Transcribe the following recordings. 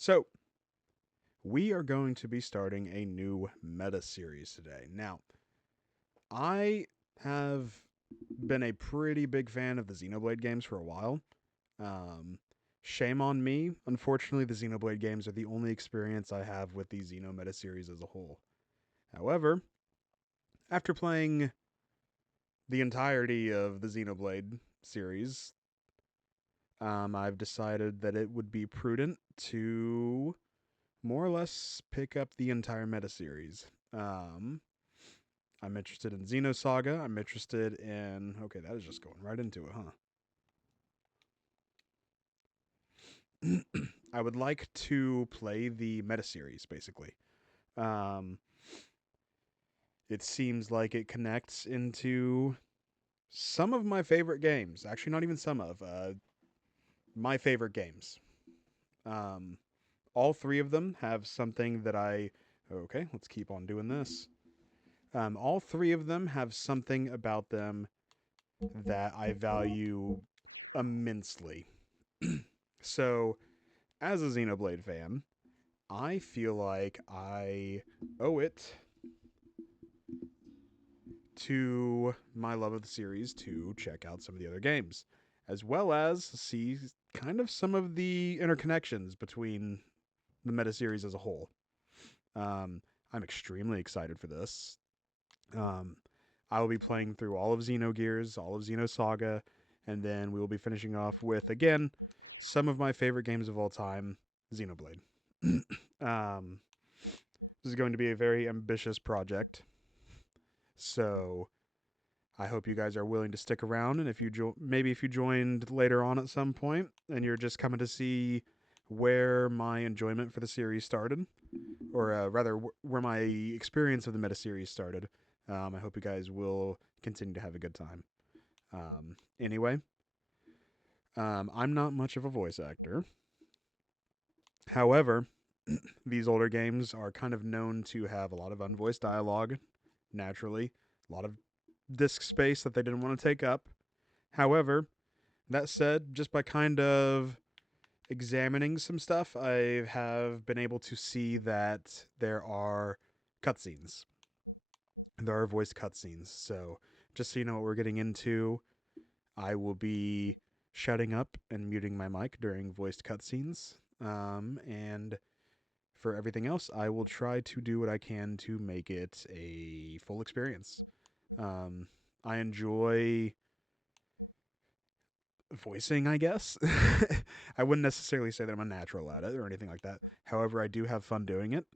So, we are going to be starting a new meta series today. Now, I have been a pretty big fan of the Xenoblade games for a while. Um, Shame on me. Unfortunately, the Xenoblade games are the only experience I have with the Xeno meta series as a whole. However, after playing the entirety of the Xenoblade series, I've decided that it would be prudent to more or less pick up the entire meta series. Um, I'm interested in Xenosaga. I'm interested in. Okay, that is just going right into it, huh? I would like to play the meta series, basically. Um, it seems like it connects into some of my favorite games. Actually, not even some of. My favorite games. Um, all three of them have something that I. Okay, let's keep on doing this. All three of them have something about them that I value immensely. So, as a Xenoblade fan, I feel like I owe it to my love of the series to check out some of the other games, as well as see kind of some of the interconnections between the meta series as a whole. Um, I'm extremely excited for this. Um, I will be playing through all of Xenogears, all of Xenosaga, and then we will be finishing off with, again, some of my favorite games of all time, Xenoblade. um, this is going to be a very ambitious project, so I hope you guys are willing to stick around. And if you maybe if you joined later on at some point and you're just coming to see where my enjoyment for the series started, or rather where my experience of the meta series started, I hope you guys will continue to have a good time. Anyway, I'm not much of a voice actor. However, these older games are kind of known to have a lot of unvoiced dialogue, naturally, a lot of disk space that they didn't want to take up. However, that said, just by kind of examining some stuff, I have been able to see that there are cutscenes. There are voiced cutscenes. So, just so you know what we're getting into, I will be shutting up and muting my mic during voiced cutscenes. And for everything else, I will try to do what I can to make it a full experience. Um, I enjoy voicing, I guess. I wouldn't necessarily say that I'm a natural at it or anything like that. However, I do have fun doing it.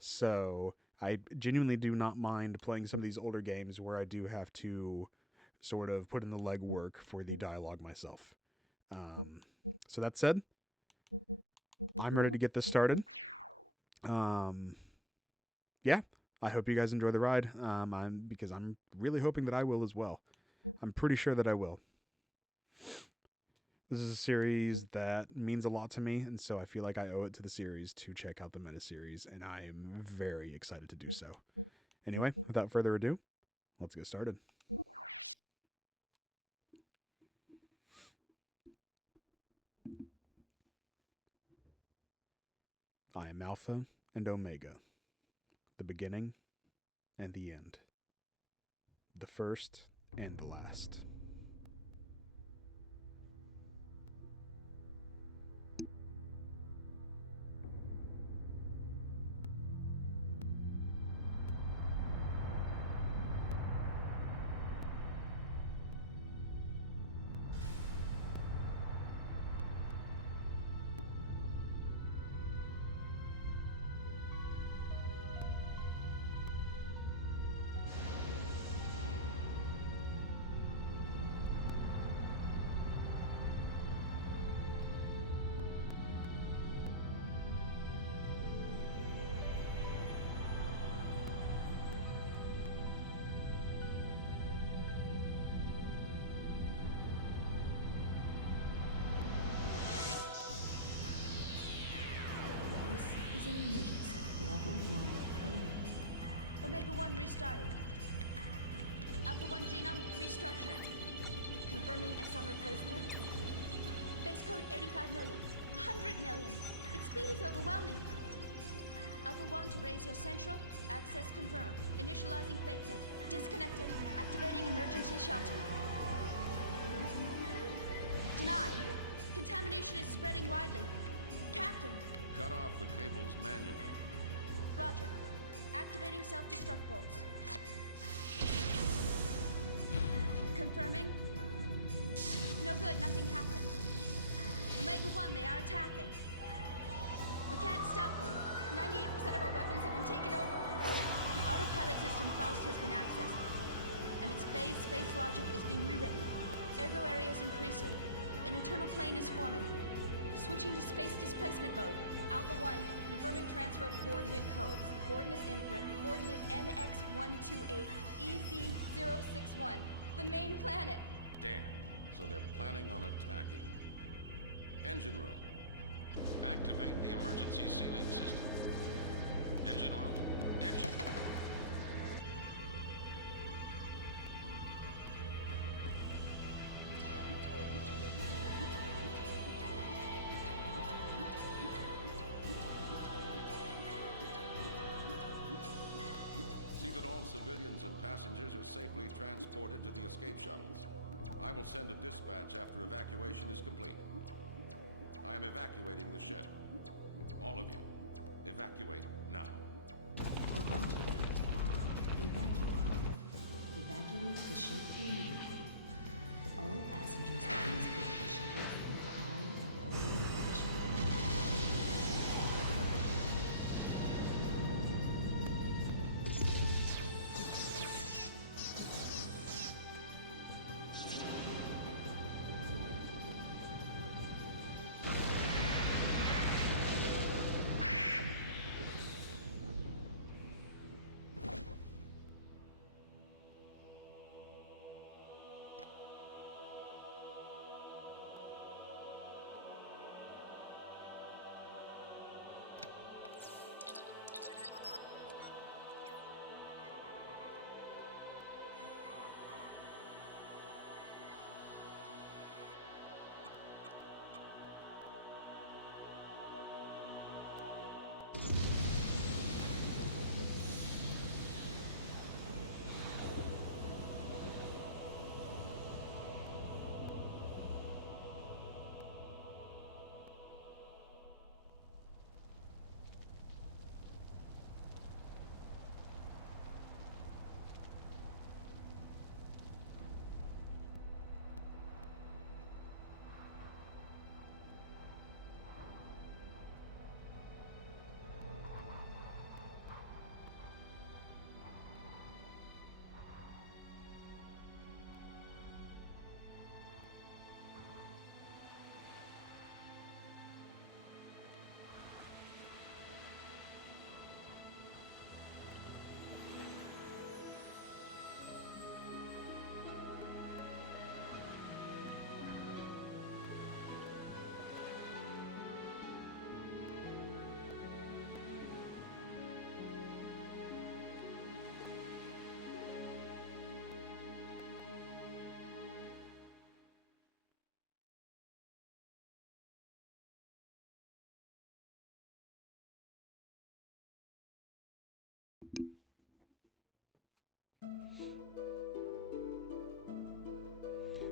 So I genuinely do not mind playing some of these older games where I do have to sort of put in the legwork for the dialogue myself. Um, so that said, I'm ready to get this started. Um, yeah, I hope you guys enjoy the ride. I'm really hoping that I will as well. I'm pretty sure that I will. This is a series that means a lot to me, and so I feel like I owe it to the series to check out the meta series, and I am very excited to do so. Anyway, without further ado, let's get started. I am Alpha and Omega, the beginning and the end, the first and the last.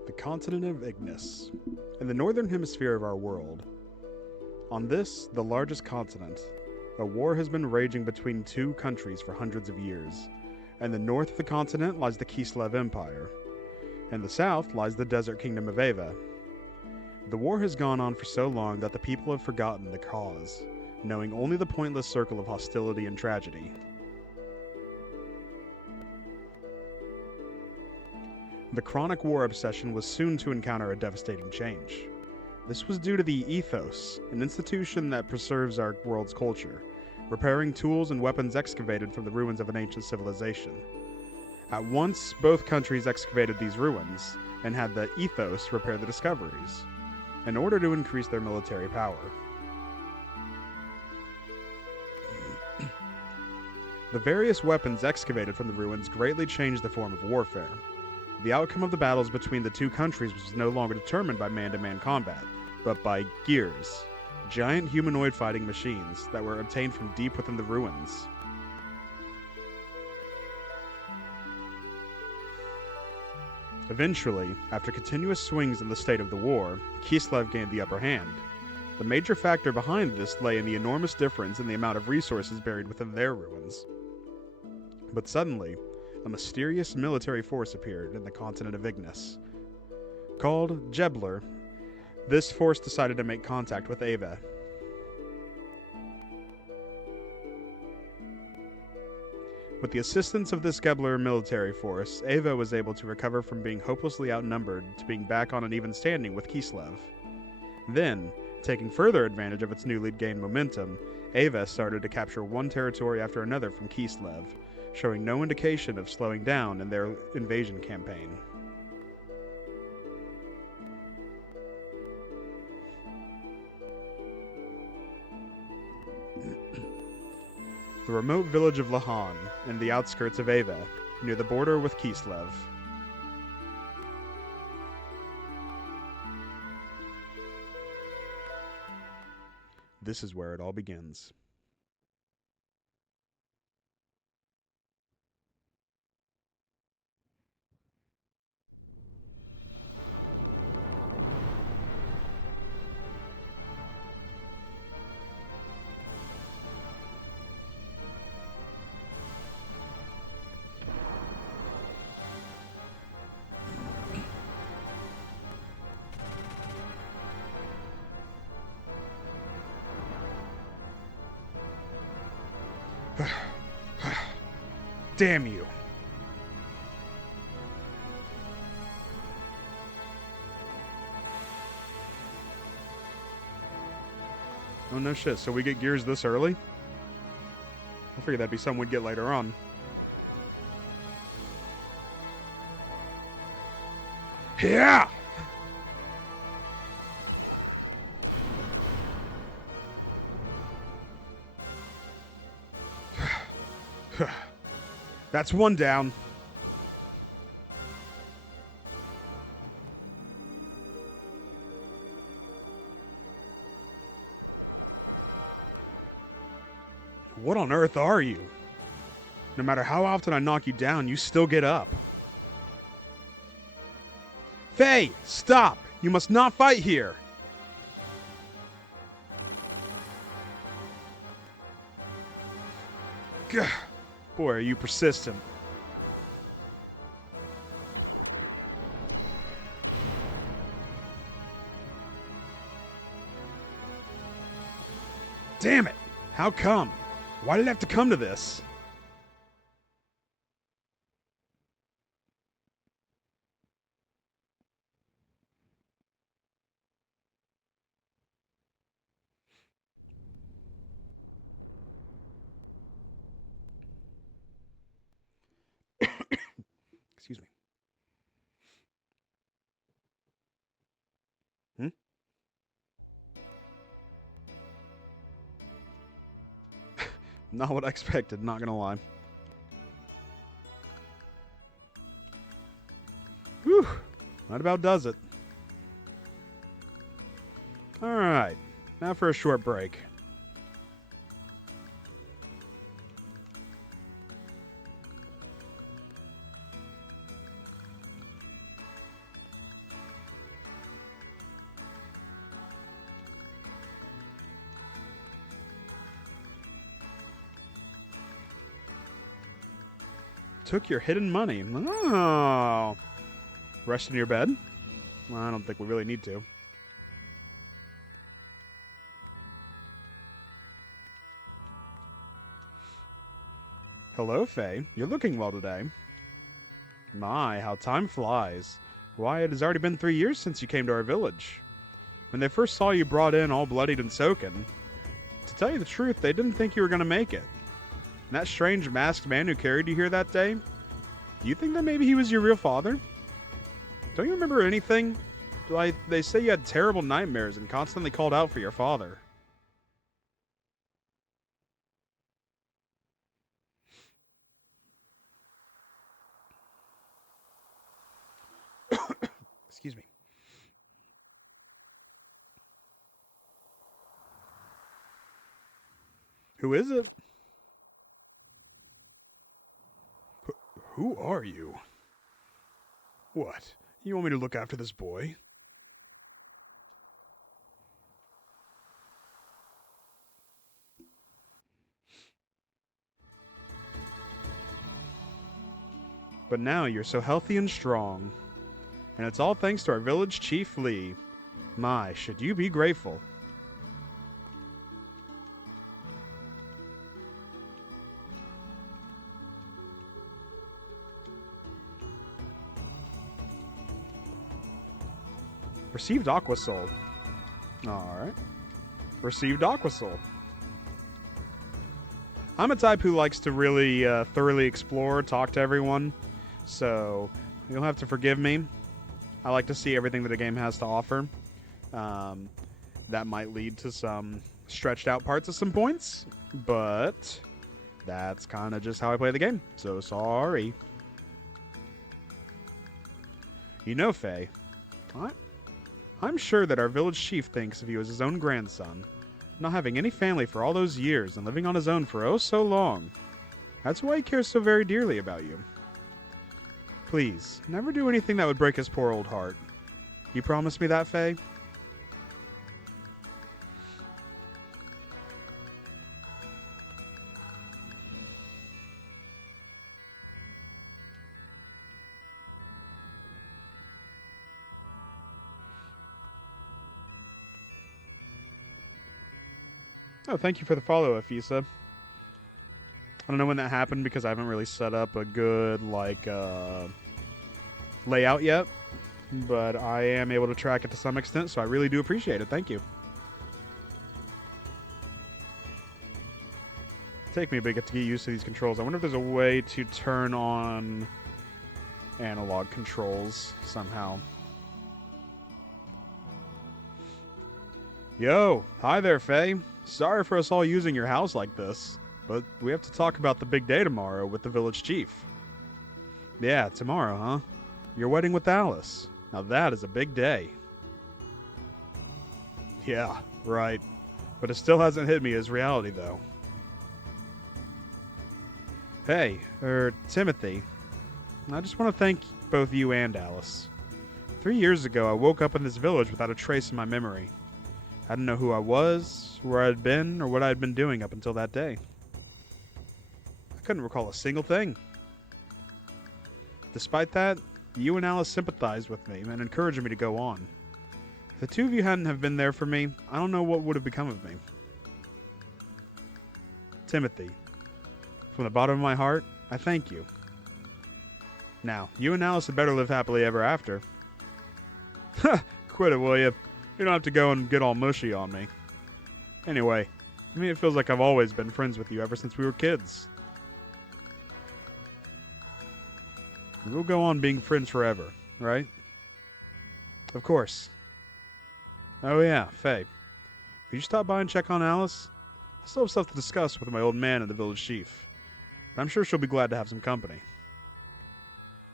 The continent of Ignis. In the northern hemisphere of our world, on this, the largest continent, a war has been raging between two countries for hundreds of years. In the north of the continent lies the Kislev Empire. In the south lies the desert kingdom of Ava. The war has gone on for so long that the people have forgotten the cause, knowing only the pointless circle of hostility and tragedy. The chronic war obsession was soon to encounter a devastating change. This was due to the ethos, an institution that preserves our world's culture, repairing tools and weapons excavated from the ruins of an ancient civilization. At once, both countries excavated these ruins and had the ethos repair the discoveries, in order to increase their military power. The various weapons excavated from the ruins greatly changed the form of warfare. The outcome of the battles between the two countries was no longer determined by man-to-man combat, but by gears, giant humanoid fighting machines that were obtained from deep within the ruins. Eventually, after continuous swings in the state of the war, Kislev gained the upper hand. The major factor behind this lay in the enormous difference in the amount of resources buried within their ruins. But suddenly, a mysterious military force appeared in the continent of Ignis. Called Gebler, this force decided to make contact with Ava. With the assistance of this Gebler military force, Ava was able to recover from being hopelessly outnumbered to being back on an even standing with Kislev. Then, taking further advantage of its newly gained momentum, Ava started to capture one territory after another from Kislev, showing no indication of slowing down in their invasion campaign. The remote village of Lahan, in the outskirts of Ava, near the border with Kislev. This is where it all begins. Damn you. Oh no shit, so we get gears this early? I figured that'd be something we'd get later on. Yeah! That's one down. What on earth are you? No matter how often I knock you down, you still get up. Faye, stop! You must not fight here! Gah. Boy, are you persistent. Damn it! How come? Why did it have to come to this? Excuse me. Not what I expected, not gonna lie. Whew, that about does it. Alright, now for a short break. took your hidden money. Oh. Rest in your bed? Well, I don't think we really need to. Hello, Faye. You're looking well today. My, how time flies. Why, it has already been 3 years since you came to our village. When they first saw you brought in all bloodied and soaking, to tell you the truth, they didn't think you were going to make it. And that strange masked man who carried you here that day, do you think that maybe he was your real father? Don't you remember anything? Like, they say you had terrible nightmares and constantly called out for your father. Excuse me. Who is it? Who are you? What? You want me to look after this boy? But now you're so healthy and strong. And it's all thanks to our village chief Lee. My, should you be grateful. Received Aqua Soul. Alright. Received Aqua Soul. I'm a type who likes to really thoroughly explore, talk to everyone. So, you'll have to forgive me. I like to see everything that a game has to offer. That might lead to some stretched out parts at some points. But that's kind of just how I play the game. So, sorry. You know, Faye, I'm sure that our village chief thinks of you as his own grandson, not having any family for all those years and living on his own for oh so long. That's why he cares so very dearly about you. Please, never do anything that would break his poor old heart. You promise me that, Faye? Oh, thank you for the follow, Afisa. I don't know when that happened because I haven't really set up a good, layout yet. But I am able to track it to some extent, so I really do appreciate it. Thank you. Take me a bit to get used to these controls. I wonder if there's a way to turn on analog controls somehow. Yo, hi there, Faye. Sorry for us all using your house like this, but we have to talk about the big day tomorrow with the village chief. Yeah, tomorrow, huh? Your wedding with Alice. Now that is a big day. Yeah, right. But it still hasn't hit me as reality, though. Hey, Timothy. I just want to thank both you and Alice. 3 years ago, I woke up in this village without a trace in my memory. I didn't know who I was, where I had been, or what I had been doing up until that day. I couldn't recall a single thing. Despite that, you and Alice sympathized with me and encouraged me to go on. If the two of you hadn't have been there for me, I don't know what would have become of me. Timothy, from the bottom of my heart, I thank you. Now, you and Alice had better live happily ever after. Ha! Quit it, will you? You don't have to go and get all mushy on me. Anyway, I mean, it feels like I've always been friends with you ever since we were kids. We'll go on being friends forever, right? Of course. Oh yeah, Faye. Could you stop by and check on Alice? I still have stuff to discuss with my old man and the village chief. But I'm sure she'll be glad to have some company.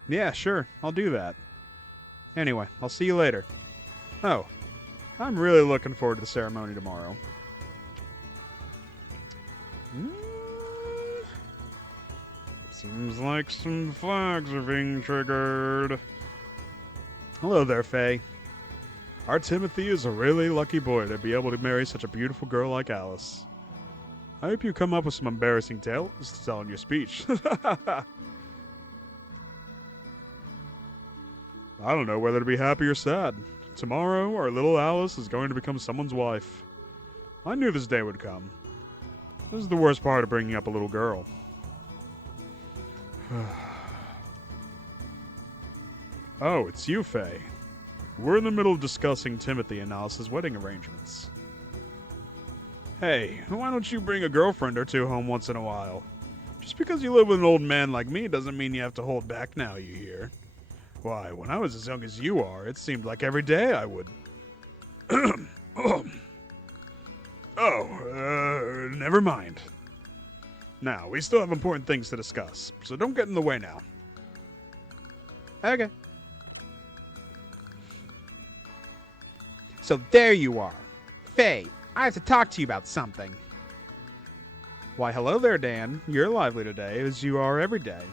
Yeah, sure. I'll do that. Anyway, I'll see you later. Oh, I'm really looking forward to the ceremony tomorrow. Seems like some flags are being triggered. Hello there, Faye. Our Timothy is a really lucky boy to be able to marry such a beautiful girl like Alice. I hope you come up with some embarrassing tales to tell in your speech. I don't know whether to be happy or sad. Tomorrow, our little Alice is going to become someone's wife. I knew this day would come. This is the worst part of bringing up a little girl. Oh, it's you, Faye. We're in the middle of discussing Timothy and Alice's wedding arrangements. Hey, why don't you bring a girlfriend or two home once in a while? Just because you live with an old man like me doesn't mean you have to hold back now, you hear? Why, when I was as young as you are, it seemed like every day I would... Never mind. Now, we still have important things to discuss, so don't get in the way now. Okay. So there you are. Faye, I have to talk to you about something. Why, hello there, Dan. You're lively today, as you are every day.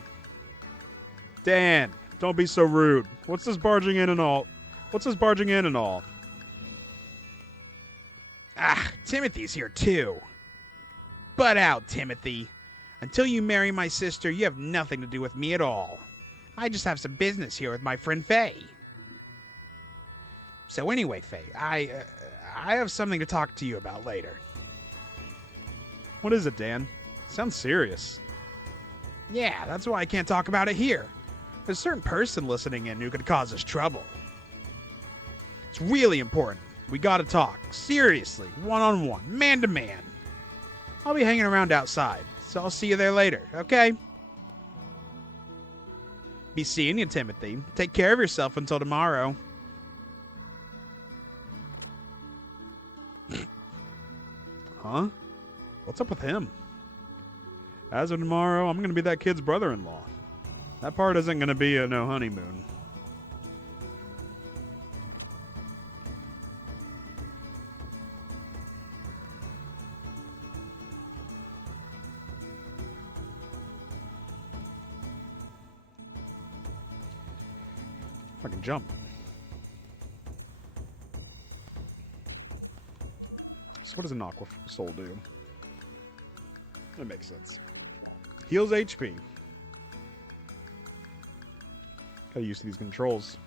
Dan, don't be so rude. What's this barging in and all? Ah, Timothy's here too. Butt out, Timothy. Until you marry my sister, you have nothing to do with me at all. I just have some business here with my friend Faye. So anyway, Faye, I have something to talk to you about later. What is it, Dan? Sounds serious. Yeah, that's why I can't talk about it here. There's a certain person listening in who could cause us trouble. It's really important. We gotta talk. Seriously. One-on-one. Man-to-man. I'll be hanging around outside, so I'll see you there later, okay? Be seeing you, Timothy. Take care of yourself until tomorrow. Huh? What's up with him? As of tomorrow, I'm going to be that kid's brother-in-law. That part isn't going to be a no honeymoon. I can jump. So what does an Aqua Soul do? That makes sense. Heals HP. Got used to these controls.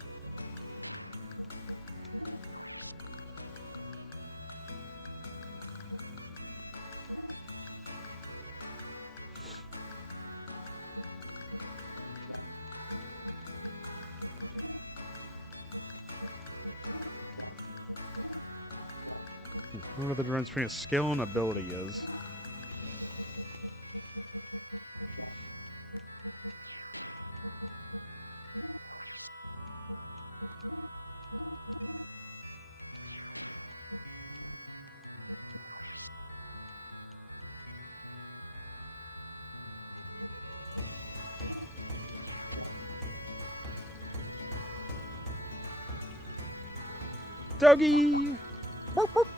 I wonder what the difference between a skill and ability is. Doggy! Burp, burp.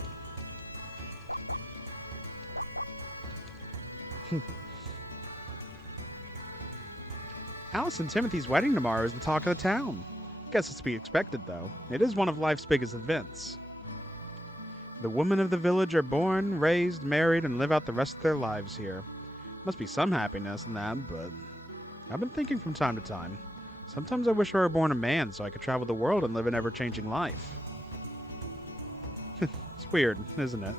Alice and Timothy's wedding tomorrow is the talk of the town. Guess it's to be expected, though. It is one of life's biggest events. The women of the village are born, raised, married, and live out the rest of their lives here. Must be some happiness in that, but I've been thinking from time to time. Sometimes I wish I were born a man so I could travel the world and live an ever-changing life. It's weird, isn't it?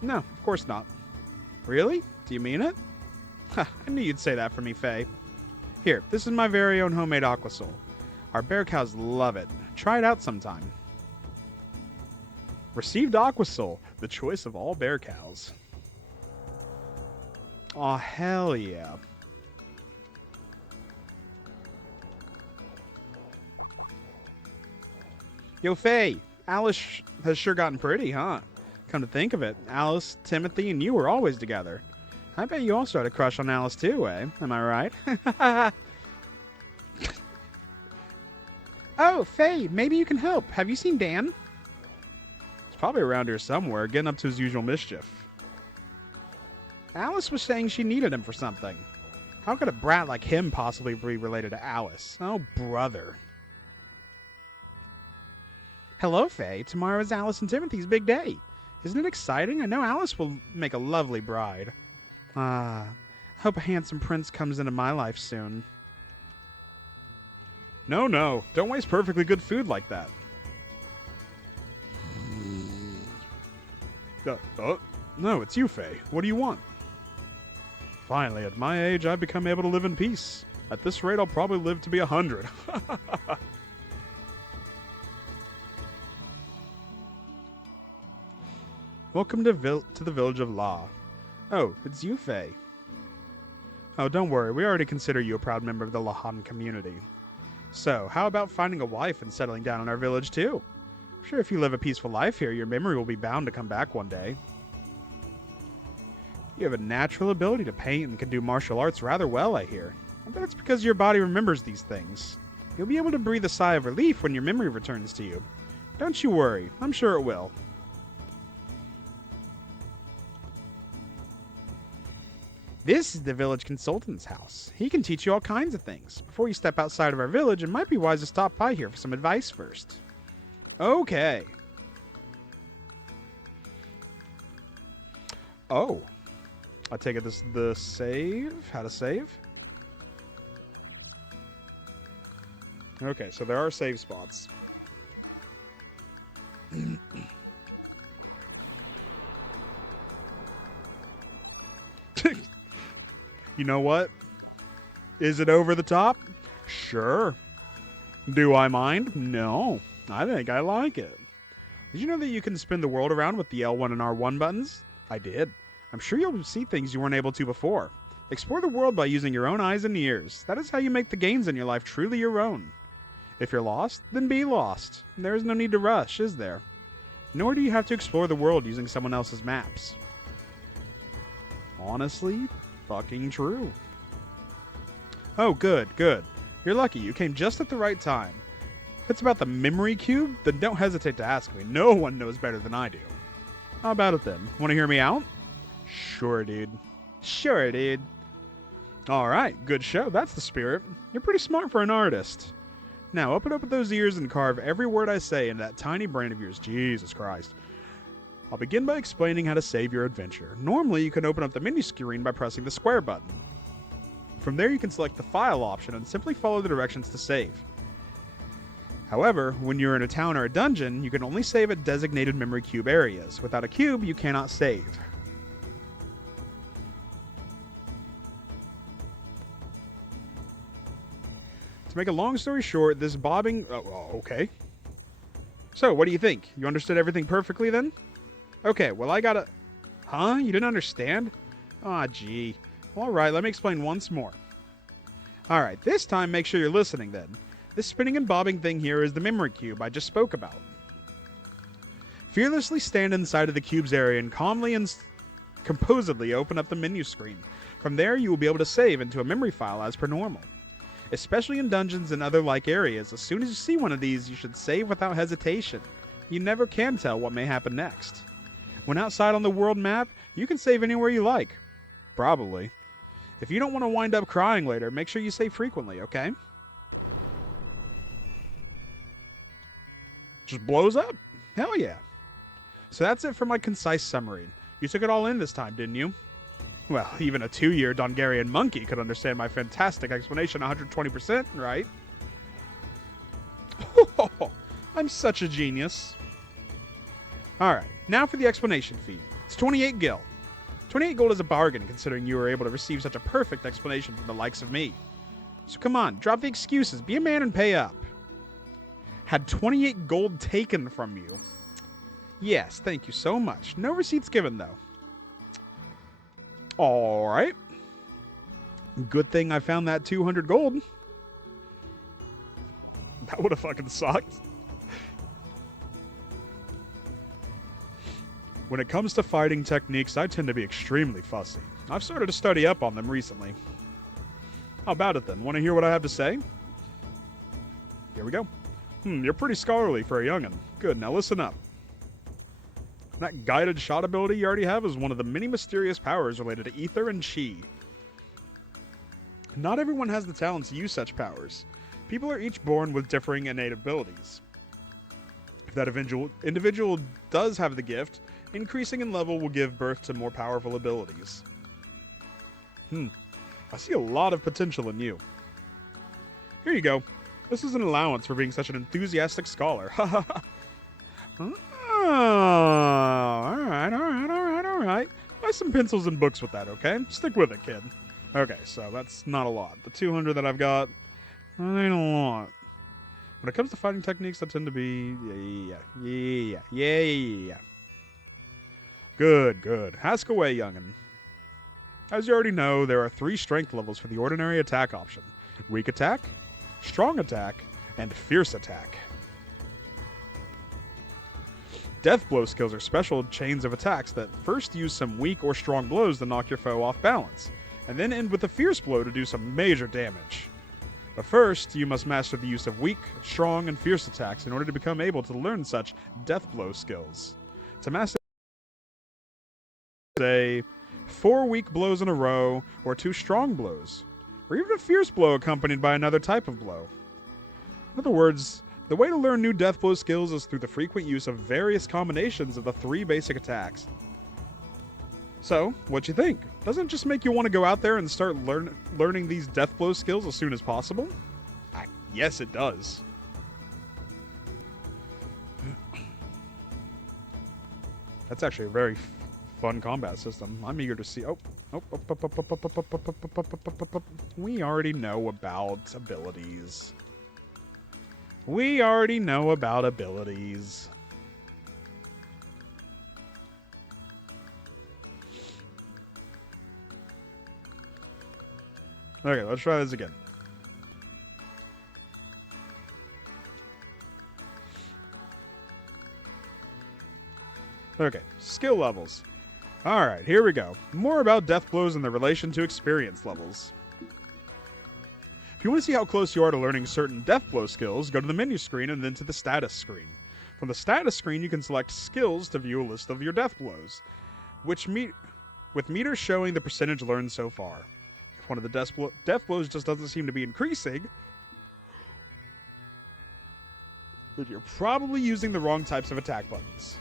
No, of course not. Really? Do you mean it? Ha, I knew you'd say that for me, Faye. Here, this is my very own homemade Aqua Soul. Our bear cows love it. Try it out sometime. Received Aqua Soul, the choice of all bear cows. Aw, hell yeah. Yo, Faye, Alice has sure gotten pretty, huh? Come to think of it, Alice, Timothy, and you were always together. I bet you also had a crush on Alice too, eh? Am I right? Oh, Faye, maybe you can help. Have you seen Dan? He's probably around here somewhere, getting up to his usual mischief. Alice was saying she needed him for something. How could a brat like him possibly be related to Alice? Oh, brother. Hello, Faye. Tomorrow is Alice and Timothy's big day. Isn't it exciting? I know Alice will make a lovely bride. I hope a handsome prince comes into my life soon. No, no, don't waste perfectly good food like that. No, it's you, Faye. What do you want? Finally, at my age, I've become able to live in peace. At this rate, I'll probably live to be 100. Welcome to the village of La. Oh, it's you, Faye. Oh, don't worry. We already consider you a proud member of the Lahan community. So, how about finding a wife and settling down in our village, too? I'm sure if you live a peaceful life here, your memory will be bound to come back one day. You have a natural ability to paint and can do martial arts rather well, I hear. I bet it's because your body remembers these things. You'll be able to breathe a sigh of relief when your memory returns to you. Don't you worry. I'm sure it will. This is the village consultant's house. He can teach you all kinds of things. Before you step outside of our village, it might be wise to stop by here for some advice first. Okay. Oh. I take it this is the save? How to save? Okay, so there are save spots. You know what? Is it over the top? Sure. Do I mind? No. I think I like it. Did you know that you can spin the world around with the L1 and R1 buttons? I did. I'm sure you'll see things you weren't able to before. Explore the world by using your own eyes and ears. That is how you make the gains in your life truly your own. If you're lost, then be lost. There is no need to rush, is there? Nor do you have to explore the world using someone else's maps. Honestly, fucking true. Oh, good, good. You're lucky. You came just at the right time. If it's about the memory cube, then don't hesitate to ask me. No one knows better than I do. How about it then? Want to hear me out? Sure, dude. Sure, dude. Alright, good show. That's the spirit. You're pretty smart for an artist. Now, open up those ears and carve every word I say into that tiny brain of yours. Jesus Christ. I'll begin by explaining how to save your adventure. Normally, you can open up the menu screen by pressing the square button. From there, you can select the file option and simply follow the directions to save. However, when you're in a town or a dungeon, you can only save at designated memory cube areas. Without a cube, you cannot save. To make a long story short, this bobbing... Oh, okay. So, what do you think? You understood everything perfectly then? Okay, well I gotta... Huh? You didn't understand? Aw, gee. Alright, let me explain once more. Alright, this time make sure you're listening then. This spinning and bobbing thing here is the memory cube I just spoke about. Fearlessly stand inside of the cube's area and calmly and composedly open up the menu screen. From there, you will be able to save into a memory file as per normal. Especially in dungeons and other like areas, as soon as you see one of these, you should save without hesitation. You never can tell what may happen next. When outside on the world map, you can save anywhere you like. Probably. If you don't want to wind up crying later, make sure you save frequently, okay? Just blows up. Hell yeah. So that's it for my concise summary. You took it all in this time, didn't you? Well, even a 2-year Dongarian monkey could understand my fantastic explanation 120%, right? I'm such a genius. Alright, now for the explanation fee. It's 28 gil. 28 gold is a bargain considering you were able to receive such a perfect explanation from the likes of me. So come on, drop the excuses, be a man and pay up. Had 28 gold taken from you. Yes, thank you so much. No receipts given, though. Alright. Good thing I found that 200 gold. That would have fucking sucked. When it comes to fighting techniques, I tend to be extremely fussy. I've started to study up on them recently. How about it then? Want to hear what I have to say? Here we go. You're pretty scholarly for a young'un. Good, now listen up. That guided shot ability you already have is one of the many mysterious powers related to ether and chi. Not everyone has the talent to use such powers. People are each born with differing innate abilities. If that individual does have the gift, increasing in level will give birth to more powerful abilities. I see a lot of potential in you. Here you go. This is an allowance for being such an enthusiastic scholar. Ha ha ha. Oh, alright. Buy some pencils and books with that, okay? Stick with it, kid. Okay, so that's not a lot. The 200 that I've got, that ain't a lot. When it comes to fighting techniques, that tend to be... Yeah. Good. Ask away, youngin'. As you already know, there are 3 strength levels for the ordinary attack option. Weak attack, strong attack, and fierce attack. Death blow skills are special chains of attacks that first use some weak or strong blows to knock your foe off balance, and then end with a fierce blow to do some major damage. But first, you must master the use of weak, strong, and fierce attacks in order to become able to learn such death blow skills. To master, say, 4 weak blows in a row, or 2 strong blows, or even a fierce blow accompanied by another type of blow. In other words, the way to learn new death blow skills is through the frequent use of various combinations of the 3 basic attacks. So, what you think? Doesn't it just make you want to go out there and start learning these death blow skills as soon as possible? Yes, it does. That's actually a very fun combat system. I'm eager to see. We already know about abilities. Okay, let's try this again. Okay, skill levels. Alright, here we go. More about death blows and their relation to experience levels. If you want to see how close you are to learning certain death blow skills, go to the menu screen and then to the status screen. From the status screen, you can select skills to view a list of your death blows, with meters showing the percentage learned so far. If one of the death blows just doesn't seem to be increasing, then you're probably using the wrong types of attack buttons.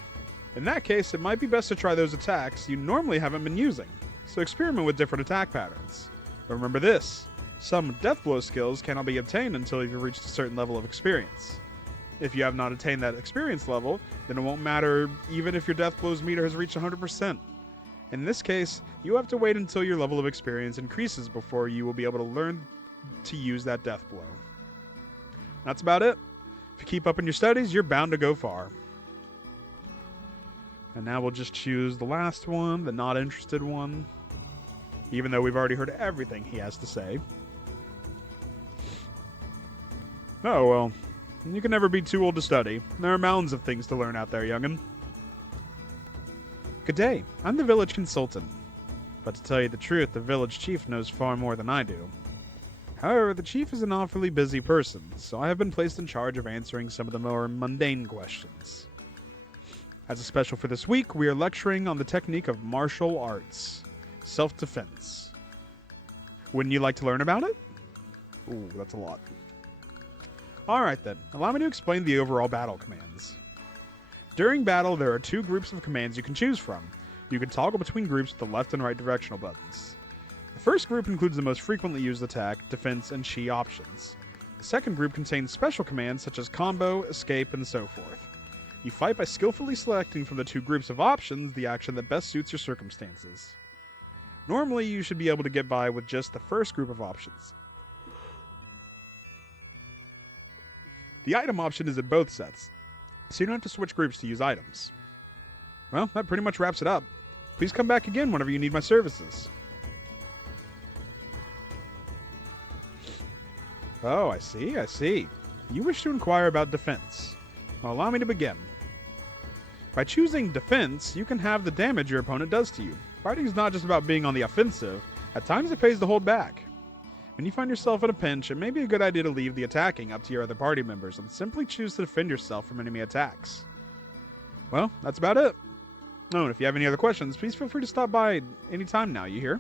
In that case, it might be best to try those attacks you normally haven't been using, so experiment with different attack patterns. But remember this, some death blow skills cannot be obtained until you've reached a certain level of experience. If you have not attained that experience level, then it won't matter even if your death blows meter has reached 100%. In this case, you have to wait until your level of experience increases before you will be able to learn to use that death blow. That's about it. If you keep up in your studies, you're bound to go far. And now we'll just choose the last one, the not interested one, even though we've already heard everything he has to say. Oh, well, you can never be too old to study. There are mountains of things to learn out there, young'un. Good day. I'm the village consultant. But to tell you the truth, the village chief knows far more than I do. However, the chief is an awfully busy person, so I have been placed in charge of answering some of the more mundane questions. As a special for this week, we are lecturing on the technique of martial arts, self-defense. Wouldn't you like to learn about it? Ooh, that's a lot. Alright then, allow me to explain the overall battle commands. During battle, there are 2 groups of commands you can choose from. You can toggle between groups with the left and right directional buttons. The first group includes the most frequently used attack, defense, and chi options. The second group contains special commands such as combo, escape, and so forth. You fight by skillfully selecting from the 2 groups of options the action that best suits your circumstances. Normally, you should be able to get by with just the first group of options. The item option is in both sets, so you don't have to switch groups to use items. Well, that pretty much wraps it up. Please come back again whenever you need my services. Oh, I see. You wish to inquire about defense. Well, allow me to begin. By choosing defense, you can have the damage your opponent does to you. Fighting is not just about being on the offensive. At times it pays to hold back. When you find yourself in a pinch, it may be a good idea to leave the attacking up to your other party members and simply choose to defend yourself from enemy attacks. Well, that's about it. Oh, and if you have any other questions, please feel free to stop by anytime now, you hear?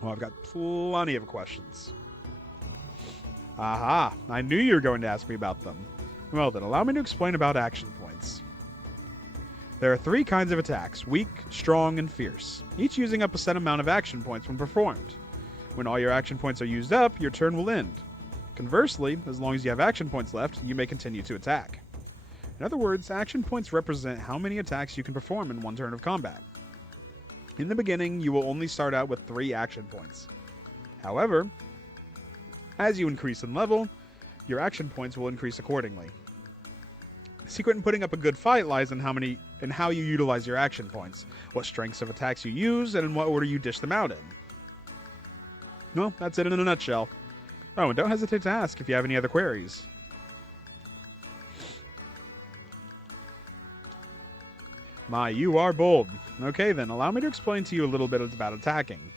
Well, I've got plenty of questions. Aha, I knew you were going to ask me about them. Well then, allow me to explain about action points. There are 3 kinds of attacks, weak, strong, and fierce, each using up a set amount of action points when performed. When all your action points are used up, your turn will end. Conversely, as long as you have action points left, you may continue to attack. In other words, action points represent how many attacks you can perform in one turn of combat. In the beginning, you will only start out with 3 action points. However, as you increase in level, your action points will increase accordingly. The secret in putting up a good fight lies in how you utilize your action points, what strengths of attacks you use, and in what order you dish them out in. Well, that's it in a nutshell. Oh, and don't hesitate to ask if you have any other queries. My, you are bold. Okay then, allow me to explain to you a little bit about attacking.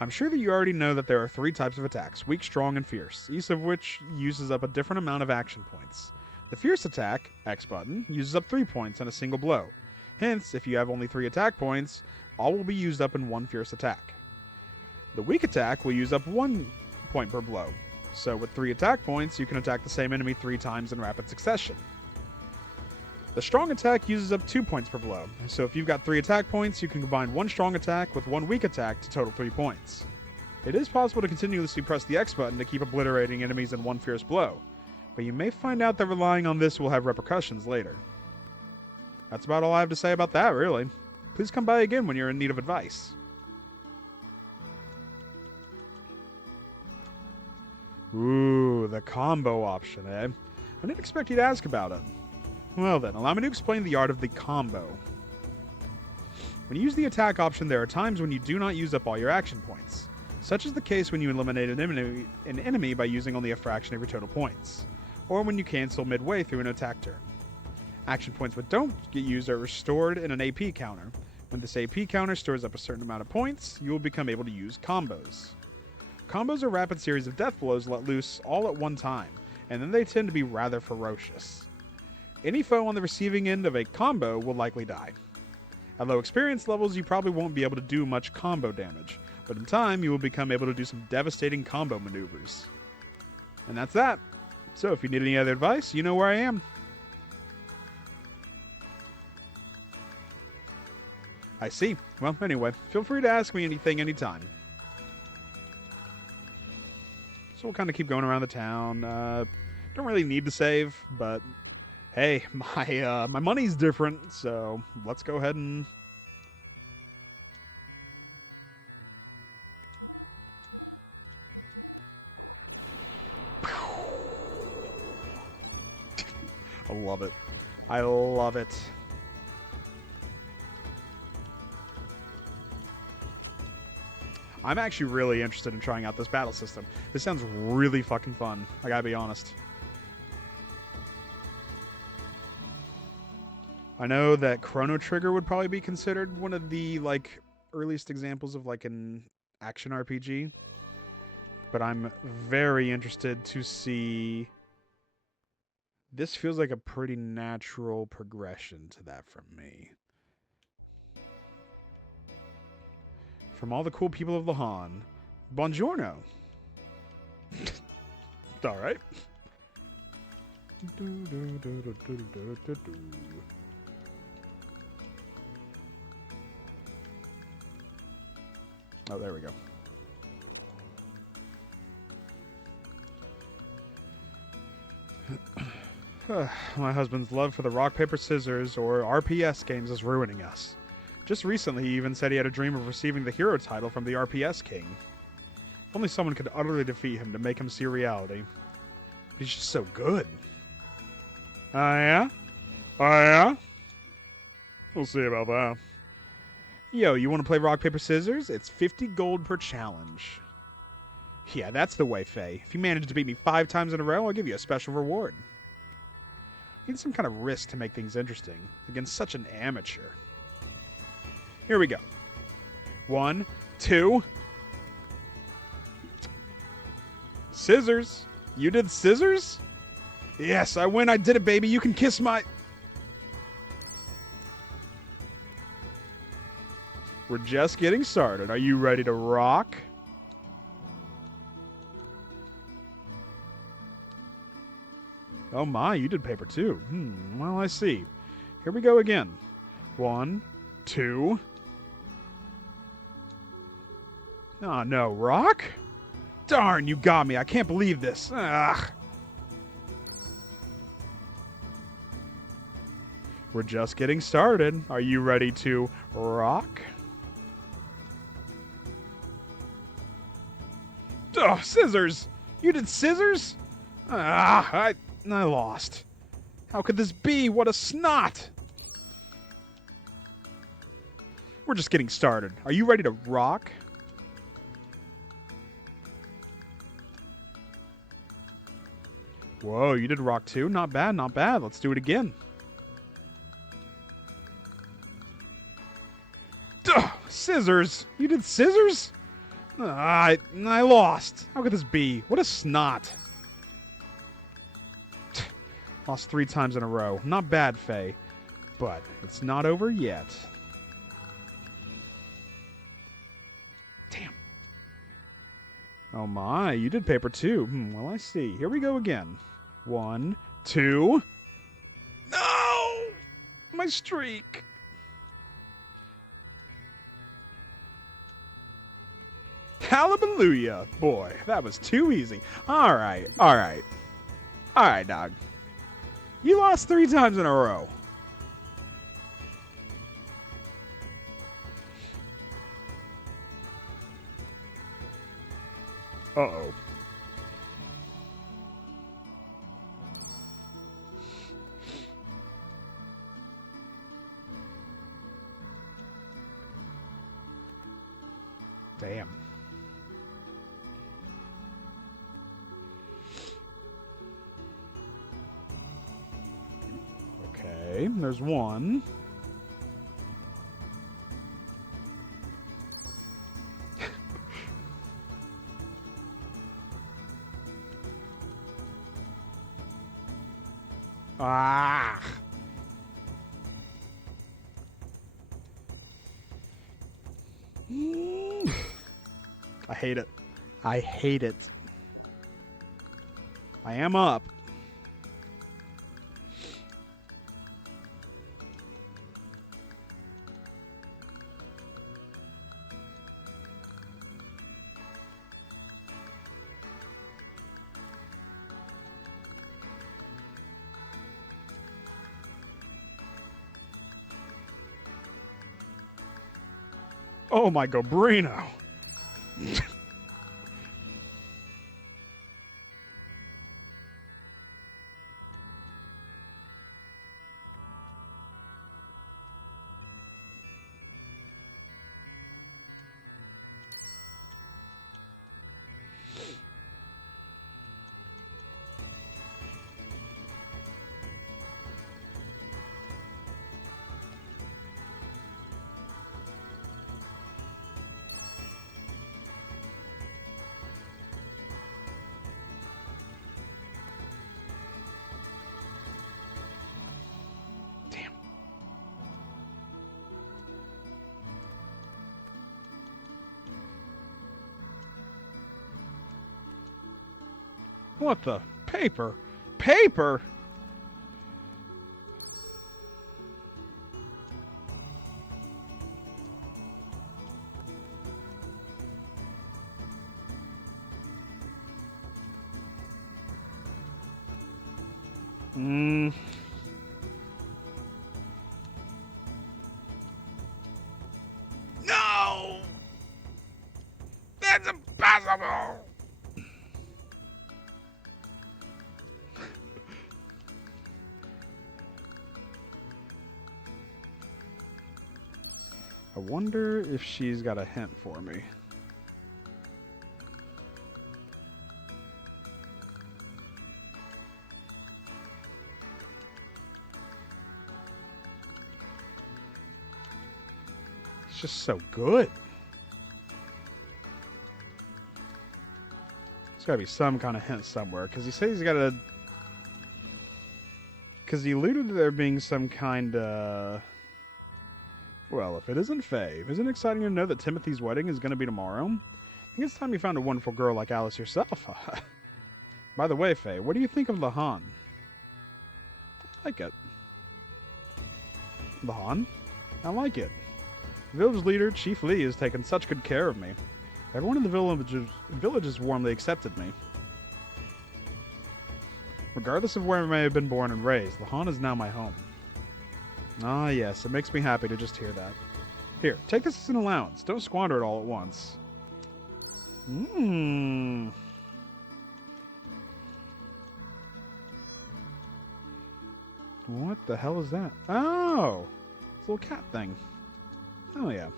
I'm sure that you already know that there are 3 types of attacks, weak, strong, and fierce, each of which uses up a different amount of action points. The fierce attack, X button, uses up 3 points in a single blow. Hence, if you have only 3 attack points, all will be used up in one fierce attack. The weak attack will use up 1 point per blow, so with 3 attack points, you can attack the same enemy 3 times in rapid succession. The strong attack uses up 2 points per blow, so if you've got 3 attack points, you can combine 1 strong attack with 1 weak attack to total 3 points. It is possible to continuously press the X button to keep obliterating enemies in one fierce blow, but you may find out that relying on this will have repercussions later. That's about all I have to say about that, really. Please come by again when you're in need of advice. Ooh, the combo option, eh? I didn't expect you to ask about it. Well then, allow me to explain the art of the combo. When you use the attack option, there are times when you do not use up all your action points. Such is the case when you eliminate an enemy by using only a fraction of your total points, or when you cancel midway through an attack turn. Action points that don't get used are restored in an AP counter. When this AP counter stores up a certain amount of points, you will become able to use combos. Combos are a rapid series of death blows let loose all at one time, and then they tend to be rather ferocious. Any foe on the receiving end of a combo will likely die. At low experience levels, you probably won't be able to do much combo damage, but in time, you will become able to do some devastating combo maneuvers. And that's that. So if you need any other advice, you know where I am. I see. Well, anyway, feel free to ask me anything anytime. So we'll kind of keep going around the town. Don't really need to save, but hey, my money's different, so let's go ahead and... I love it. I love it. I'm actually really interested in trying out this battle system. This sounds really fucking fun. I gotta be honest. I know that Chrono Trigger would probably be considered one of the earliest examples of an action RPG, but I'm very interested to see. This feels like a pretty natural progression to that from me. From all the cool people of Lahan, buongiorno. All right. Oh, there we go. My husband's love for the rock, paper, scissors, or RPS games is ruining us. Just recently, he even said he had a dream of receiving the hero title from the RPS king. If only someone could utterly defeat him to make him see reality. But he's just so good. Oh, yeah? Oh, yeah? We'll see about that. Yo, you want to play rock, paper, scissors? It's 50 gold per challenge. Yeah, that's the way, Faye. If you manage to beat me 5 times in a row, I'll give you a special reward. Need some kind of risk to make things interesting against such an amateur. Here we go. 1, 2. Scissors. You did scissors? Yes, I win. I did it, baby. You can kiss my... We're just getting started. Are you ready to rock? Oh my, you did paper too. Well, I see. Here we go again. 1, 2. Oh no, rock? Darn, you got me. I can't believe this. Ugh. We're just getting started. Are you ready to rock? Oh, scissors! You did scissors? I lost. How could this be? What a snot! We're just getting started. Are you ready to rock? Whoa, you did rock too? Not bad, not bad. Let's do it again. Ugh, scissors! You did scissors? I lost. How could this be? What a snot. Lost 3 times in a row. Not bad, Faye. But it's not over yet. Damn. Oh my, you did paper too. Well, I see. Here we go again. 1, 2. No! My streak. Hallelujah. Boy, that was too easy. All right, all right. All right, dog. You lost 3 times in a row. Uh-oh. Damn. Okay, there's one. Ah! I hate it. I hate it. I am up. Oh my Gobrino. Damn. What the? Paper? Paper? Mm. No! That's impossible! I wonder if she's got a hint for me. It's just so good. There's got to be some kind of hint somewhere, because he says he's got a... Because he alluded to there being some kind of... Well, if it isn't Faye, isn't it exciting to know that Timothy's wedding is going to be tomorrow? I think it's time you found a wonderful girl like Alice yourself. By the way, Faye, what do you think of Lahan? I like it. Lahan? I like it. Village leader Chief Lee has taken such good care of me. Everyone in the villages warmly accepted me. Regardless of where I may have been born and raised, the haunt is now my home. Ah, yes, it makes me happy to just hear that. Here, take this as an allowance. Don't squander it all at once. Mmm. What the hell is that? Oh! It's a little cat thing. Oh, yeah.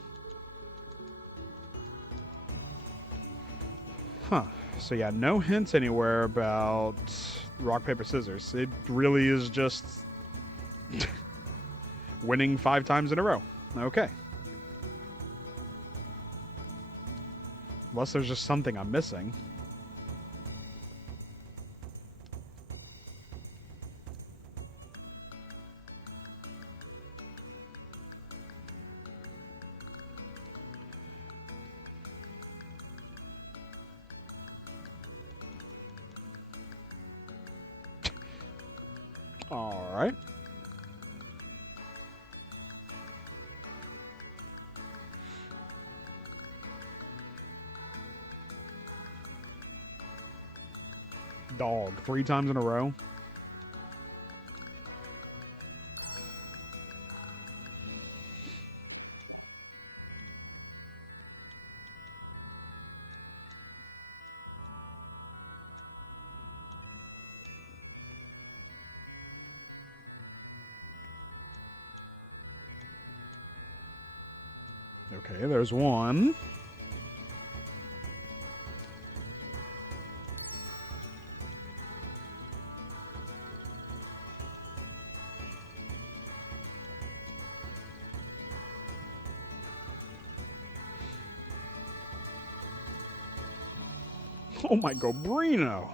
Huh. So, yeah, no hints anywhere about rock, paper, scissors. It really is just winning 5 times in a row. Okay. Unless there's just something I'm missing. All right. Dog. 3 times in a row. Okay, there's one. Oh my Gobrino.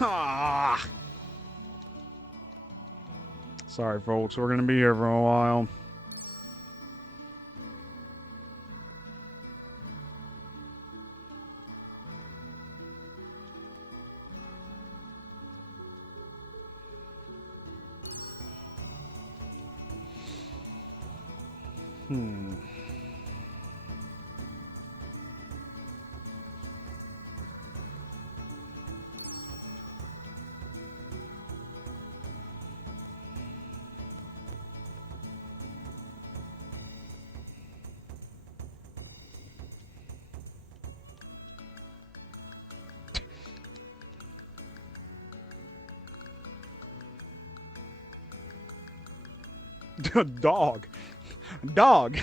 Ah. Sorry, folks. We're going to be here for a while. Hmm. Dog. Dog.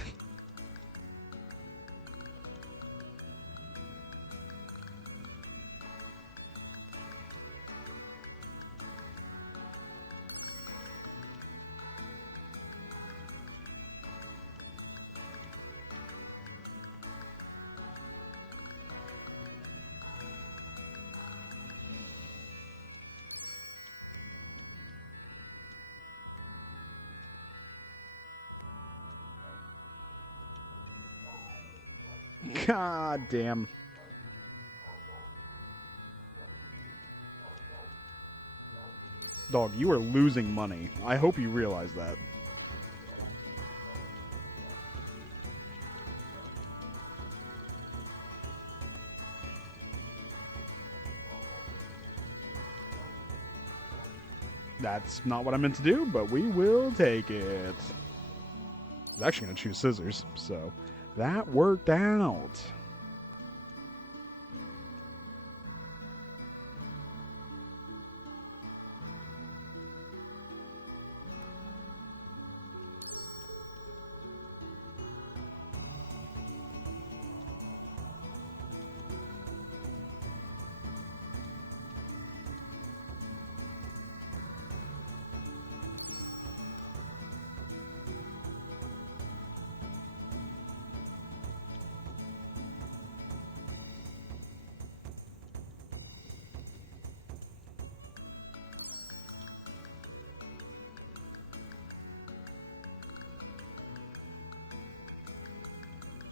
God damn. Dog, you are losing money. I hope you realize that. That's not what I meant to do, but we will take it. I was actually going to choose scissors, so that worked out.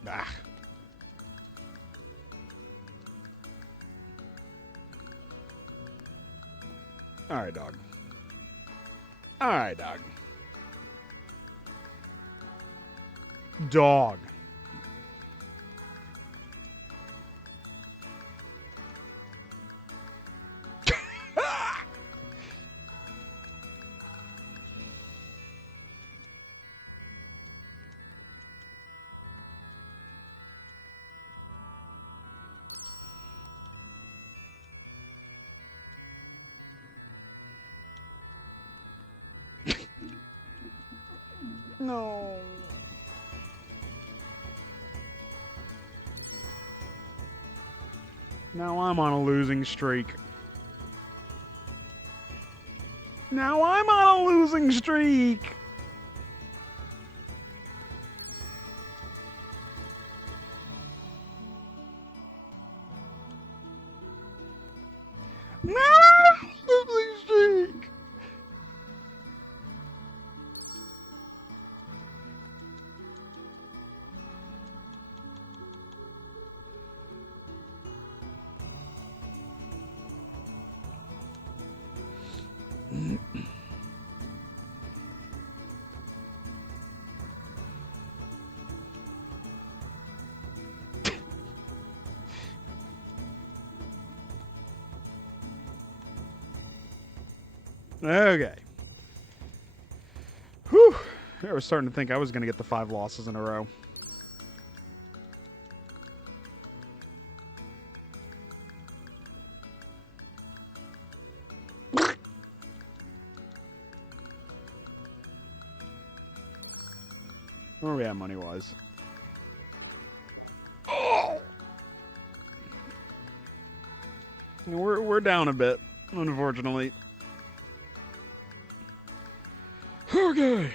Ah. Alright, dog. Alright, dog. Dog. No. Now I'm on a losing streak. Now I'm on a losing streak. No, losing streak. Okay. Whew. I was starting to think I was going to get the 5 losses in a row. Where are we at money-wise? Oh! We're down a bit, unfortunately. Okay.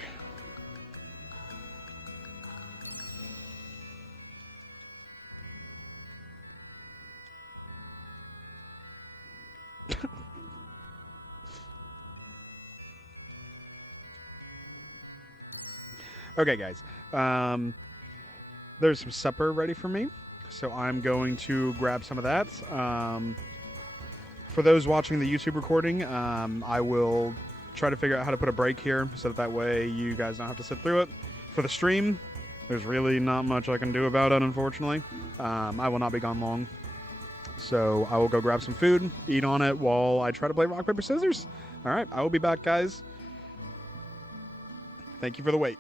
Okay, guys. There's some supper ready for me, so I'm going to grab some of that. For those watching the YouTube recording, I will try to figure out how to put a break here so that way you guys don't have to sit through it. For the stream, there's really not much I can do about it, unfortunately. I will not be gone long. So I will go grab some food, eat on it while I try to play rock, paper, scissors. All right, I will be back, guys. Thank you for the wait.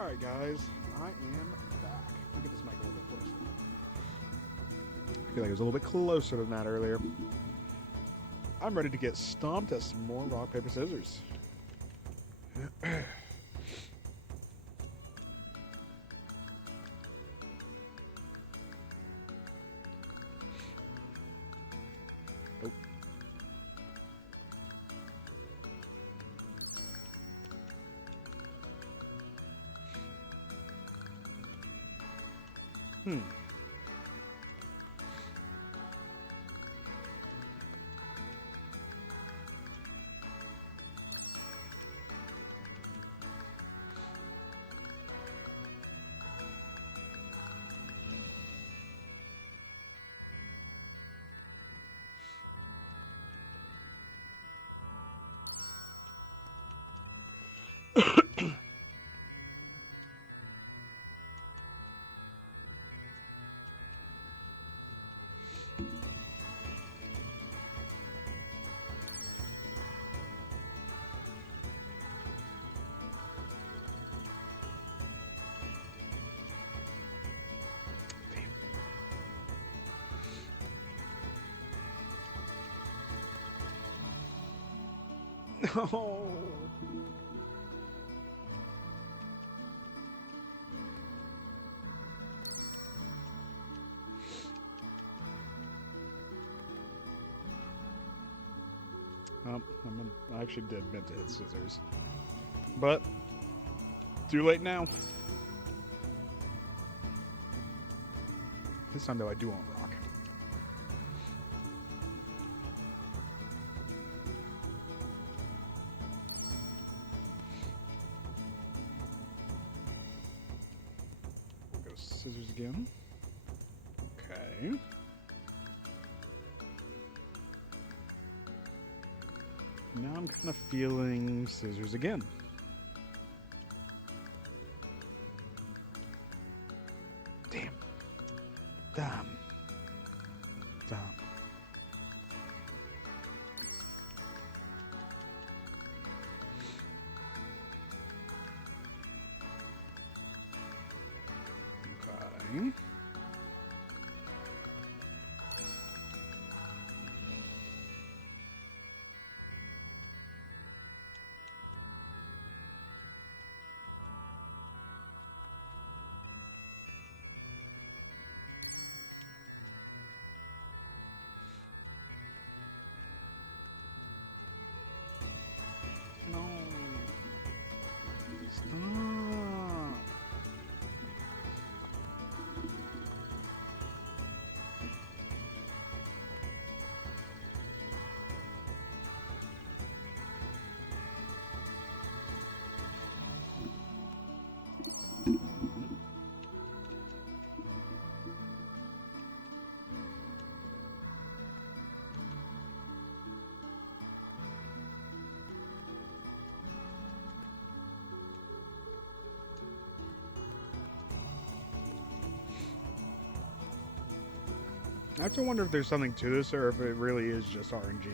Alright, guys. I am back. Let me get this mic a little bit closer. I feel like it was a little bit closer than that earlier. I'm ready to get stomped at some more rock, paper, scissors. Oh. No. I actually did meant to hit scissors. But, too late now. This time, though, I do want rock. We'll go scissors again. Okay. Now I'm kind of feeling scissors again. Damn. Damn. Damn. Okay. No. Stop. I have to wonder if there's something to this or if it really is just RNG.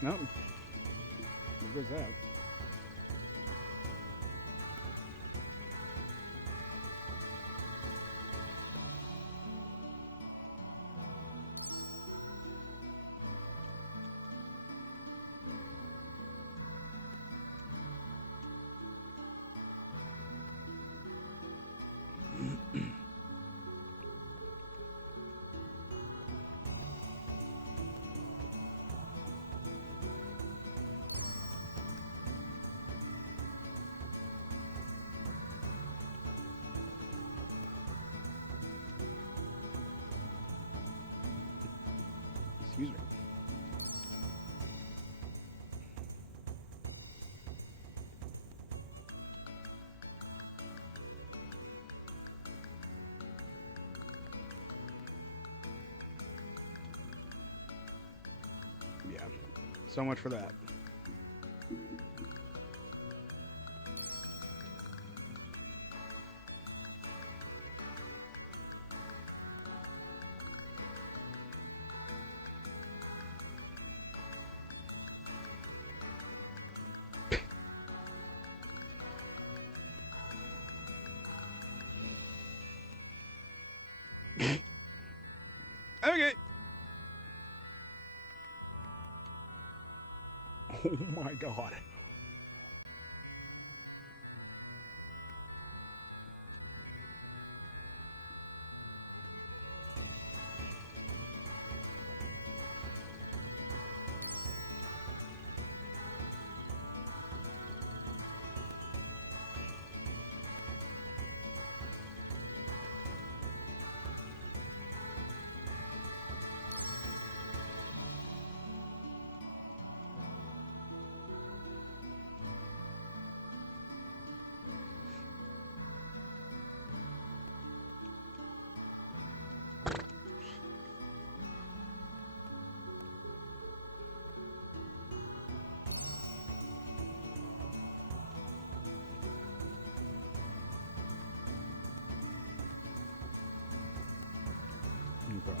No. Where goes that? Excuse me. Yeah. So much for that. Okay. Oh my god. Okay.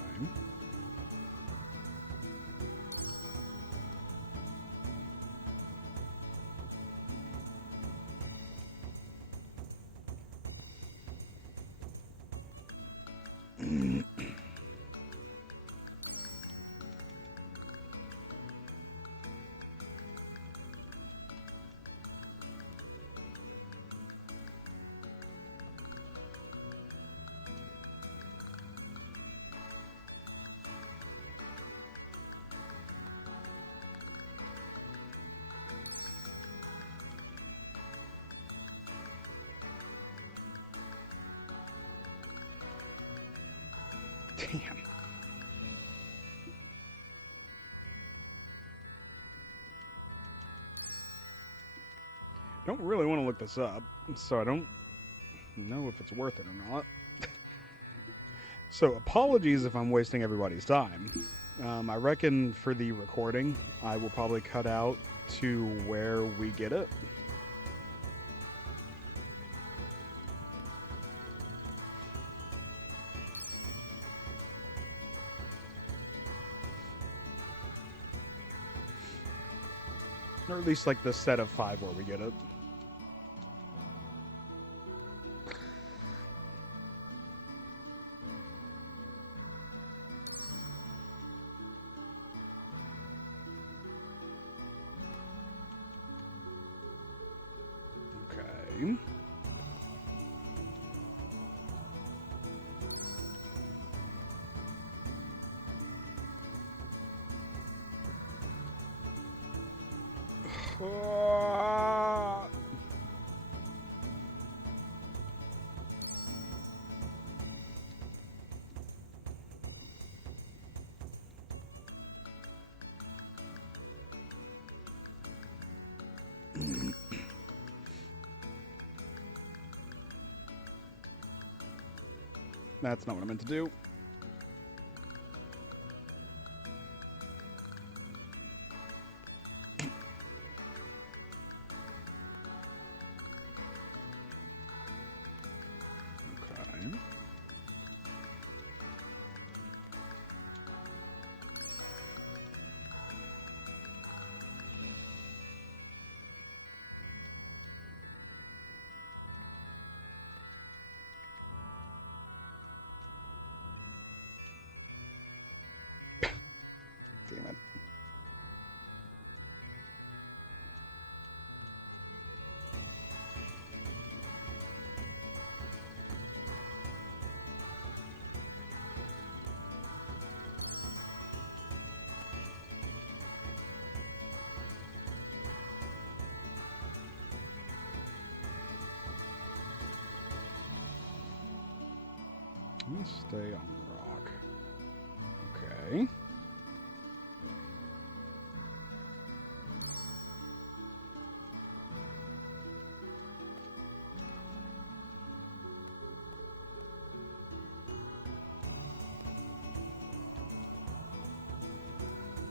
Damn. Don't really want to look this up, so I don't know if it's worth it or not. So apologies if I'm wasting everybody's time. I reckon for the recording, I will probably cut out to where we get it. Or at least like the set of 5 where we get it. Okay. That's not what I meant to do. Okay. Let me stay on rock. Okay.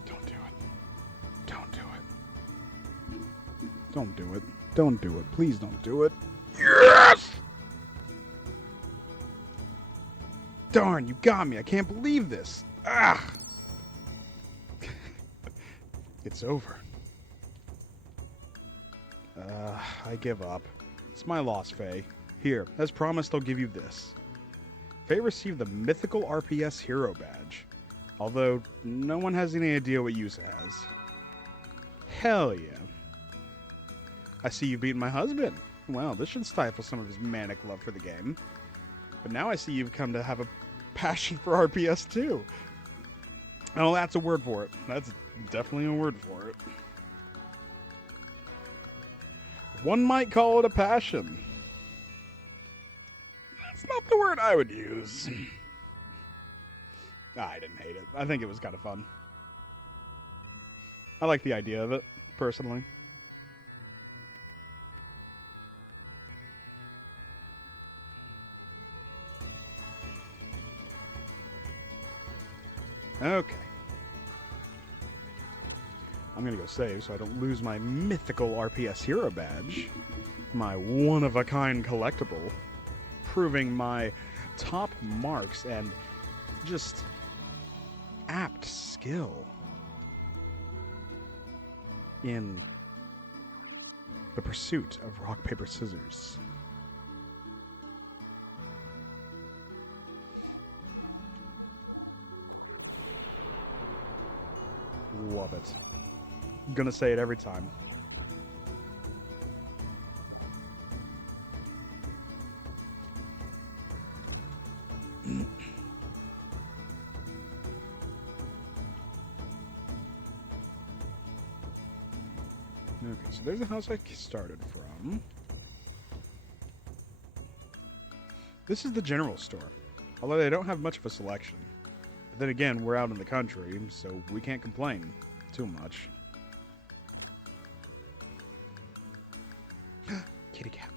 Don't do it. Don't do it. Don't do it. Don't do it. Please don't do it. Yes! Darn, you got me. I can't believe this. Ah! It's over. I give up. It's my loss, Faye. Here, as promised, I'll give you this. Faye received the mythical RPS hero badge, although no one has any idea what use it has. Hell yeah. I see you've beaten my husband. Well, this should stifle some of his manic love for the game. But now I see you've come to have a passion for RPS too. Oh, that's a word for it. That's definitely a word for it. One might call it a passion. That's not the word I would use. I didn't hate it. I think it was kind of fun. I like the idea of it, personally. Okay. I'm gonna go save so I don't lose my mythical RPS hero badge. My one-of-a-kind collectible. Proving my top marks and just apt skill in the pursuit of rock, paper, scissors. Love it. I'm gonna say it every time. Okay, so there's the house I started from. This is the general store, although they don't have much of a selection. But then again, we're out in the country, so we can't complain too much. Kitty cat.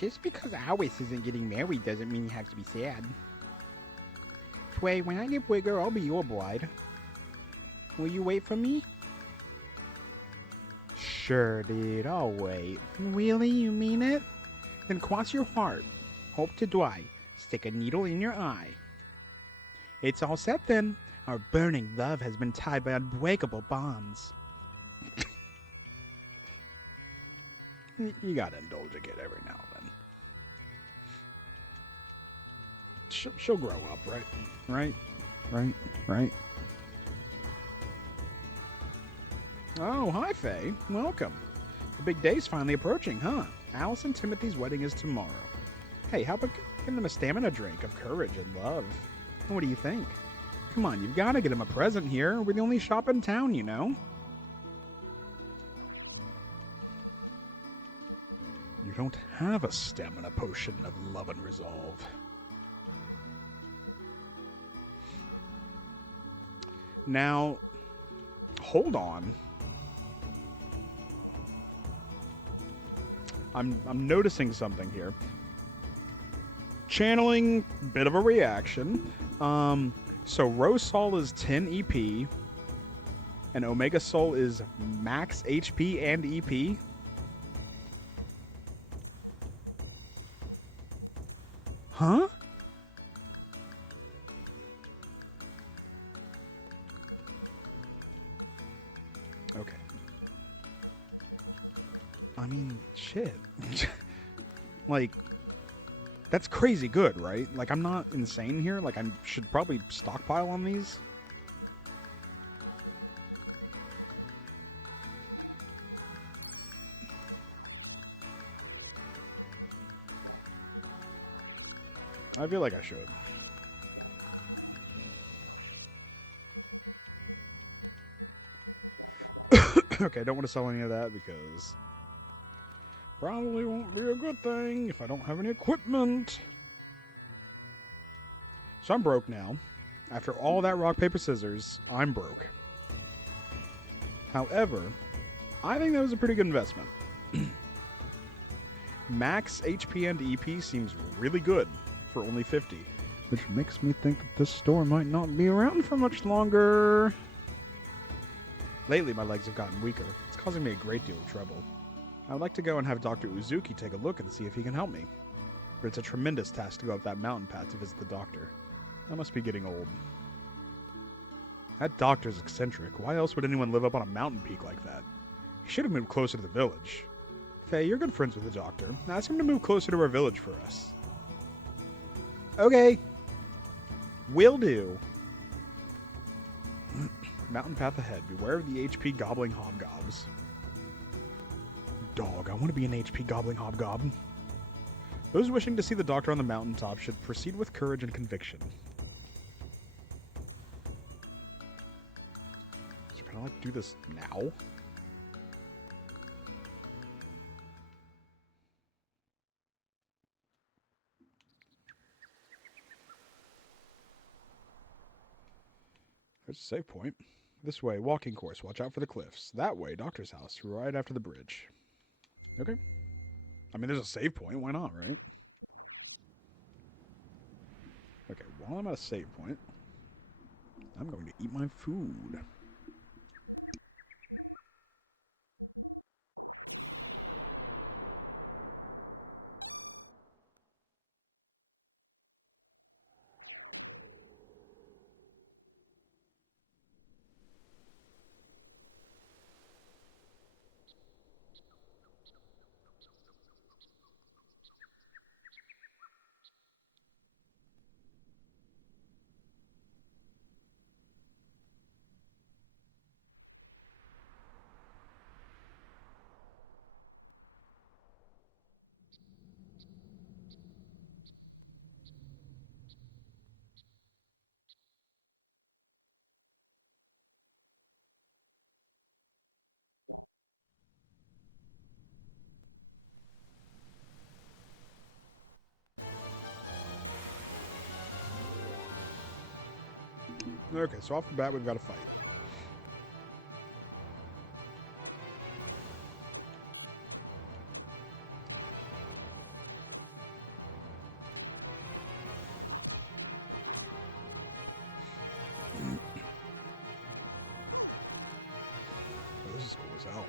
Just because Alice isn't getting married doesn't mean you have to be sad. Sway, when I get bigger, I'll be your bride. Will you wait for me? Sure, dude, I'll wait. Really? You mean it? Then cross your heart. Hope to die. Stick a needle in your eye. It's all set then. Our burning love has been tied by unbreakable bonds. You gotta indulge a kid every now and then. She'll grow up, right? Right? Oh, hi, Faye. Welcome. The big day's finally approaching, huh? Alice and Timothy's wedding is tomorrow. Hey, how about getting them a stamina drink of courage and love? What do you think? Come on, you've got to get them a present here. We're the only shop in town, you know? You don't have a stamina potion of love and resolve. Now, hold on. I'm noticing something here. Channeling, bit of a reaction. So Rose Soul is 10 EP, and Omega Soul is max HP and EP. Huh? Okay. I mean, shit. Like, that's crazy good, right? Like, I'm not insane here. Like, I should probably stockpile on these. I feel like I should. Okay, I don't want to sell any of that because Probably won't be a good thing if I don't have any equipment. So I'm broke now. After all that rock, paper, scissors, I'm broke. However, I think that was a pretty good investment. Max HP and EP seems really good for only 50, which makes me think that this store might not be around for much longer. Lately, my legs have gotten weaker. It's causing me a great deal of trouble. I would like to go and have Dr. Uzuki take a look and see if he can help me. But it's a tremendous task to go up that mountain path to visit the doctor. I must be getting old. That doctor's eccentric. Why else would anyone live up on a mountain peak like that? He should have moved closer to the village. Faye, you're good friends with the doctor. Ask him to move closer to our village for us. Okay. Will do. Mountain path ahead. Beware of the HP gobbling hobgobs. Dog, I want to be an HP gobbling hobgob. Those wishing to see the doctor on the mountaintop should proceed with courage and conviction. So can I like do this now? There's a save point. This way, walking course. Watch out for the cliffs. That way, doctor's house, right after the bridge. Okay. I mean, there's a save point. Why not, right? Okay, while I'm at a save point, I'm going to eat my food. Okay, so off the bat, we've got a fight. Oh, this is cool as hell.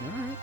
Alright.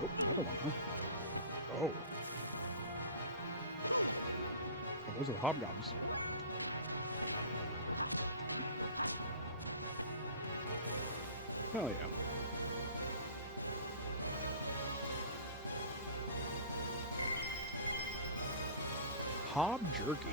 Oh, another one, huh? Oh. Oh, those are the hobgobs. Hell yeah. Hob jerky.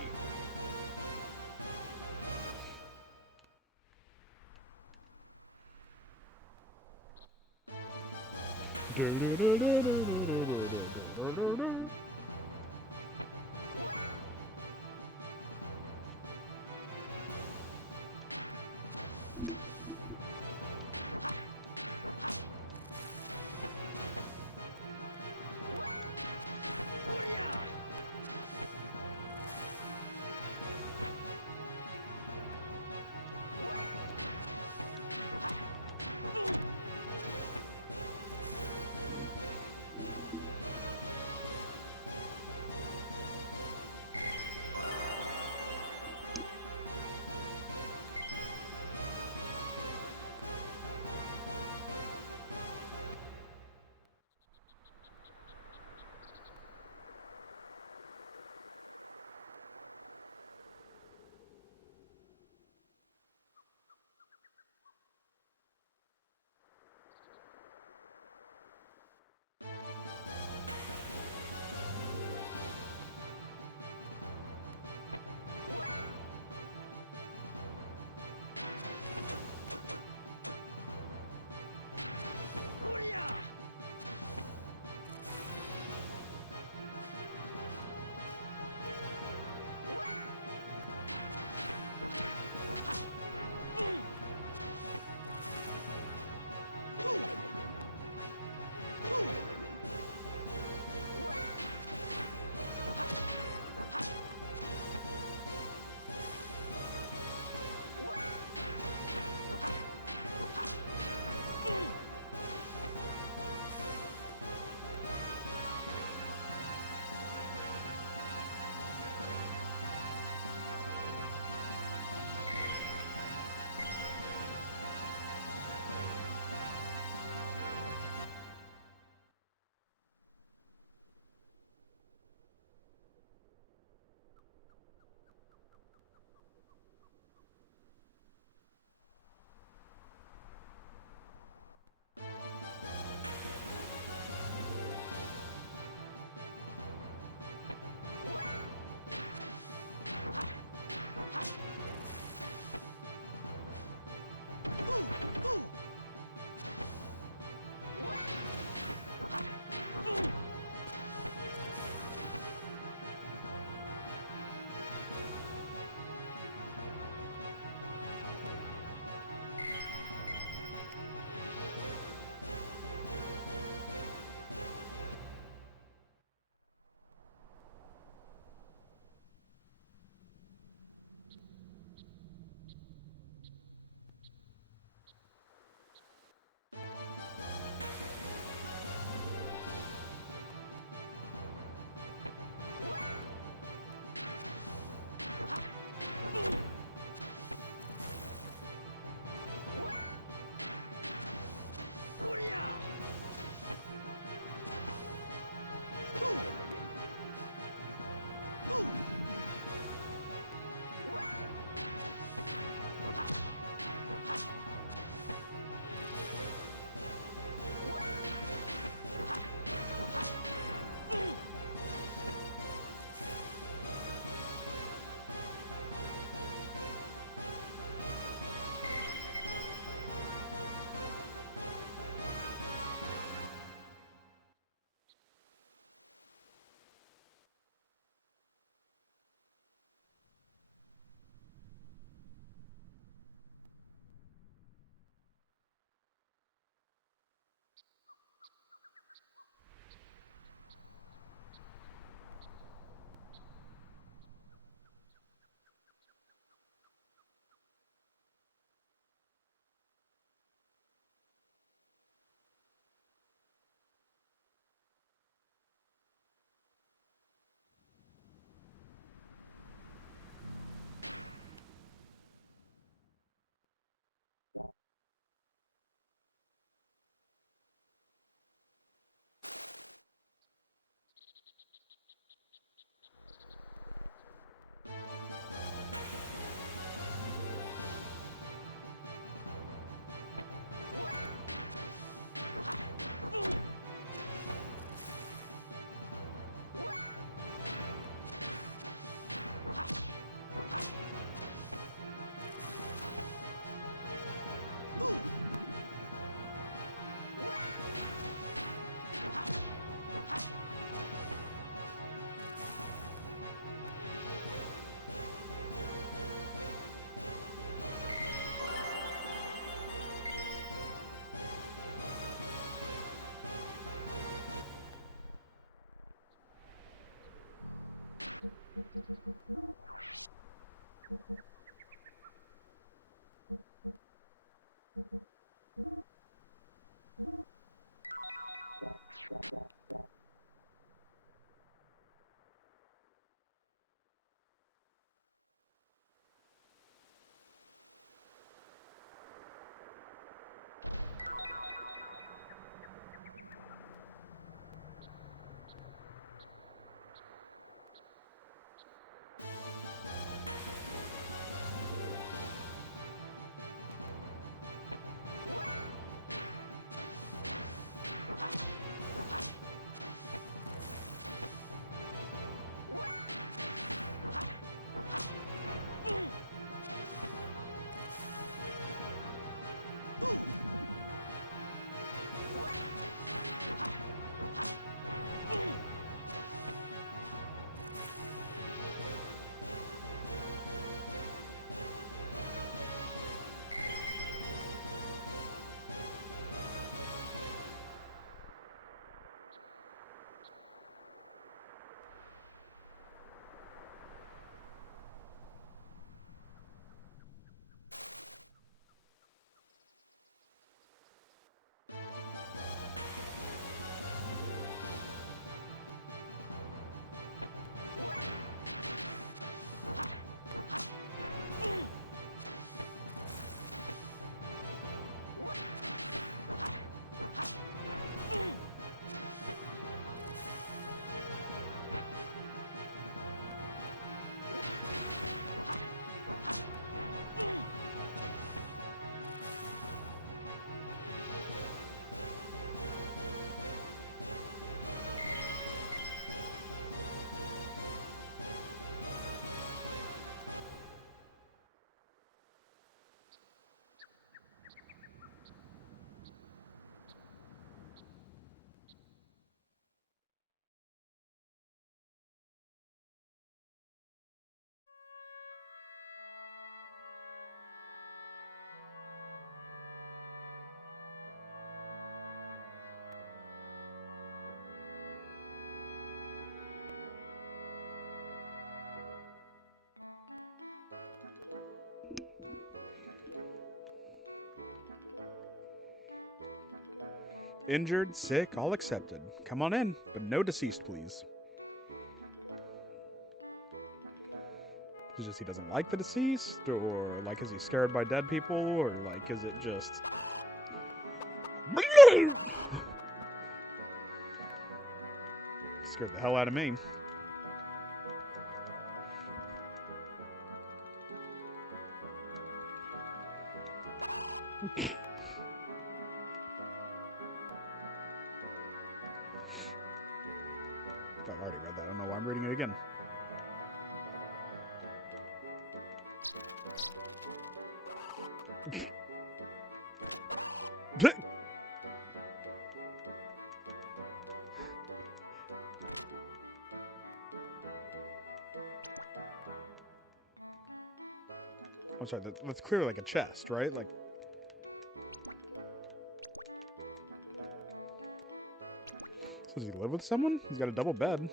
Injured, sick, all accepted. Come on in, but no deceased, please. It's just he doesn't like the deceased, or like is he scared by dead people, or like is it just scared the hell out of me. I've already read that. I don't know why I'm reading it again. I'm sorry, that's clearly like a chest, right? Like, so does he live with someone? He's got a double bed.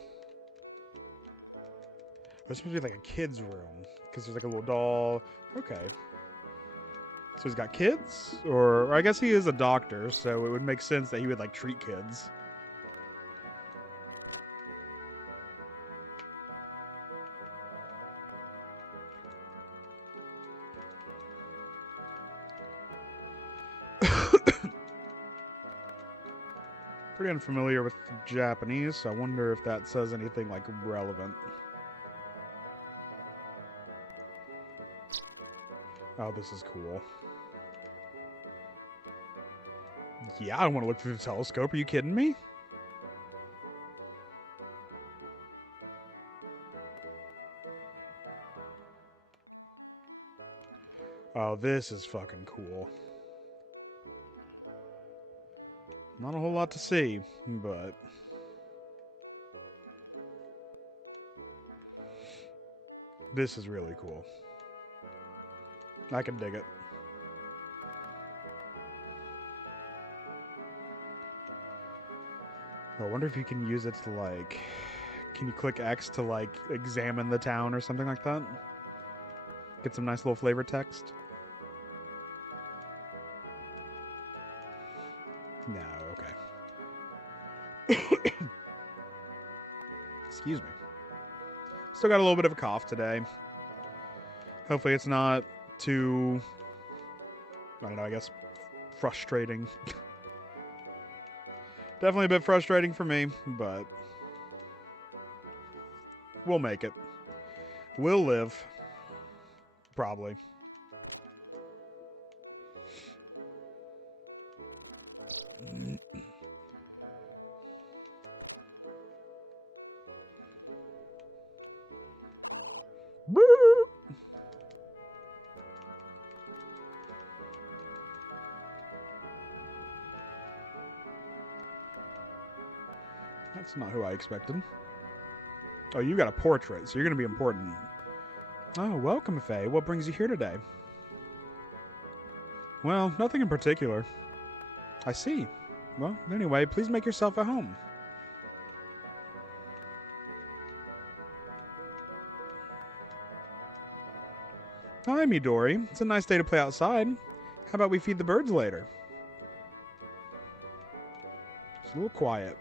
This supposed to be like a kid's room, because there's like a little doll. Okay. So he's got kids? Or I guess he is a doctor, so it would make sense that he would like treat kids. Pretty unfamiliar with Japanese, so I wonder if that says anything like relevant. Oh, this is cool. Yeah, I want to look through the telescope. Are you kidding me? Oh, this is fucking cool. Not a whole lot to see, but this is really cool. I can dig it. I wonder if you can use it to like... Can you click X to like examine the town or something like that? Get some nice little flavor text? No, okay. Excuse me. Still got a little bit of a cough today. Hopefully it's not too... I don't know, I guess frustrating. Definitely a bit frustrating for me, but we'll make it. We'll live. Probably. That's not who I expected. Oh, you got a portrait, so you're going to be important. Oh, welcome, Faye. What brings you here today? Well, nothing in particular. I see. Well, anyway, please make yourself at home. Hi, Midori. It's a nice day to play outside. How about we feed the birds later? It's a little quiet.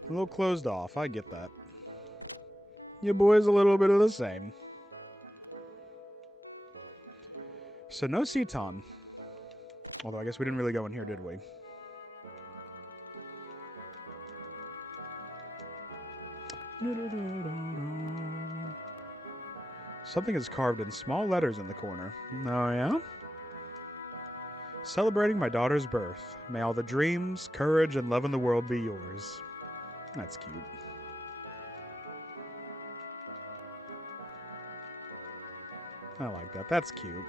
A little closed off, I get that. Your boy's a little bit of the same. So no Seton. Although I guess we didn't really go in here, did we? Something is carved in small letters in the corner. Oh, yeah? Celebrating my daughter's birth. May all the dreams, courage, and love in the world be yours. That's cute. I like that. That's cute.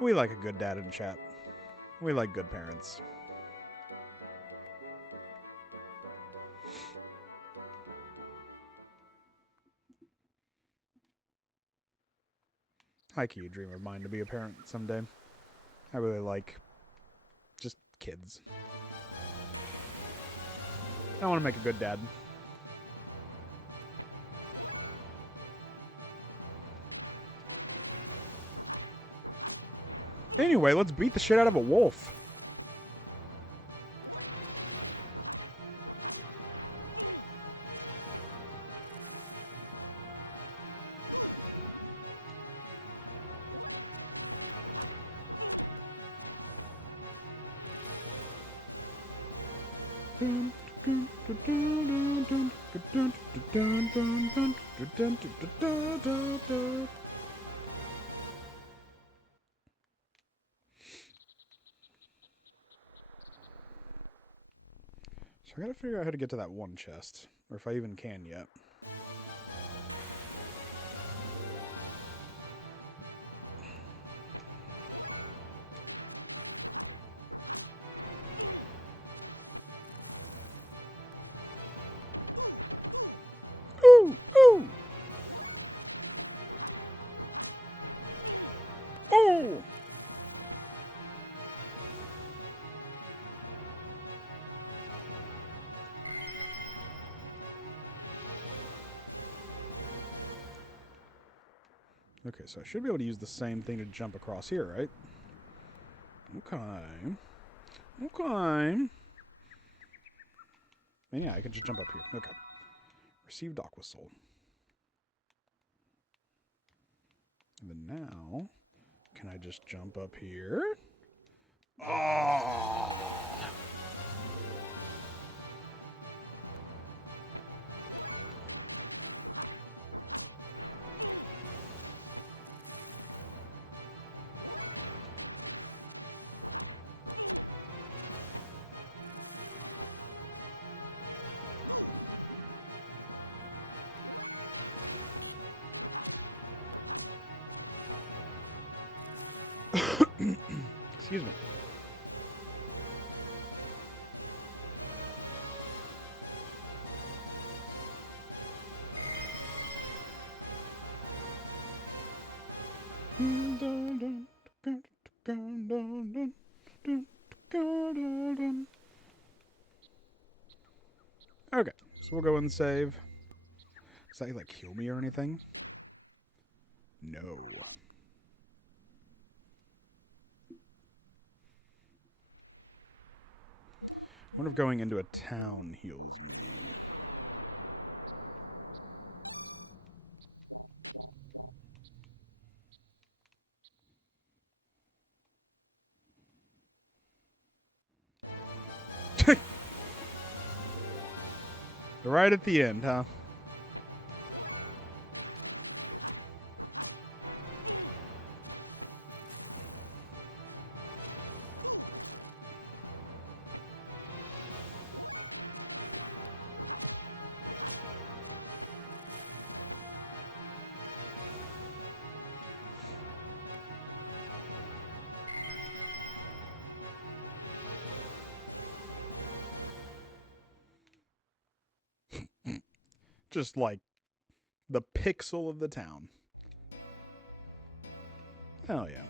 We like a good dad in chat. We like good parents. I could dream of mine to be a parent someday. I really like just kids. I want to make a good dad. Anyway, let's beat the shit out of a wolf. So I gotta figure out how to get to that one chest, or if I even can yet. Ooh! Ooh! Ooh! Okay, so I should be able to use the same thing to jump across here, right? Okay. Okay. And yeah, I can just jump up here. Okay. Received Aqua Soul. And then now, can I just jump up here? Oh! Excuse me. Okay, so we'll go and save. Does that like heal me or anything? No. I wonder if going into a town heals me. Right at the end, huh? Just like the pixel of the town. Hell yeah.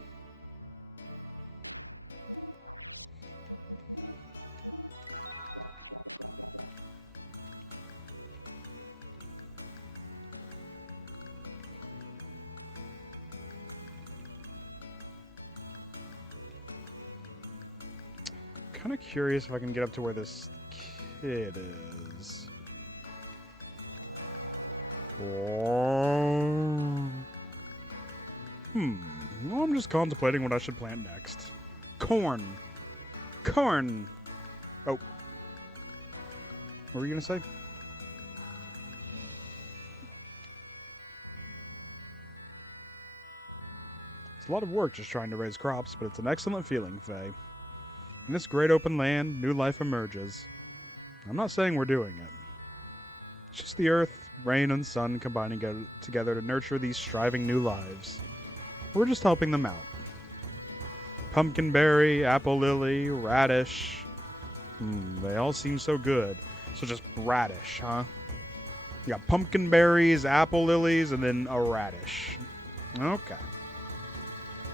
Kind of curious if I can get up to where this kid is. Oh. Well, I'm just contemplating what I should plant next. Corn. Corn. Oh. What were you going to say? It's a lot of work just trying to raise crops, but it's an excellent feeling, Faye. In this great open land, new life emerges. I'm not saying we're doing it. It's just the earth, rain, and sun combining together to nurture these striving new lives. We're just helping them out. Pumpkinberry, apple lily, radish. They all seem so good. So just radish, huh? You got pumpkin berries, apple lilies, and then a radish. Okay.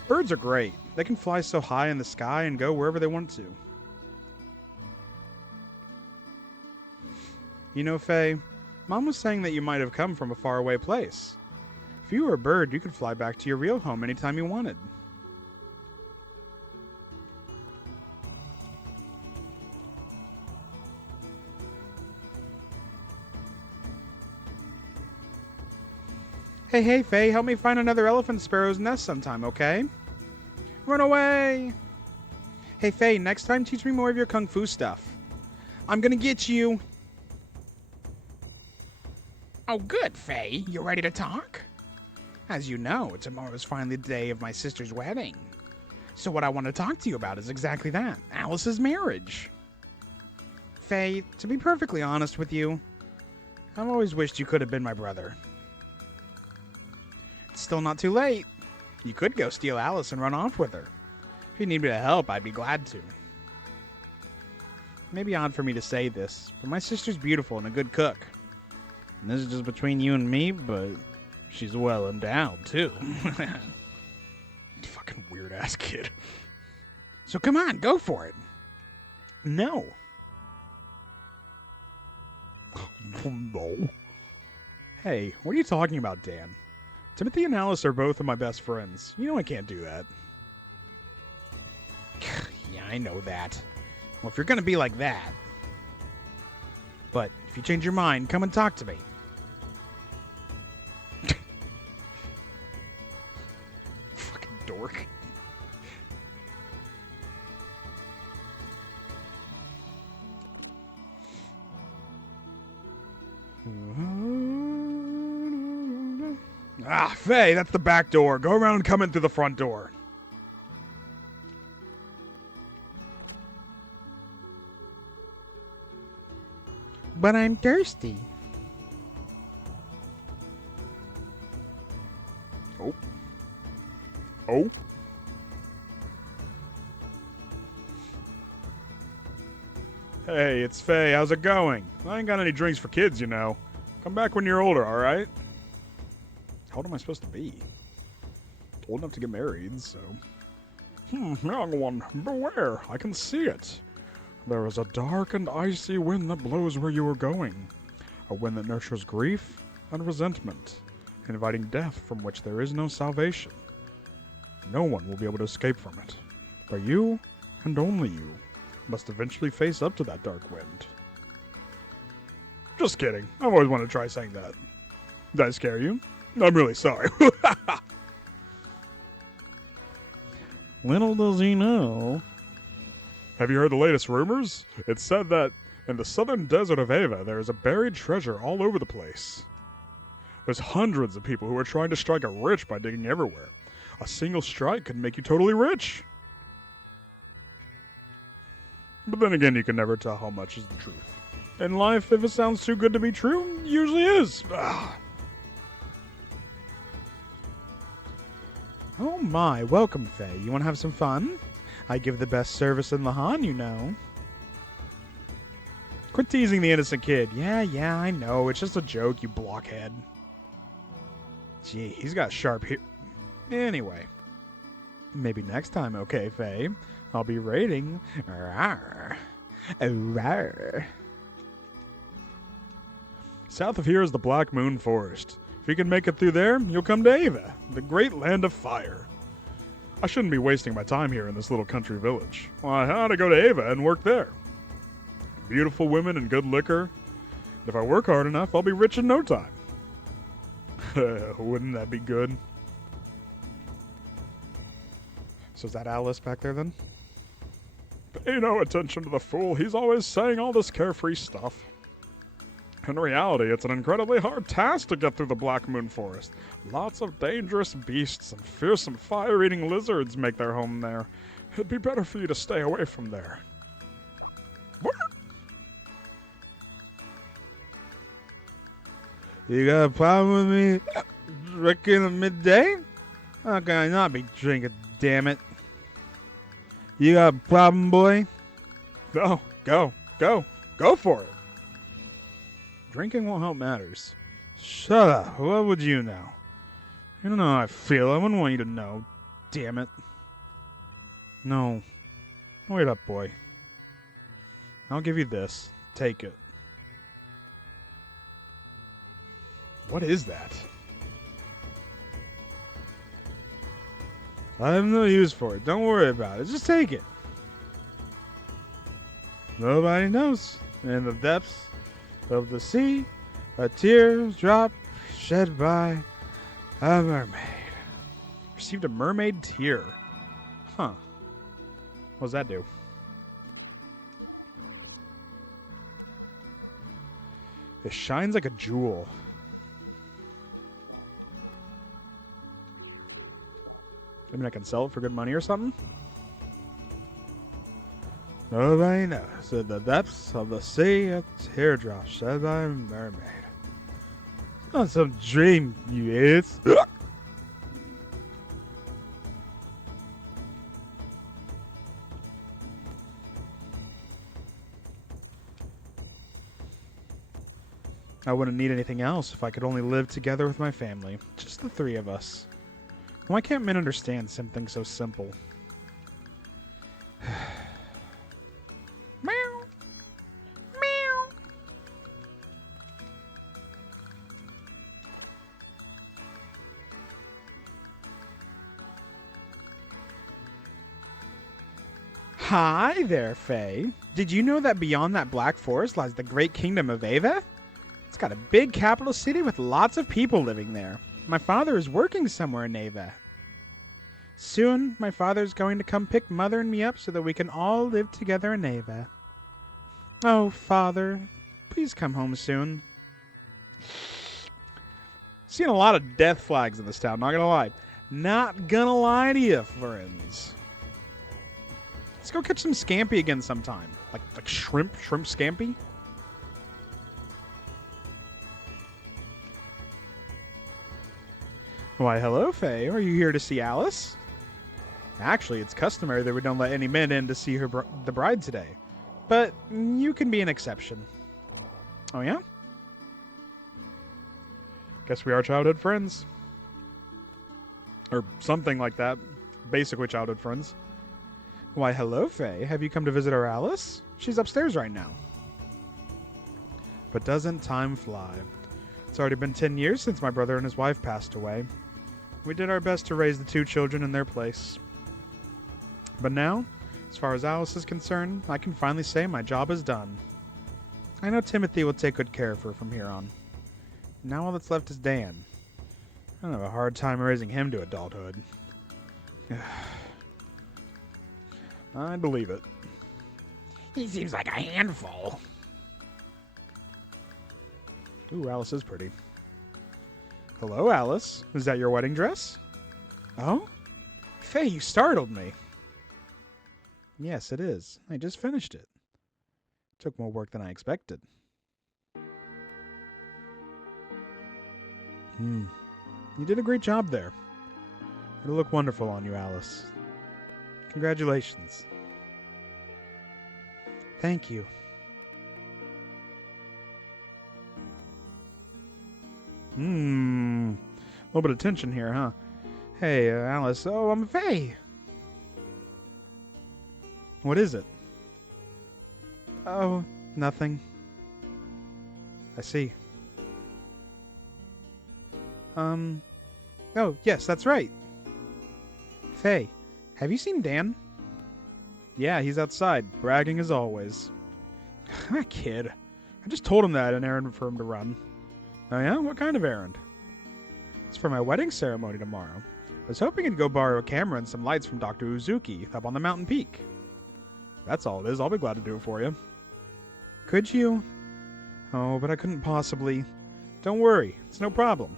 Birds are great. They can fly so high in the sky and go wherever they want to. You know, Faye, Mom was saying that you might have come from a faraway place. If you were a bird, you could fly back to your real home anytime you wanted. Hey, Faye, help me find another elephant sparrow's nest sometime, okay? Run away! Hey, Faye, next time teach me more of your kung fu stuff. I'm gonna get you! Oh, good, Faye. You ready to talk? As you know, tomorrow's finally the day of my sister's wedding. So what I want to talk to you about is exactly that, Alice's marriage. Faye, to be perfectly honest with you, I've always wished you could have been my brother. It's still not too late. You could go steal Alice and run off with her. If you need me to help, I'd be glad to. It may be odd for me to say this, but my sister's beautiful and a good cook. And this is just between you and me, but she's well endowed, too. Fucking weird-ass kid. So come on, go for it. No. No. Hey, what are you talking about, Dan? Timothy and Alice are both of my best friends. You know I can't do that. Yeah, I know that. Well, if you're gonna be like that... But if you change your mind, come and talk to me. Fucking dork. Ah, Faye, that's the back door. Go around and come in through the front door. But I'm thirsty. Oh. Oh. Hey, it's Faye. How's it going? I ain't got any drinks for kids, you know. Come back when you're older, alright? How old am I supposed to be? Old enough to get married, so... young one, beware. I can see it. There is a dark and icy wind that blows where you are going. A wind that nurtures grief and resentment, inviting death from which there is no salvation. No one will be able to escape from it. But you, and only you, must eventually face up to that dark wind. Just kidding. I've always wanted to try saying that. Did I scare you? I'm really sorry. Little does he know. Have you heard the latest rumors? It's said that in the southern desert of Ava, there is a buried treasure all over the place. There's hundreds of people who are trying to strike it rich by digging everywhere. A single strike could make you totally rich. But then again, you can never tell how much is the truth. In life, if it sounds too good to be true, it usually is. Oh my, welcome, Faye. You want to have some fun? I give the best service in the Han, you know. Quit teasing the innocent kid. Yeah, I know. It's just a joke, you blockhead. Gee, he's got sharp hair. Anyway. Maybe next time, okay, Faye? I'll be raiding. Rawr. Rawr. South of here is the Black Moon Forest. If you can make it through there, you'll come to Ava, the great land of fire. I shouldn't be wasting my time here in this little country village. Well, I ought to go to Ava and work there. Beautiful women and good liquor. And if I work hard enough, I'll be rich in no time. Wouldn't that be good? So is that Alice back there then? Pay no attention to the fool. He's always saying all this carefree stuff. In reality, it's an incredibly hard task to get through the Black Moon Forest. Lots of dangerous beasts and fearsome fire-eating lizards make their home there. It'd be better for you to stay away from there. What? You got a problem with me drinking at midday? How can I not be drinking, damn it? You got a problem, boy? No, go for it. Drinking won't help matters. Shut up. What would you know? You don't know how I feel. I wouldn't want you to know. Damn it. No. Wait up, boy. I'll give you this. Take it. What is that? I have no use for it. Don't worry about it. Just take it. Nobody knows. In the depths of the sea, a tear drop shed by a mermaid. Received a mermaid tear. Huh. What does that do? It shines like a jewel. I mean, I can sell it for good money or something? Nobody knows. In the depths of the sea, a teardrop shed by a mermaid. It's not some dream, you idiots. I wouldn't need anything else if I could only live together with my family. Just the three of us. Why can't men understand something so simple? Meow. Meow. Hi there, Faye. Did you know that beyond that black forest lies the great kingdom of Ava? It's got a big capital city with lots of people living there. My father is working somewhere in Ava. Soon, my father's going to come pick Mother and me up so that we can all live together in Ava. Oh, Father, please come home soon. Seen a lot of death flags in this town, not gonna lie. Not gonna lie to you, friends. Let's go catch some scampi again sometime. Like shrimp scampi. Why, hello, Faye. Are you here to see Alice? Actually, it's customary that we don't let any men in to see the bride today. But you can be an exception. Oh, yeah? Guess we are childhood friends. Or something like that. Basically childhood friends. Why, hello, Faye. Have you come to visit our Alice? She's upstairs right now. But doesn't time fly? It's already been 10 years since my brother and his wife passed away. We did our best to raise the two children in their place. But now, as far as Alice is concerned, I can finally say my job is done. I know Timothy will take good care of her from here on. Now all that's left is Dan. I have a hard time raising him to adulthood. I believe it. He seems like a handful. Ooh, Alice is pretty. Hello, Alice. Is that your wedding dress? Oh? Faye, you startled me. Yes, it is. I just finished it. Took more work than I expected. You did a great job there. It'll look wonderful on you, Alice. Congratulations. Thank you. A little bit of tension here, huh? Hey, Alice. Oh, I'm Faye. What is it? Oh, nothing. I see. Oh, yes, that's right. Faye, have you seen Dan? Yeah, he's outside, bragging as always. That kid. I just told him that an errand for him to run. Oh yeah? What kind of errand? It's for my wedding ceremony tomorrow. I was hoping to go borrow a camera and some lights from Dr. Uzuki up on the mountain peak. That's all it is. I'll be glad to do it for you. Could you? Oh, but I couldn't possibly. Don't worry. It's no problem.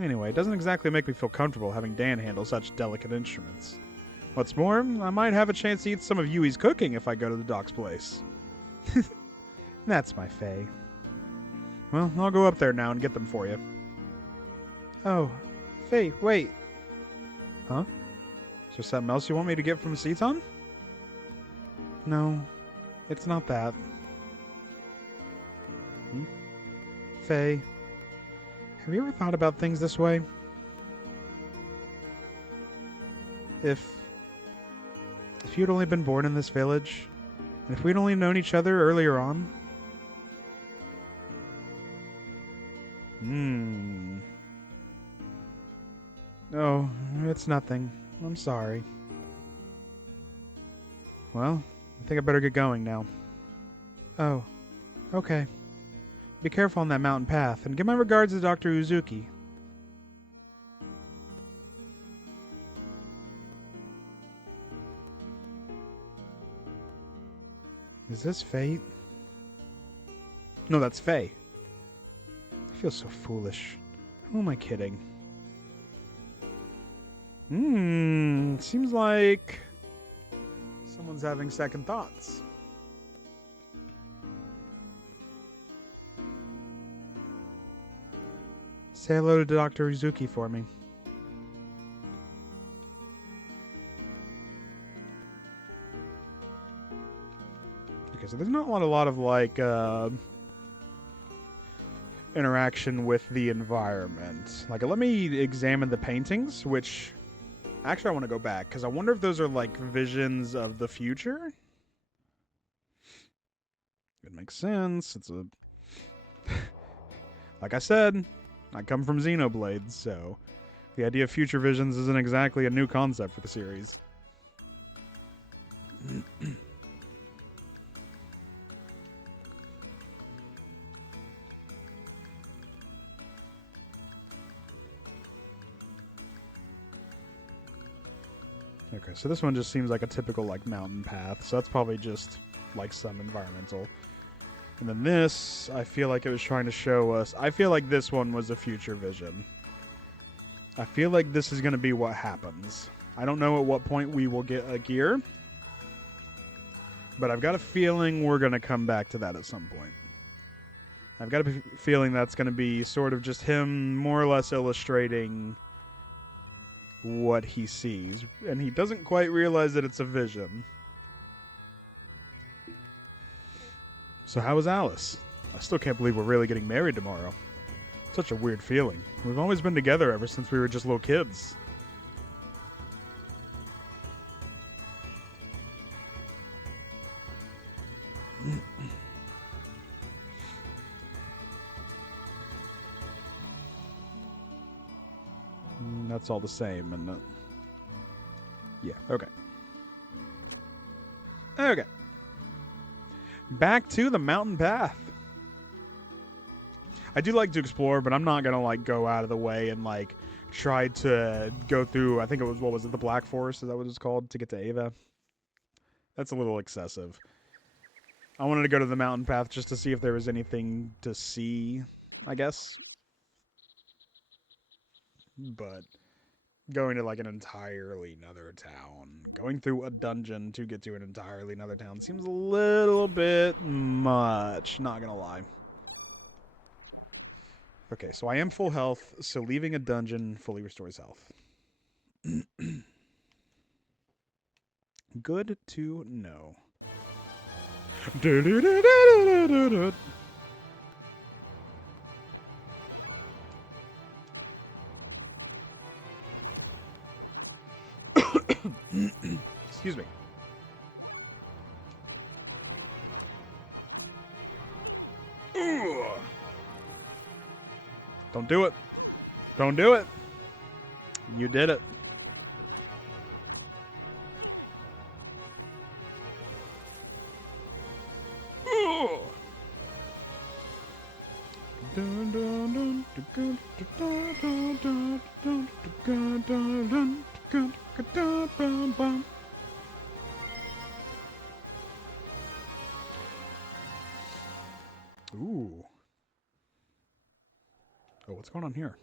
Anyway, it doesn't exactly make me feel comfortable having Dan handle such delicate instruments. What's more, I might have a chance to eat some of Yui's cooking if I go to the doc's place. That's my Faye. Well, I'll go up there now and get them for you. Oh, Faye, wait. Huh? Is there something else you want me to get from Seton? No, it's not that. Faye, have you ever thought about things this way? If you'd only been born in this village, and if we'd only known each other earlier on? Oh, it's nothing. I'm sorry. Well, I think I better get going now. Oh, okay. Be careful on that mountain path, and give my regards to Dr. Uzuki. Is this fate? No, that's Faye. I feel so foolish. Who am I kidding? Seems like someone's having second thoughts. Say hello to Dr. Uzuki for me. Okay, so there's not a lot of like interaction with the environment. Like, let me examine the paintings, which actually I want to go back because I wonder if those are like visions of the future. It makes sense. It's a like I said, I come from Xenoblade, so the idea of future visions isn't exactly a new concept for the series. Okay, so this one just seems like a typical like mountain path, so that's probably just like some environmental. And then this, I feel like it was trying to show us. I feel like this one was a future vision. I feel like this is going to be what happens. I don't know at what point we will get a gear, but I've got a feeling we're going to come back to that at some point. I've got a feeling that's going to be sort of just him more or less illustrating what he sees, and he doesn't quite realize that it's a vision. So how is Alice? I still can't believe we're really getting married tomorrow. Such a weird feeling. We've always been together ever since we were just little kids. That's all the same, and yeah, okay. Okay. Back to the mountain path. I do like to explore, but I'm not gonna like go out of the way and like try to go through. I think it was what was it, the Black Forest? Is that what it's called to get to Ava? That's a little excessive. I wanted to go to the mountain path just to see if there was anything to see, I guess. But going to like an entirely another town, going through a dungeon to get to an entirely another town seems a little bit much, not gonna lie. Okay, so I am full health, so leaving a dungeon fully restores health. Good to know. Excuse me. Don't do it. Don't do it. You did it. Ooh. Oh, what's going on here?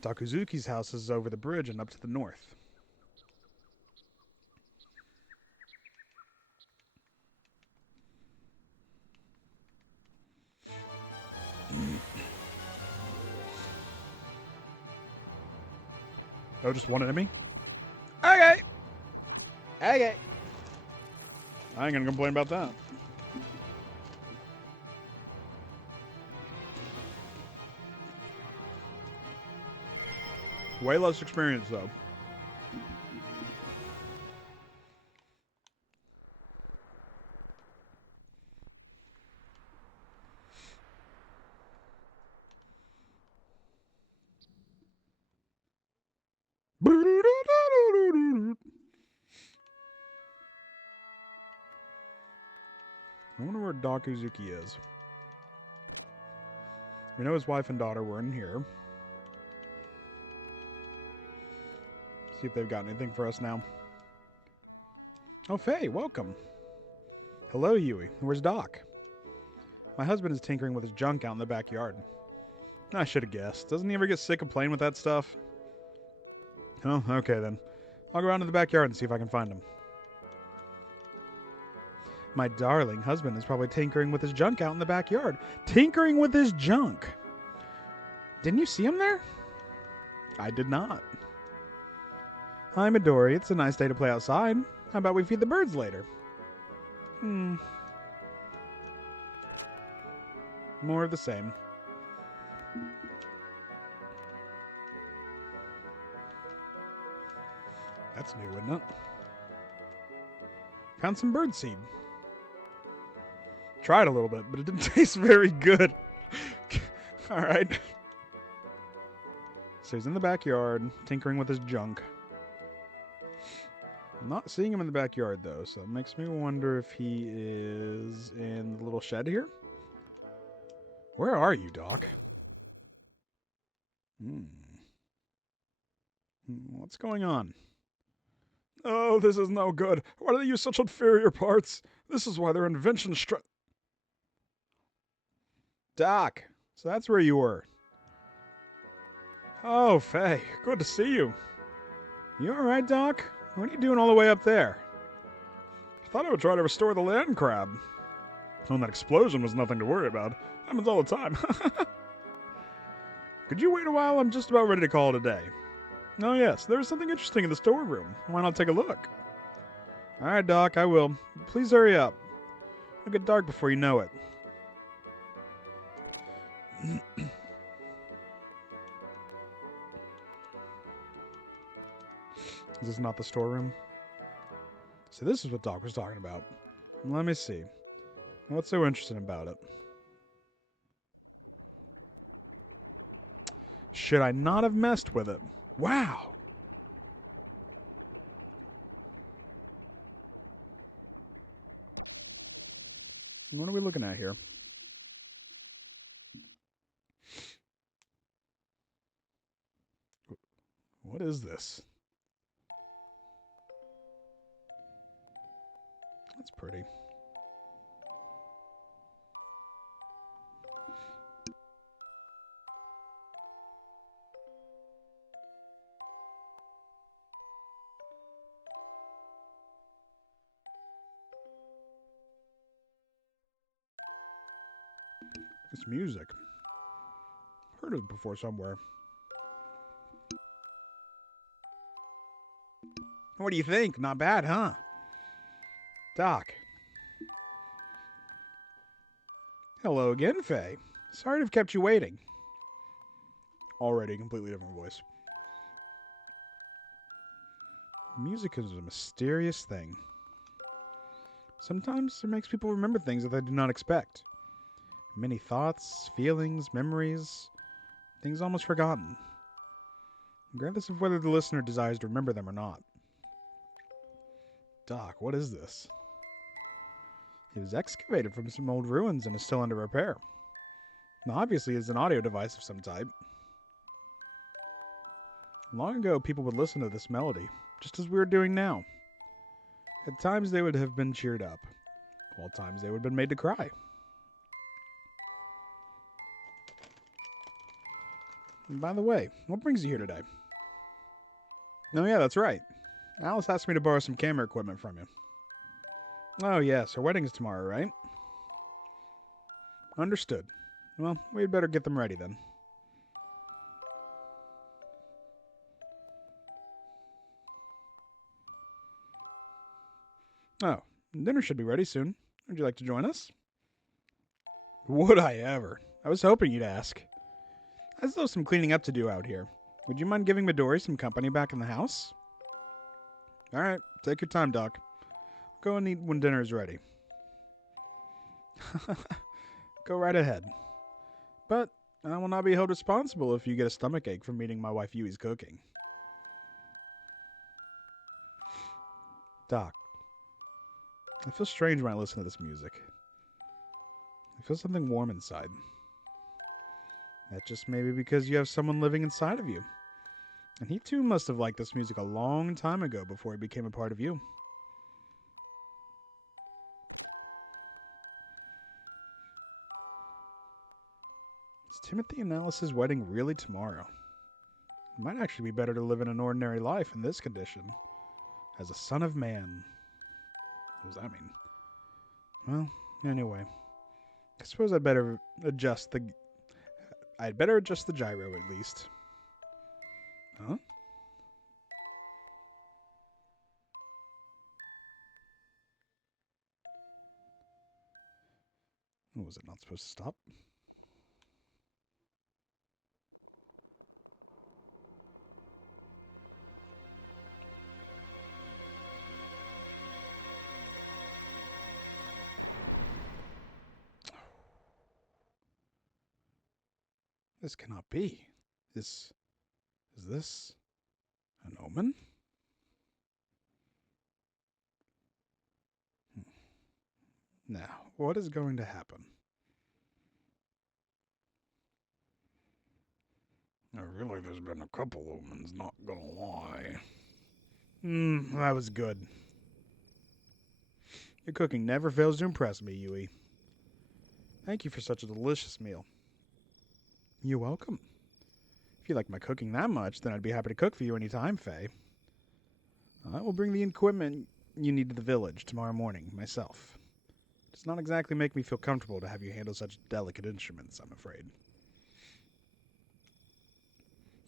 Takuzuki's house is over the bridge and up to the north. Oh, just one enemy? Okay. Okay. I ain't gonna complain about that. Way less experience, though. I wonder where Doc Uzuki is. We know his wife and daughter were in here. See if they've got anything for us now. Oh, Faye, welcome. Hello, Yui. Where's Doc? My husband is tinkering with his junk out in the backyard. I should have guessed. Doesn't he ever get sick of playing with that stuff? Oh, okay then. I'll go out to the backyard and see if I can find him. My darling husband is probably tinkering with his junk out in the backyard. Tinkering with his junk? Didn't you see him there? I did not. Hi, Midori. It's a nice day to play outside. How about we feed the birds later? More of the same. That's new, isn't it? Found some birdseed. Tried a little bit, but it didn't taste very good. Alright. So he's in the backyard, tinkering with his junk. I'm not seeing him in the backyard, though, so it makes me wonder if he is in the little shed here. Where are you, Doc? What's going on? Oh, this is no good. Why do they use such inferior parts? This is why their inventions Doc, so that's where you were. Oh, Faye, good to see you. You alright, Doc? What are you doing all the way up there? I thought I would try to restore the land crab. Oh, and that explosion was nothing to worry about. Happens all the time. Could you wait a while? I'm just about ready to call it a day. Oh yes, there's something interesting in the storeroom. Why not take a look? Alright, Doc, I will. Please hurry up. It'll get dark before you know it. Is this not the storeroom? So this is what Doc was talking about. Let me see. What's so interesting about it? Should I not have messed with it? Wow! What are we looking at here? What is this? That's pretty. It's music. Heard it before somewhere. What do you think? Not bad, huh? Doc. Hello again, Faye. Sorry to have kept you waiting. Already a completely different voice. Music is a mysterious thing. Sometimes it makes people remember things that they do not expect. Many thoughts, feelings, memories, things almost forgotten. Regardless of whether the listener desires to remember them or not. Doc, what is this? It was excavated from some old ruins and is still under repair. Now, obviously, it's an audio device of some type. Long ago, people would listen to this melody, just as we are doing now. At times, they would have been cheered up, while at times they would have been made to cry. And by the way, what brings you here today? Oh yeah, that's right. Alice asked me to borrow some camera equipment from you. Oh yes, her wedding is tomorrow, right? Understood. Well, we'd better get them ready then. Oh, dinner should be ready soon. Would you like to join us? Would I ever? I was hoping you'd ask. I still have some cleaning up to do out here. Would you mind giving Midori some company back in the house? Alright, take your time, Doc. Go and eat when dinner is ready. Go right ahead. But I will not be held responsible if you get a stomachache from eating my wife Yui's cooking. Doc, I feel strange when I listen to this music. I feel something warm inside. That just may be because you have someone living inside of you. And he too must have liked this music a long time ago before it became a part of you. Is Timothy and Alice's wedding really tomorrow? It might actually be better to live in an ordinary life in this condition. As a son of man. What does that mean? Well, anyway. I suppose I'd better adjust the gyro at least. Huh? Was it not supposed to stop? This cannot be. Is this an omen? Now, what is going to happen? I feel like there's been a couple omens, not gonna lie. That was good. Your cooking never fails to impress me, Yui. Thank you for such a delicious meal. You're welcome. If you like my cooking that much, then I'd be happy to cook for you any time, Faye. I will bring the equipment you need to the village tomorrow morning, myself. It does not exactly make me feel comfortable to have you handle such delicate instruments, I'm afraid.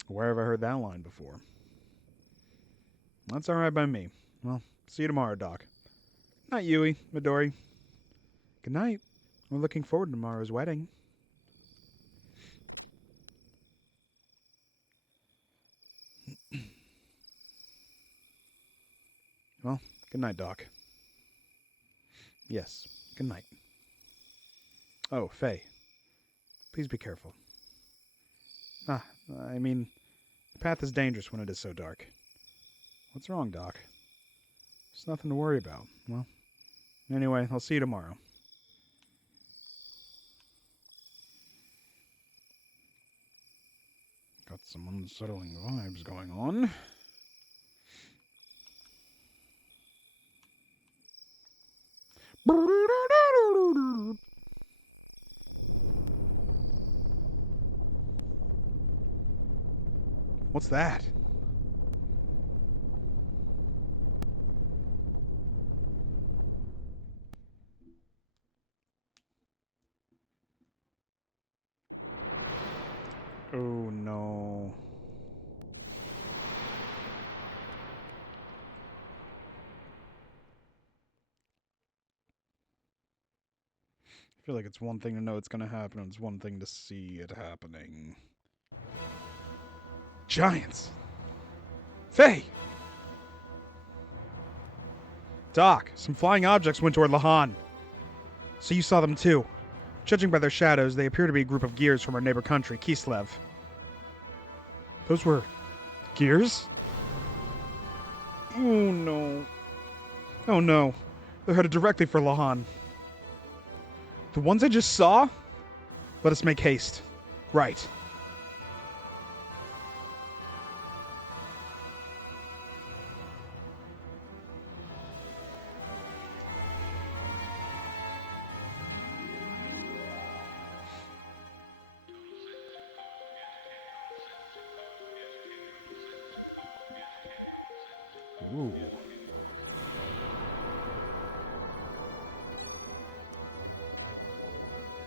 Where have I heard that line before? That's all right by me. Well, see you tomorrow, Doc. Night, Yui, Midori. Good night. We're looking forward to tomorrow's wedding. Well, good night, Doc. Yes, good night. Oh, Faye. Please be careful. The path is dangerous when it is so dark. What's wrong, Doc? There's nothing to worry about. Well, anyway, I'll see you tomorrow. Got some unsettling vibes going on. What's that? Oh no. I feel like it's one thing to know it's going to happen, and it's one thing to see it happening. Giants! Faye! Doc, some flying objects went toward Lahan. So you saw them too. Judging by their shadows, they appear to be a group of gears from our neighbor country, Kislev. Those were gears? Oh no. Oh no. They're headed directly for Lahan. The ones I just saw? Let us make haste. Right. Ooh.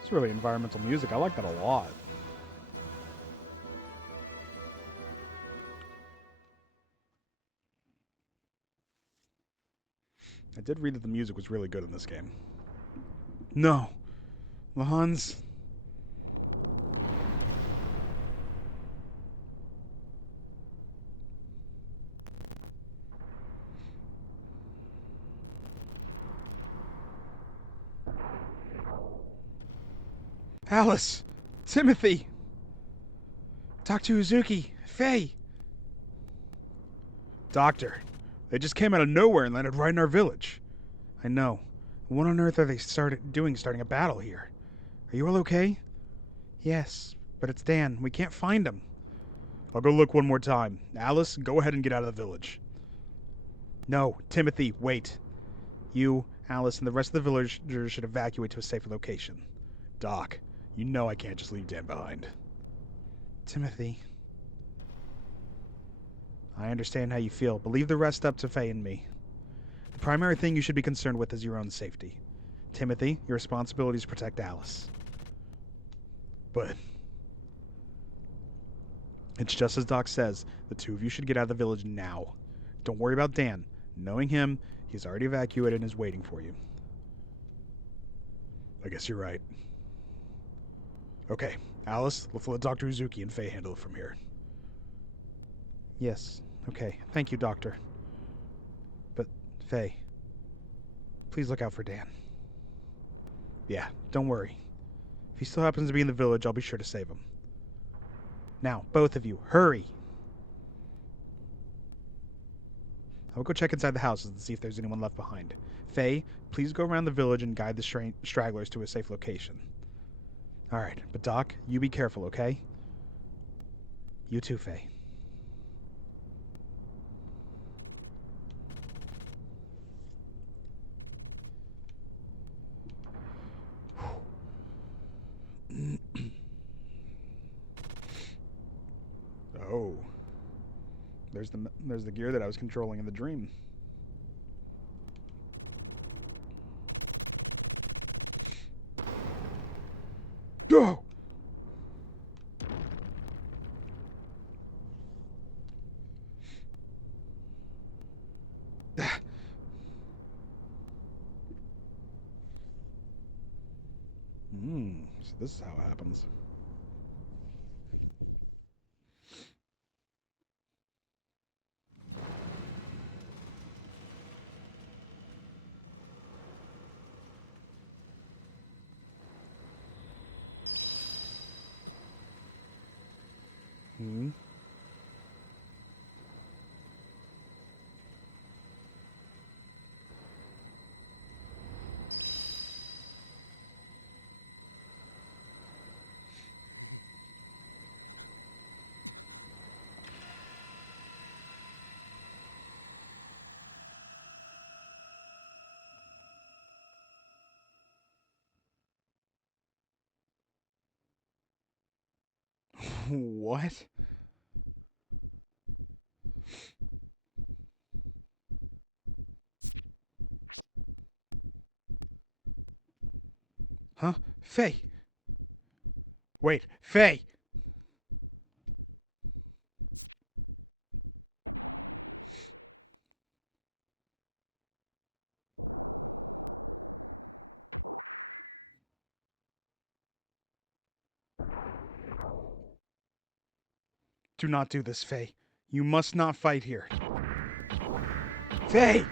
It's really environmental music. I like that a lot. I did read that the music was really good in this game. No. Lahan's... Alice! Timothy! Dr. Uzuki! Faye! Doctor, they just came out of nowhere and landed right in our village. I know. What on earth are they starting a battle here? Are you all okay? Yes, but it's Dan. We can't find him. I'll go look one more time. Alice, go ahead and get out of the village. No, Timothy, wait. You, Alice, and the rest of the villagers should evacuate to a safer location. Doc, you know I can't just leave Dan behind. Timothy. I understand how you feel, but leave the rest up to Faye and me. The primary thing you should be concerned with is your own safety. Timothy, your responsibility is to protect Alice. But it's just as Doc says. The two of you should get out of the village now. Don't worry about Dan. Knowing him, he's already evacuated and is waiting for you. I guess you're right. Okay, Alice, let's let Dr. Uzuki and Faye handle it from here. Yes, okay. Thank you, Doctor. But, Faye, please look out for Dan. Yeah, don't worry. If he still happens to be in the village, I'll be sure to save him. Now, both of you, hurry! I'll go check inside the houses and see if there's anyone left behind. Faye, please go around the village and guide the stragglers to a safe location. Alright, but Doc, you be careful, okay? You too, Faye. Oh. There's the gear that I was controlling in the dream. Go! So this is how it happens. What? Huh? Faye! Wait, Faye! Do not do this, Faye. You must not fight here. Faye!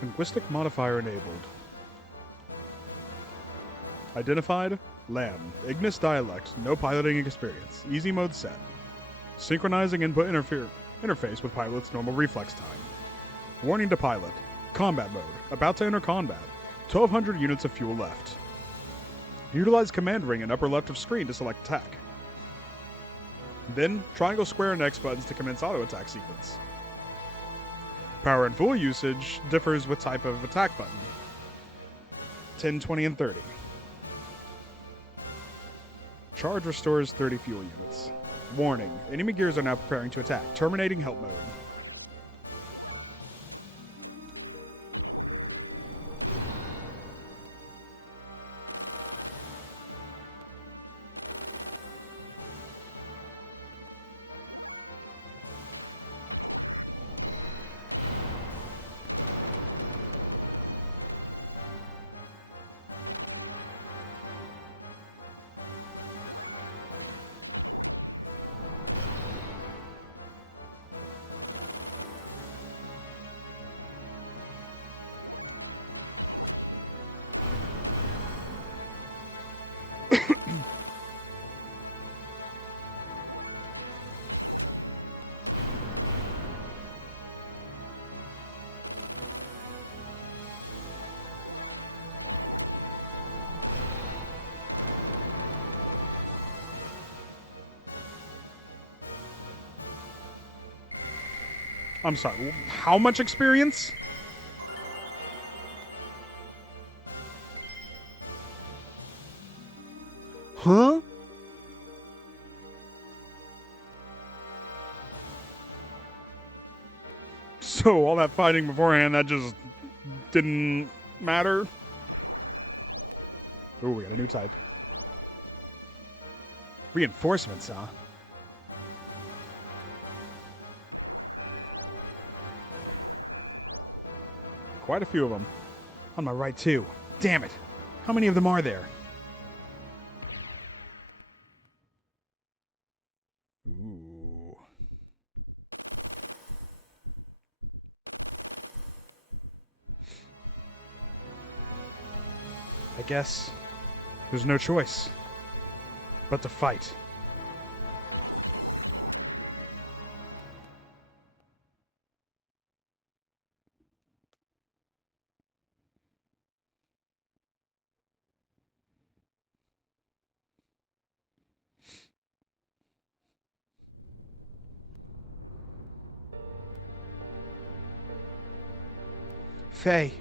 Linguistic modifier enabled. Identified, Lamb. Ignis dialect, no piloting experience. Easy mode set. Synchronizing input interface with pilot's normal reflex time. Warning to pilot. Combat mode. About to enter combat. 1,200 units of fuel left. Utilize command ring in upper left of screen to select attack. Then, triangle, square, and X buttons to commence auto attack sequence. Power and fuel usage differs with type of attack button. 10, 20, and 30. Charge restores 30 fuel units. Warning, enemy gears are now preparing to attack. Terminating help mode. I'm sorry, how much experience? Huh? So all that fighting beforehand, that just didn't matter? Ooh, we got a new type. Reinforcements, huh? Quite a few of them. On my right, too. Damn it. How many of them are there? Ooh. I guess there's no choice but to fight. Faye,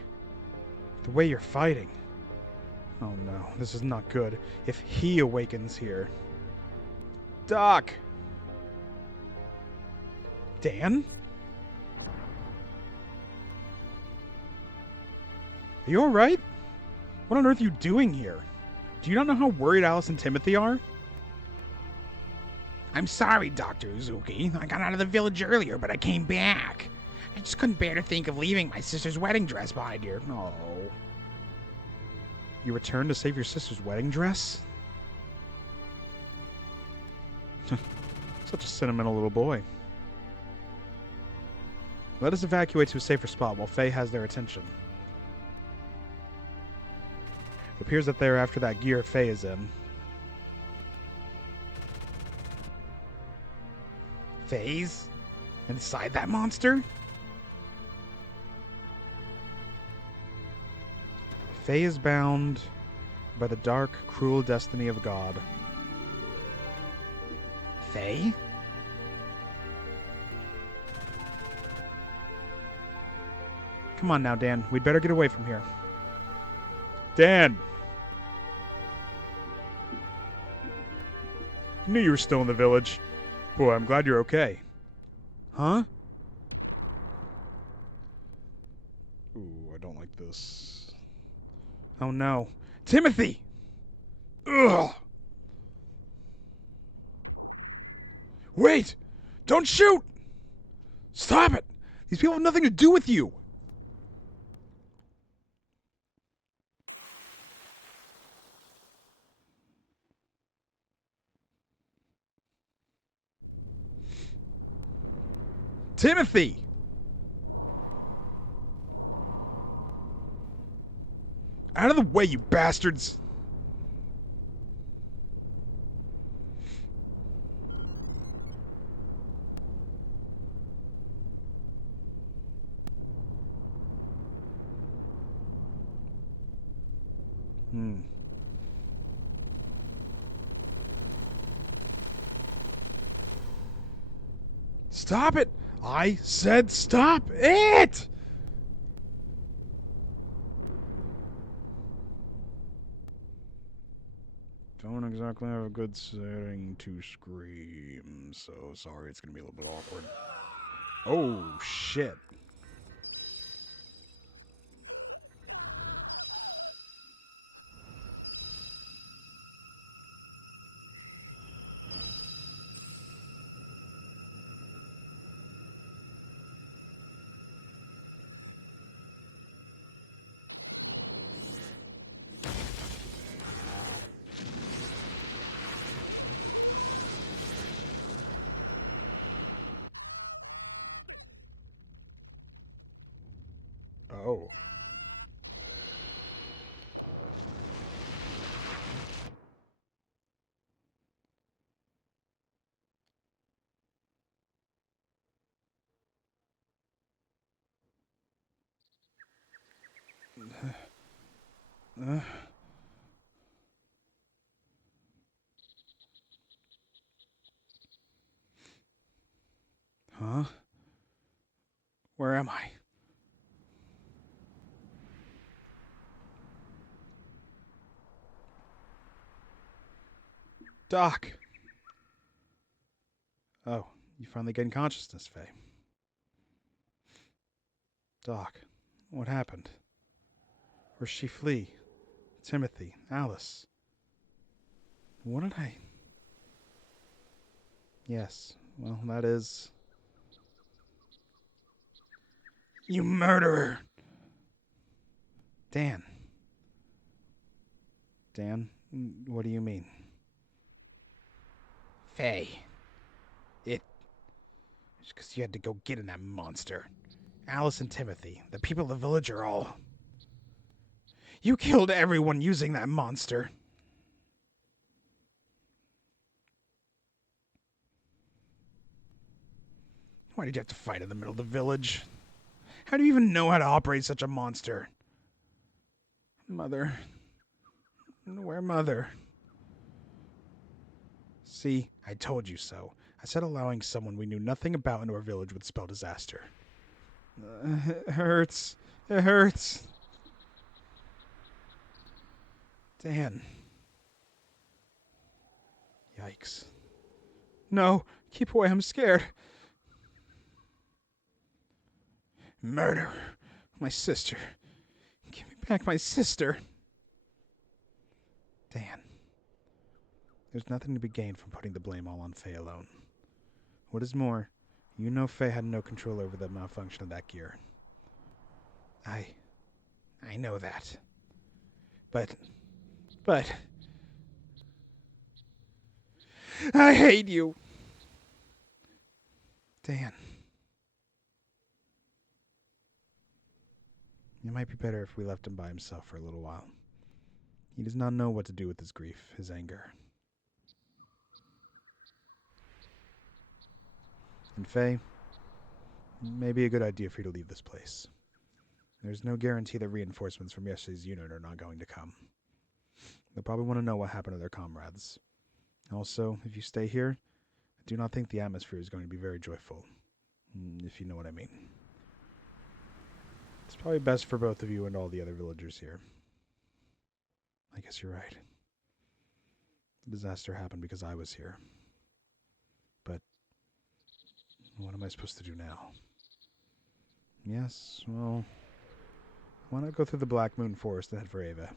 the way you're fighting. Oh no, this is not good. If he awakens here. Doc! Dan? Are you alright? What on earth are you doing here? Do you not know how worried Alice and Timothy are? I'm sorry, Dr. Uzuki. I got out of the village earlier, but I came back. I just couldn't bear to think of leaving my sister's wedding dress behind here. Oh. You returned to save your sister's wedding dress? Such a sentimental little boy. Let us evacuate to a safer spot while Faye has their attention. It appears that they're after that gear Faye is in. Faye's? Inside that monster? Faye is bound by the dark, cruel destiny of God. Faye? Come on now, Dan. We'd better get away from here. Dan! I knew you were still in the village. Boy, I'm glad you're okay. Huh? Ooh, I don't like this. Oh no. Timothy! Ugh! Wait! Don't shoot! Stop it! These people have nothing to do with you! Timothy! Out of the way, you bastards! Stop it! I said stop it! Don't exactly have a good setting to scream, so sorry, it's gonna be a little bit awkward. Oh, shit. Oh. Huh? am I? Doc! Oh, you finally gained consciousness, Faye. Doc, what happened? Where'd she flee? Timothy, Alice. What did I... Yes, well, that is... You murderer! Dan. Dan, what do you mean? Faye. It's because you had to go get in that monster. Alice and Timothy, the people of the village are all... You killed everyone using that monster. Why did you have to fight in the middle of the village? How do you even know how to operate such a monster? Mother. Where Mother? See, I told you so. I said allowing someone we knew nothing about into our village would spell disaster. It hurts. It hurts. Dan. Yikes. No, keep away, I'm scared. Murder. My sister. Give me back my sister. Dan. There's nothing to be gained from putting the blame all on Faye alone. What is more, you know Faye had no control over the malfunction of that gear. I know that. But... I hate you! Dan. It might be better if we left him by himself for a little while. He does not know what to do with his grief, his anger. And Faye, it may be a good idea for you to leave this place. There's no guarantee that reinforcements from yesterday's unit are not going to come. They'll probably want to know what happened to their comrades. Also, if you stay here, I do not think the atmosphere is going to be very joyful, if you know what I mean. It's probably best for both of you and all the other villagers here. I guess you're right. The disaster happened because I was here. But what am I supposed to do now? Yes, well, why not go through the Black Moon Forest and head for Ava?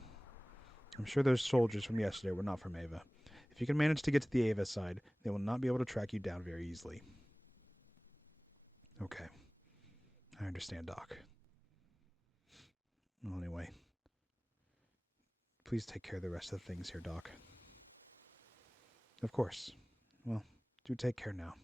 I'm sure those soldiers from yesterday were not from Ava. If you can manage to get to the Ava side, they will not be able to track you down very easily. Okay. I understand, Doc. Well, anyway. Please take care of the rest of the things here, Doc. Of course. Well, do take care now.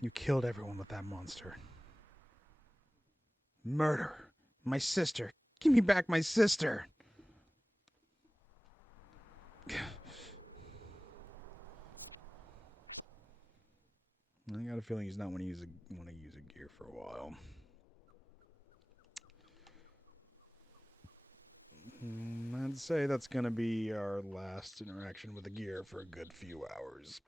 You killed everyone with that monster. Murder. My sister. Give me back my sister. I got a feeling he's not want to use a gear for a while. I'd say that's going to be our last interaction with the gear for a good few hours.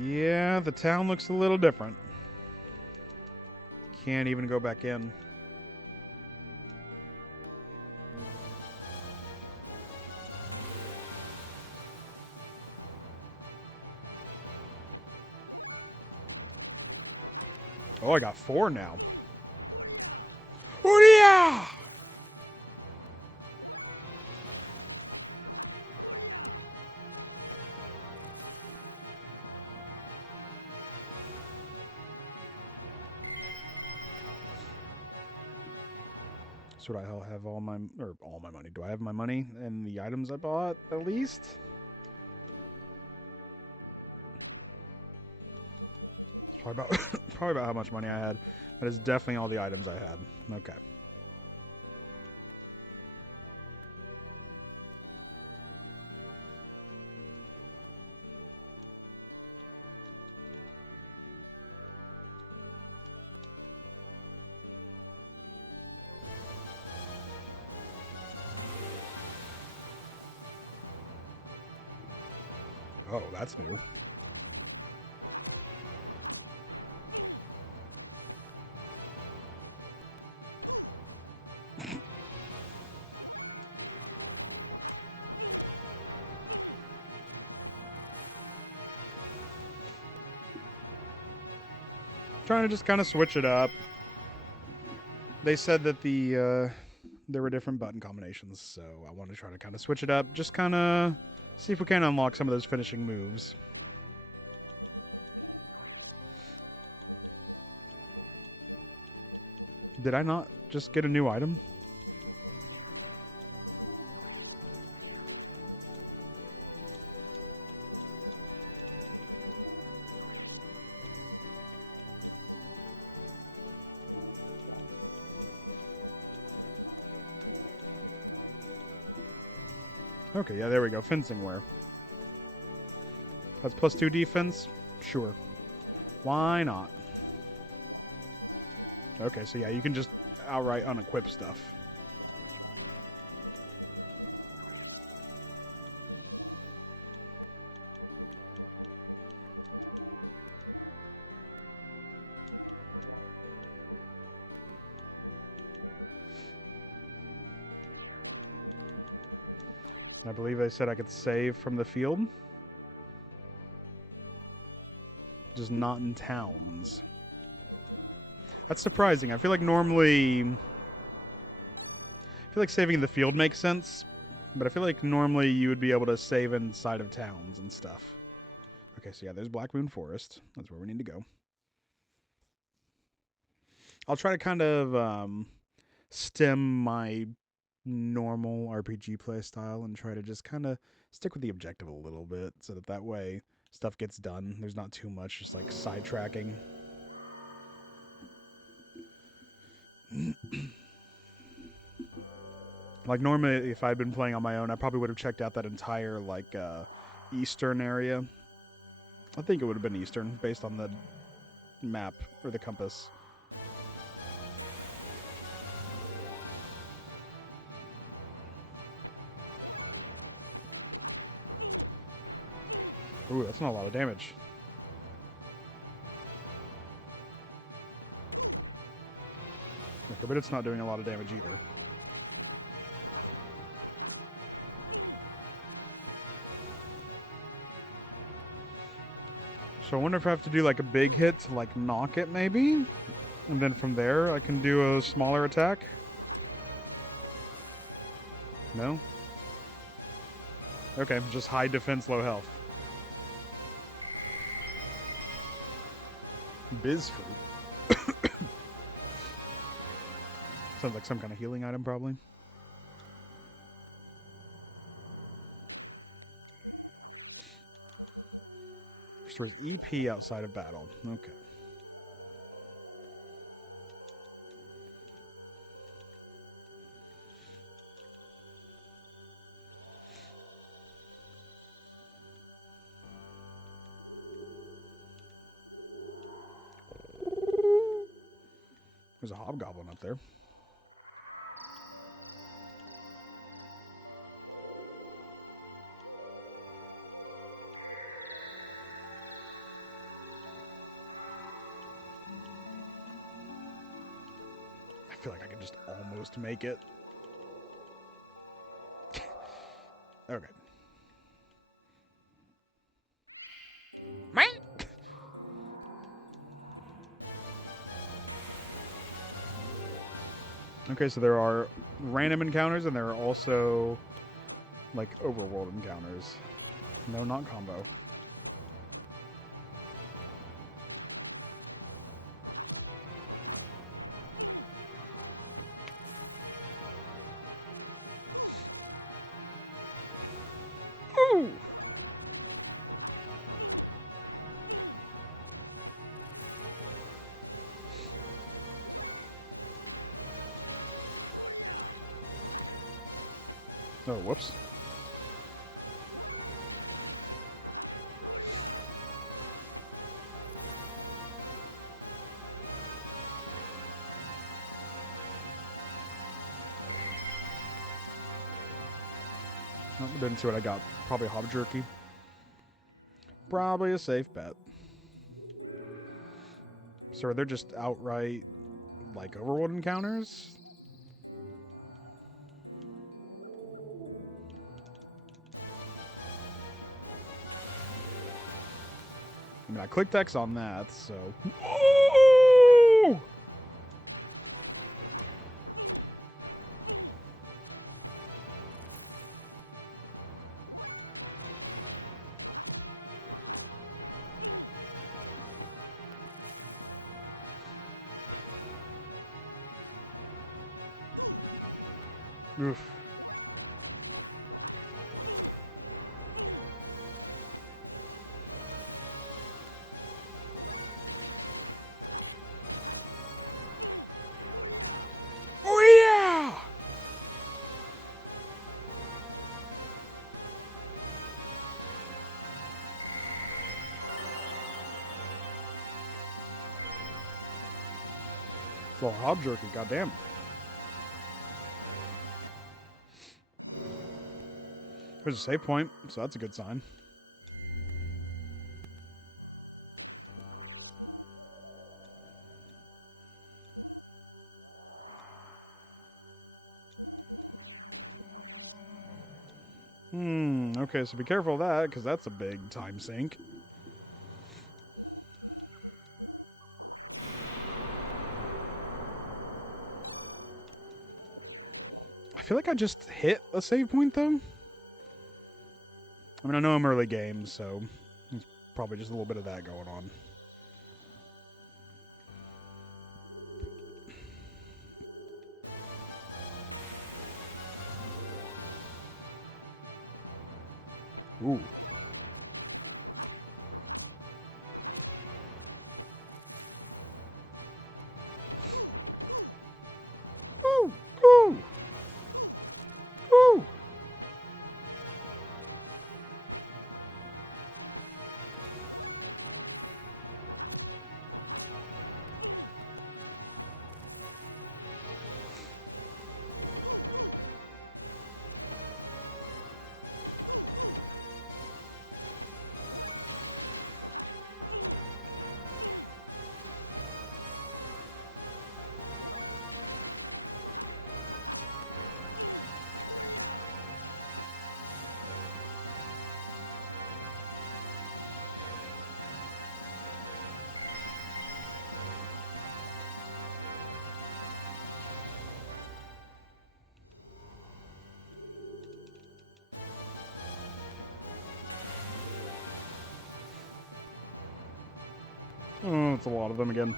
Yeah, the town looks a little different. Can't even go back in. Oh, I got 4 now. Oh, yeah! So do I have all my money? Do I have my money and the items I bought at least? Probably about, probably about how much money I had. That is definitely all the items I had. Okay. Oh, that's new. Trying to just kind of switch it up. They said that there were different button combinations, so I want to try to kind of switch it up. Just kind of see if we can unlock some of those finishing moves. Did I not just get a new item? Okay, yeah, there we go. Fencing wear. That's +2 defense? Sure. Why not? Okay, so yeah, you can just outright unequip stuff. I believe they said I could save from the field. Just not in towns. That's surprising. I feel like saving in the field makes sense, but I feel like normally you would be able to save inside of towns and stuff. Okay, so yeah, there's Black Moon Forest. That's where we need to go. I'll try to kind of stem my normal RPG playstyle and try to just kind of stick with the objective a little bit so that way stuff gets done. There's not too much just like sidetracking. Like normally if I'd been playing on my own, I probably would have checked out that entire like eastern area. I think it would have been eastern based on the map or the compass. Ooh, that's not a lot of damage. Okay, but it's not doing a lot of damage either. So I wonder if I have to do like a big hit to like knock it maybe? And then from there I can do a smaller attack? No? Okay, just high defense, low health. Biz fruit. Sounds like some kind of healing item, probably. Restores EP outside of battle. Okay. There's a hobgoblin up there. I feel like I can just almost make it. Okay. Okay, so there are random encounters and there are also like overworld encounters. No, not combo. Ooh. Oh, whoops. Oh, didn't see what I got. Probably Hob Jerky. Probably a safe bet. So are there just outright, like, overworld encounters? I mean, I clicked X on that, so... Ooh! Oof. Oh, yeah! It's a little Hob Jerky, goddamn. There's a save point, so that's a good sign. Okay, so be careful of that, because that's a big time sink. I feel like I just hit a save point, though. I mean, I know I'm early game, so there's probably just a little bit of that going on. Ooh. Ooh! Ooh! Ooh! Oh, it's a lot of them again.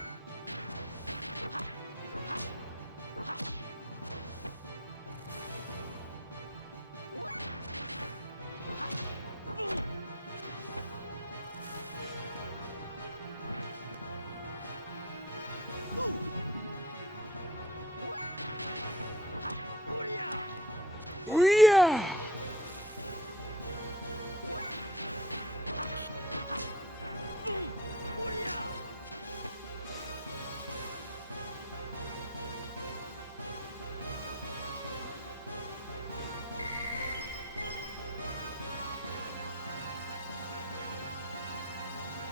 Oh, yeah!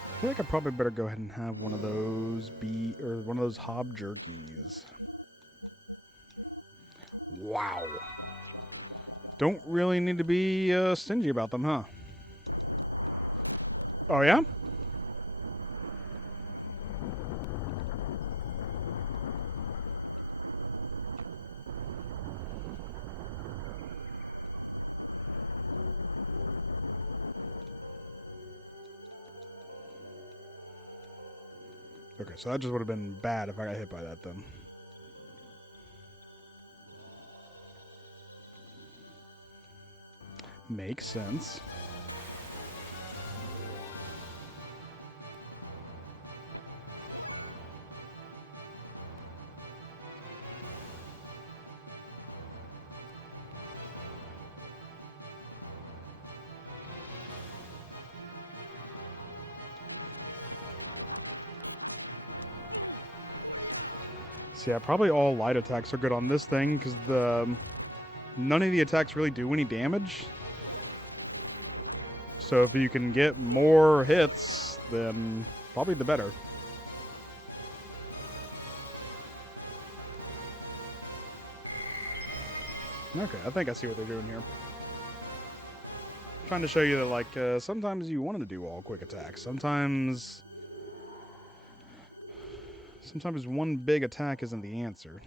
I feel like I probably better go ahead and have one of those one of those Hob Jerkies. Wow. Don't really need to be stingy about them, huh? Oh, yeah? Okay, so that just would have been bad if I got hit by that then. Makes sense. So yeah, probably all light attacks are good on this thing because none of the attacks really do any damage. So if you can get more hits, then probably the better. Okay, I think I see what they're doing here. I'm trying to show you that, like, sometimes you want to do all quick attacks. Sometimes one big attack isn't the answer.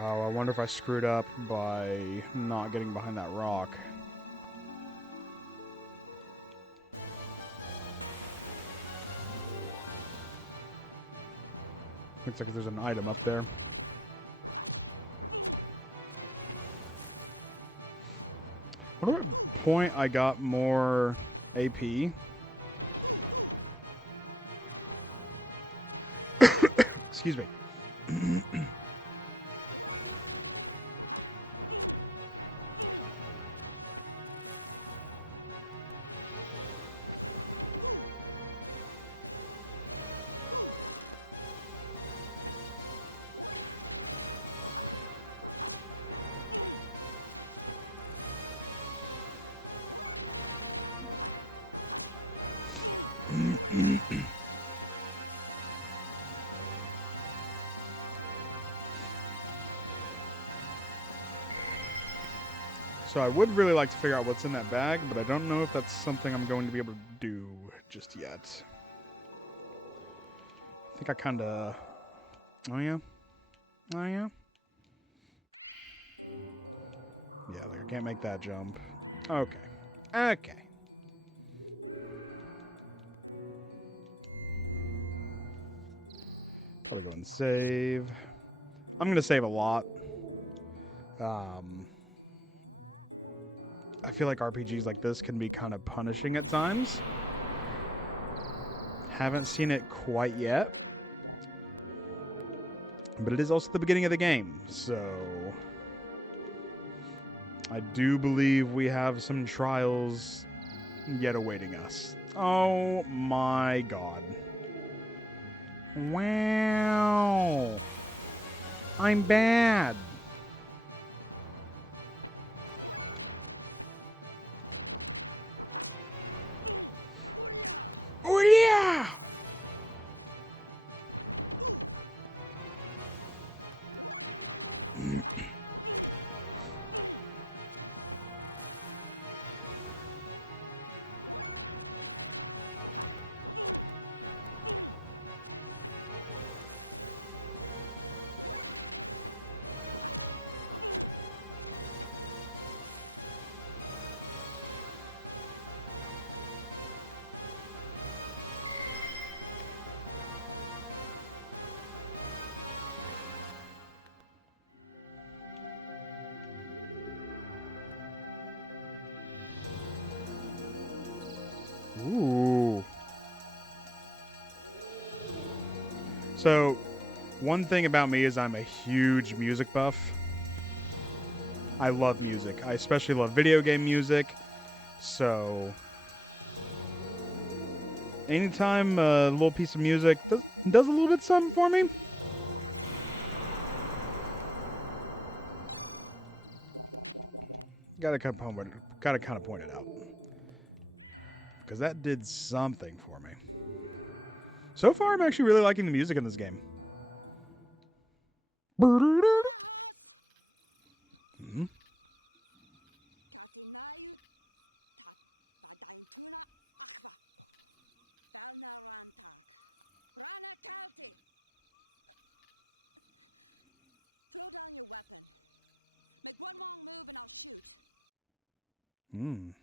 Oh, I wonder if I screwed up by not getting behind that rock. Looks like there's an item up there. I wonder what point I got more AP. Excuse me. So I would really like to figure out what's in that bag, but I don't know if that's something I'm going to be able to do just yet. I think I kind of... Oh, yeah? Oh, yeah? Yeah, like I can't make that jump. Okay. Okay. Probably go and save. I'm going to save a lot. I feel like RPGs like this can be kind of punishing at times. Haven't seen it quite yet. But it is also the beginning of the game, so... I do believe we have some trials yet awaiting us. Oh my god. Wow. I'm bad. Oh yeah! Ooh. So, one thing about me is I'm a huge music buff. I love music. I especially love video game music. So, anytime a little piece of music does a little bit something for me. Gotta kind of point it out. Because that did something for me. So far, I'm actually really liking the music in this game. Mm-hmm. Mm.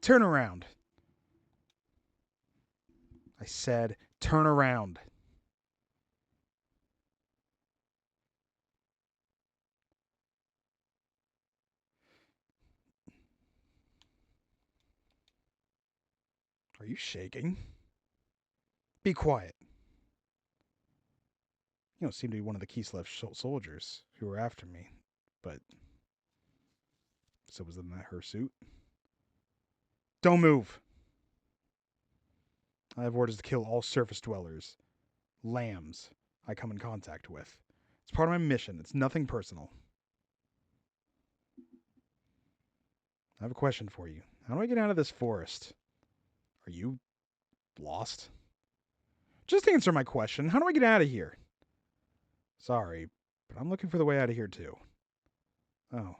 Turn around. I said, turn around. Are you shaking? Be quiet. You don't seem to be one of the Kislev soldiers who were after me, but so was that her suit? Don't move! I have orders to kill all surface dwellers, lambs I come in contact with. It's part of my mission. It's nothing personal. I have a question for you. How do I get out of this forest? Are you lost? Just answer my question. How do I get out of here? Sorry, but I'm looking for the way out of here too. Oh.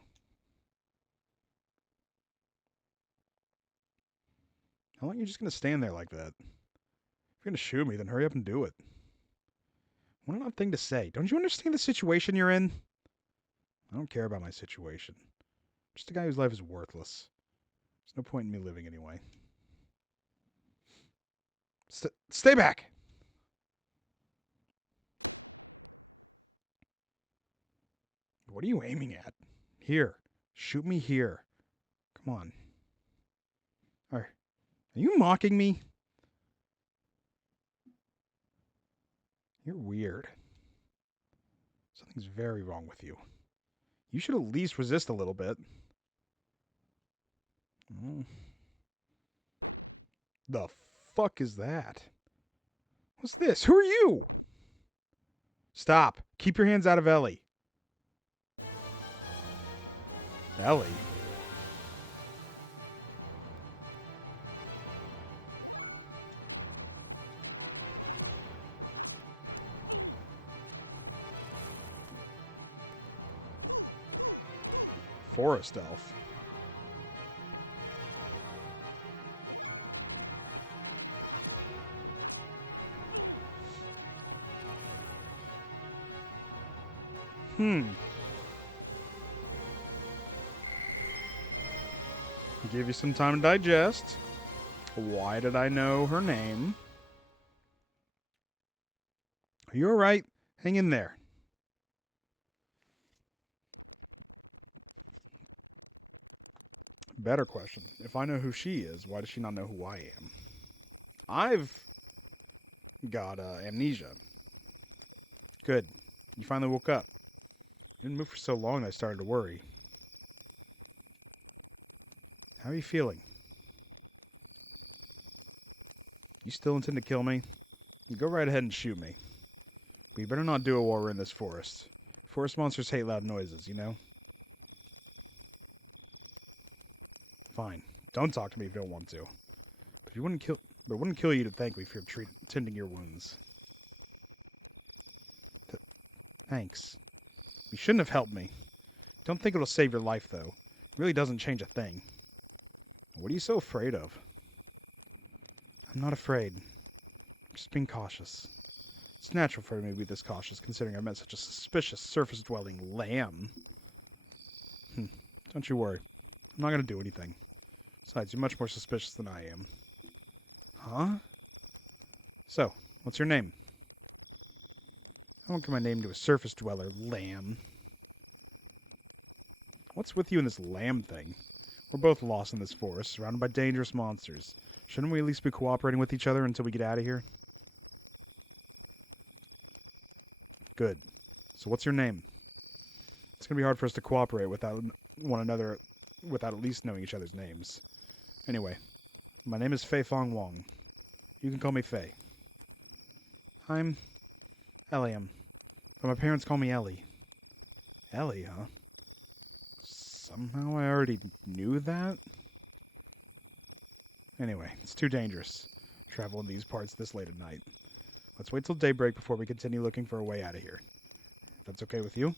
How long are you just going to stand there like that? If you're going to shoot me, then hurry up and do it. What an odd thing to say. Don't you understand the situation you're in? I don't care about my situation. Just a guy whose life is worthless. There's no point in me living anyway. Stay back! What are you aiming at? Here. Shoot me here. Come on. Are you mocking me? You're weird. Something's very wrong with you. You should at least resist a little bit. Oh. The fuck is that? What's this? Who are you? Stop. Keep your hands out of Ellie. Ellie? Forest elf. Give you some time to digest. Why did I know her name? Are you alright? Hang in there. Better question. If I know who she is, why does she not know who I am? I've got amnesia. Good. You finally woke up. You didn't move for so long that I started to worry. How are you feeling? You still intend to kill me? You go right ahead and shoot me. But you better not do it while we're in this forest. Forest monsters hate loud noises, you know? Fine. Don't talk to me if you don't want to. But it wouldn't kill you to thank me for tending your wounds. Thanks. You shouldn't have helped me. Don't think it'll save your life, though. It really doesn't change a thing. What are you so afraid of? I'm not afraid. I'm just being cautious. It's natural for me to be this cautious, considering I met such a suspicious, surface-dwelling lamb. Don't you worry. I'm not going to do anything. Besides, you're much more suspicious than I am. Huh? So, what's your name? I won't give my name to a surface dweller, lamb. What's with you and this lamb thing? We're both lost in this forest, surrounded by dangerous monsters. Shouldn't we at least be cooperating with each other until we get out of here? Good. So what's your name? It's going to be hard for us to cooperate without one another, without at least knowing each other's names. Anyway, my name is Fei Fong Wong. You can call me Fei. I'm Eliam, but my parents call me Ellie. Ellie, huh? Somehow I already knew that? Anyway, it's too dangerous. Travel in these parts this late at night. Let's wait till daybreak before we continue looking for a way out of here. If that's okay with you?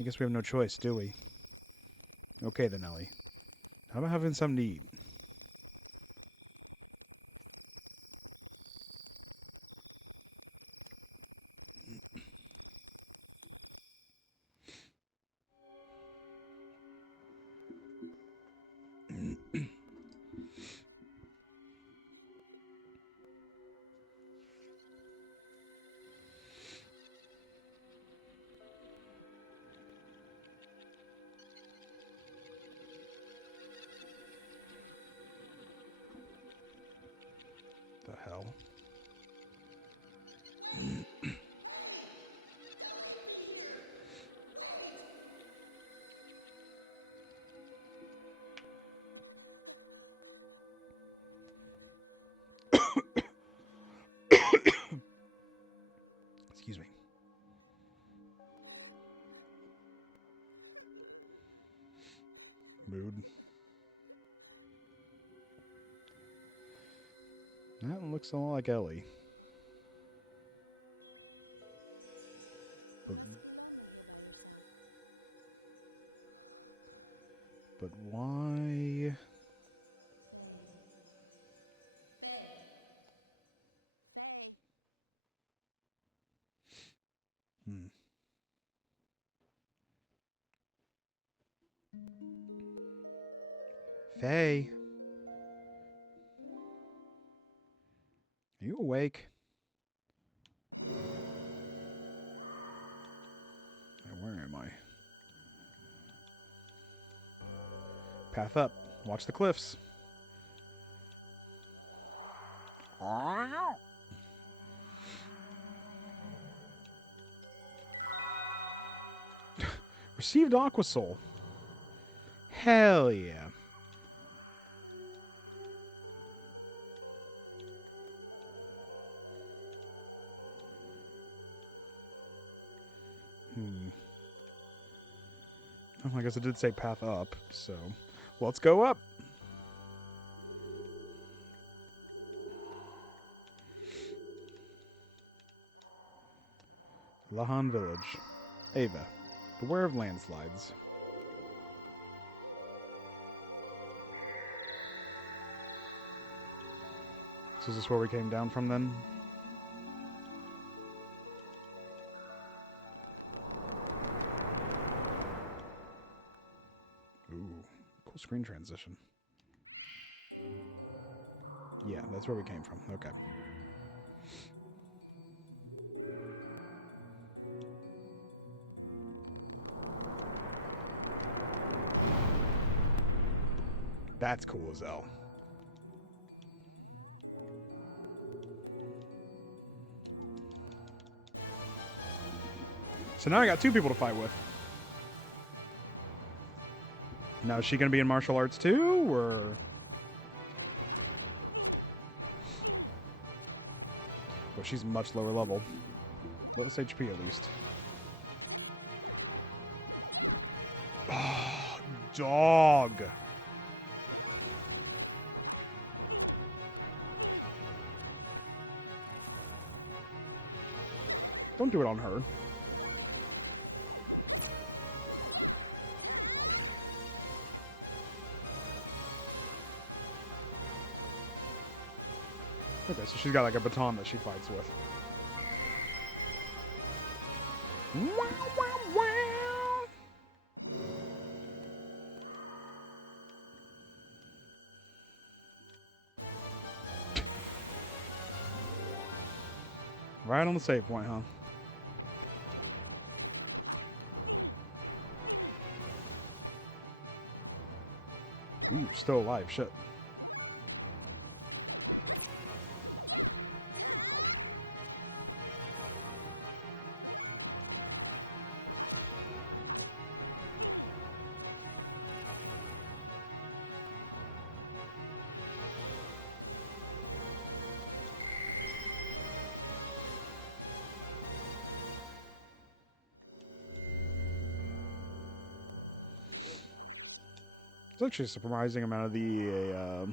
I guess we have no choice, do we? Okay then, Ellie. How about having something to eat? Excuse me. Mood. That looks a lot like Ellie. But why? Hmm. Faye. Are you awake? Where am I? Path up. Watch the cliffs. Received Aqua Soul. Hell yeah. Oh, I guess it did say path up, so let's go up. Lahan Village. Ava. Beware of landslides. So is this where we came down from then? Ooh, cool screen transition. Yeah, that's where we came from. Okay. That's cool as hell. So now I got two people to fight with. Now is she going to be in martial arts too, or? Well, she's much lower level. Lowest HP at least. Oh, dog. Don't do it on her. Okay, so she's got like a baton that she fights with. Wow, wow, wow. Right on the save point, huh? Ooh, still alive. Shit. It's actually a surprising amount of the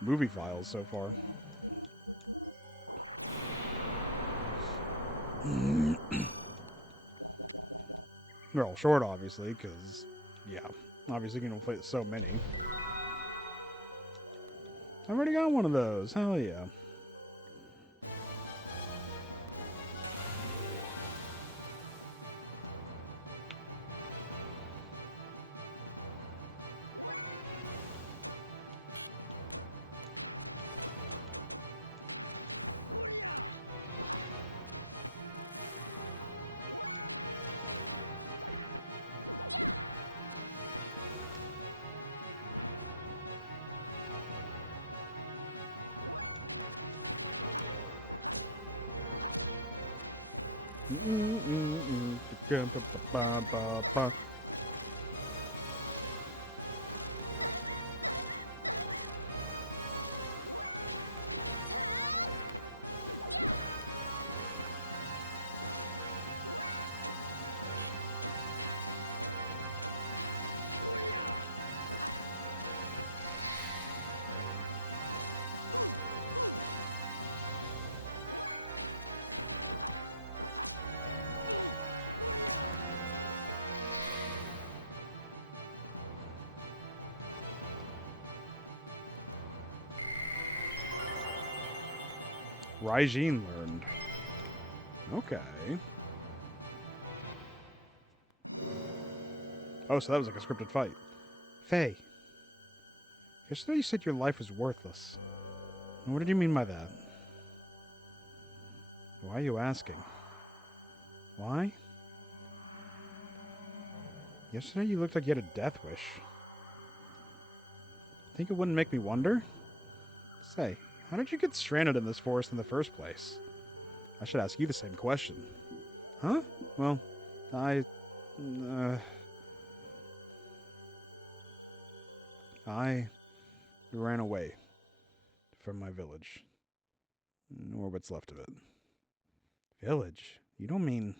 movie files so far. They're all short, obviously, because, yeah, obviously you can play so many. I've already got one of those. Hell yeah. Raijin learned. Okay. Oh, so that was like a scripted fight. Faye, yesterday you said your life was worthless. What did you mean by that? Why are you asking? Why? Yesterday you looked like you had a death wish. Think it wouldn't make me wonder? Say, how did you get stranded in this forest in the first place? I should ask you the same question. Huh? Well, I ran away from my village. Or what's left of it. Village? You don't mean...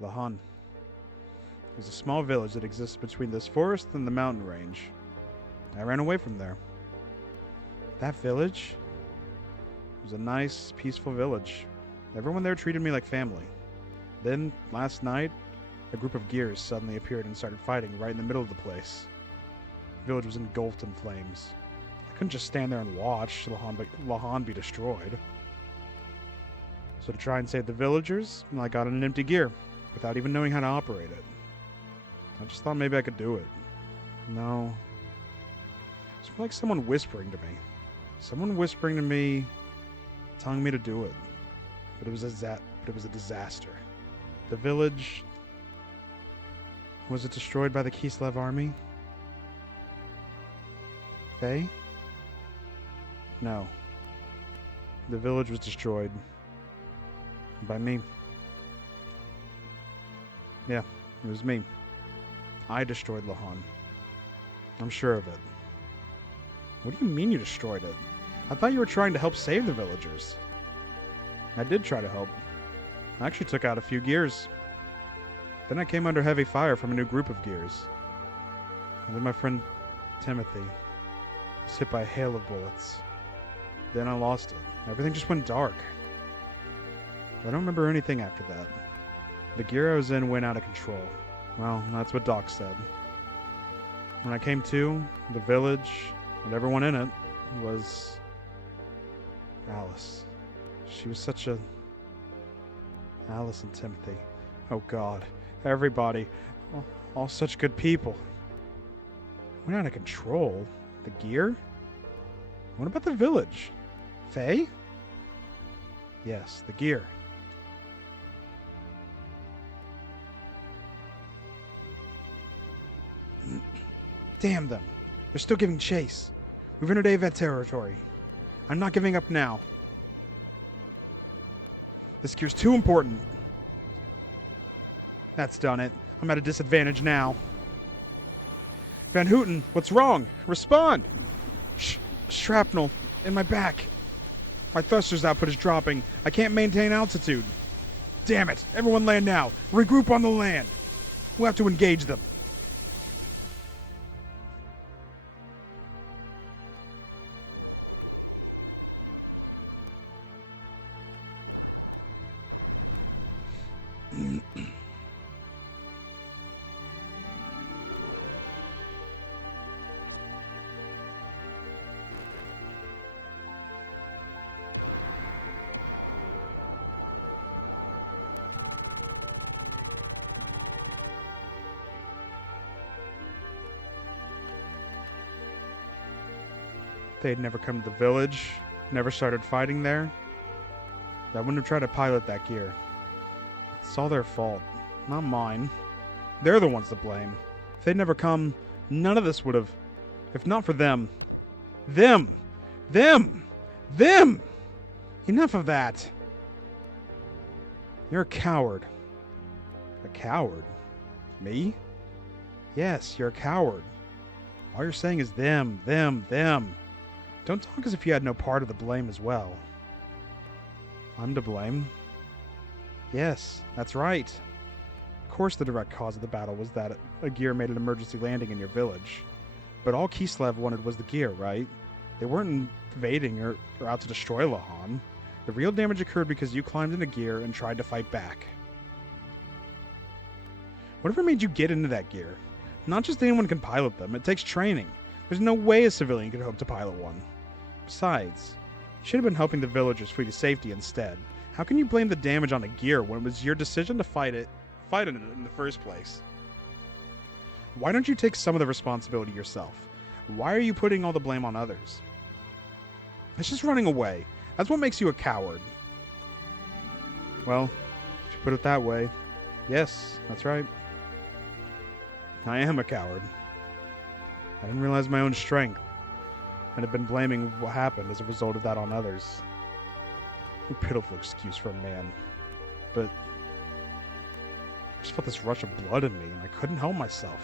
Lahan. There's a small village that exists between this forest and the mountain range. I ran away from there. That village? It was a nice, peaceful village. Everyone there treated me like family. Then, last night, a group of gears suddenly appeared and started fighting right in the middle of the place. The village was engulfed in flames. I couldn't just stand there and watch Lahan be destroyed. So to try and save the villagers, I got an empty gear, without even knowing how to operate it. I just thought maybe I could do it. No. It's more like someone whispering to me. Someone whispering to me, telling me to do it. But it was a disaster. The village... Was it destroyed by the Kislev army? Faye? No. The village was destroyed. By me. Yeah, it was me. I destroyed Lahan. I'm sure of it. What do you mean you destroyed it? I thought you were trying to help save the villagers. I did try to help. I actually took out a few gears. Then I came under heavy fire from a new group of gears. And then my friend Timothy was hit by a hail of bullets. Then I lost it. Everything just went dark. I don't remember anything after that. The gear I was in went out of control. Well, that's what Doc said. When I came to, the village and everyone in it was Alice. She was such a... Alice and Timothy. Oh God. Everybody. All such good people. Went out of control. The gear? What about the village? Faye? Yes, the gear. Damn them. They're still giving chase. We've entered Avet territory. I'm not giving up now. This gear's too important. That's done it. I'm at a disadvantage now. Van Houten, what's wrong? Respond! Shrapnel in my back. My thruster's output is dropping. I can't maintain altitude. Damn it. Everyone land now. Regroup on the land. We'll have to engage them. They had never come to the village, never started fighting there. I wouldn't have tried to pilot that gear. It's all their fault, not mine. They're the ones to blame. If they'd never come, none of this would have... If not for them. Them! Them! Them! Enough of that! You're a coward. A coward? Me? Yes, you're a coward. All you're saying is them, them, them. Don't talk as if you had no part of the blame as well. I'm to blame. Yes, that's right. Of course the direct cause of the battle was that a gear made an emergency landing in your village. But all Kislev wanted was the gear, right? They weren't invading or out to destroy Lahan. The real damage occurred because you climbed into gear and tried to fight back. Whatever made you get into that gear? Not just anyone can pilot them, it takes training. There's no way a civilian could hope to pilot one. Besides, You should have been helping the villagers flee to safety instead. How can you blame the damage on a gear when it was your decision to fight it in the first place? Why don't you take some of the responsibility yourself? Why are you putting all the blame on others? It's just running away. That's what makes you a coward. Well, if you put it that way, yes, that's right. I am a coward. I didn't realize my own strength, and have been blaming what happened as a result of that on others. A pitiful excuse for a man. But I just felt this rush of blood in me, and I couldn't help myself.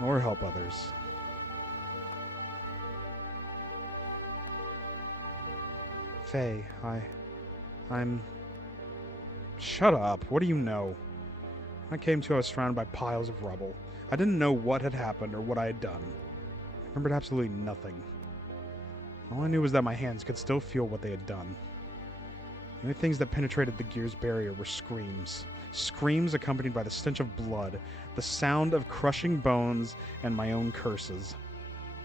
Nor help others. Faye, I'm... Shut up. What do you know? When I came to, I was surrounded by piles of rubble. I didn't know what had happened or what I had done. I remembered absolutely nothing. All I knew was that my hands could still feel what they had done. The only things that penetrated the gear's barrier were screams. Screams accompanied by the stench of blood, the sound of crushing bones, and my own curses.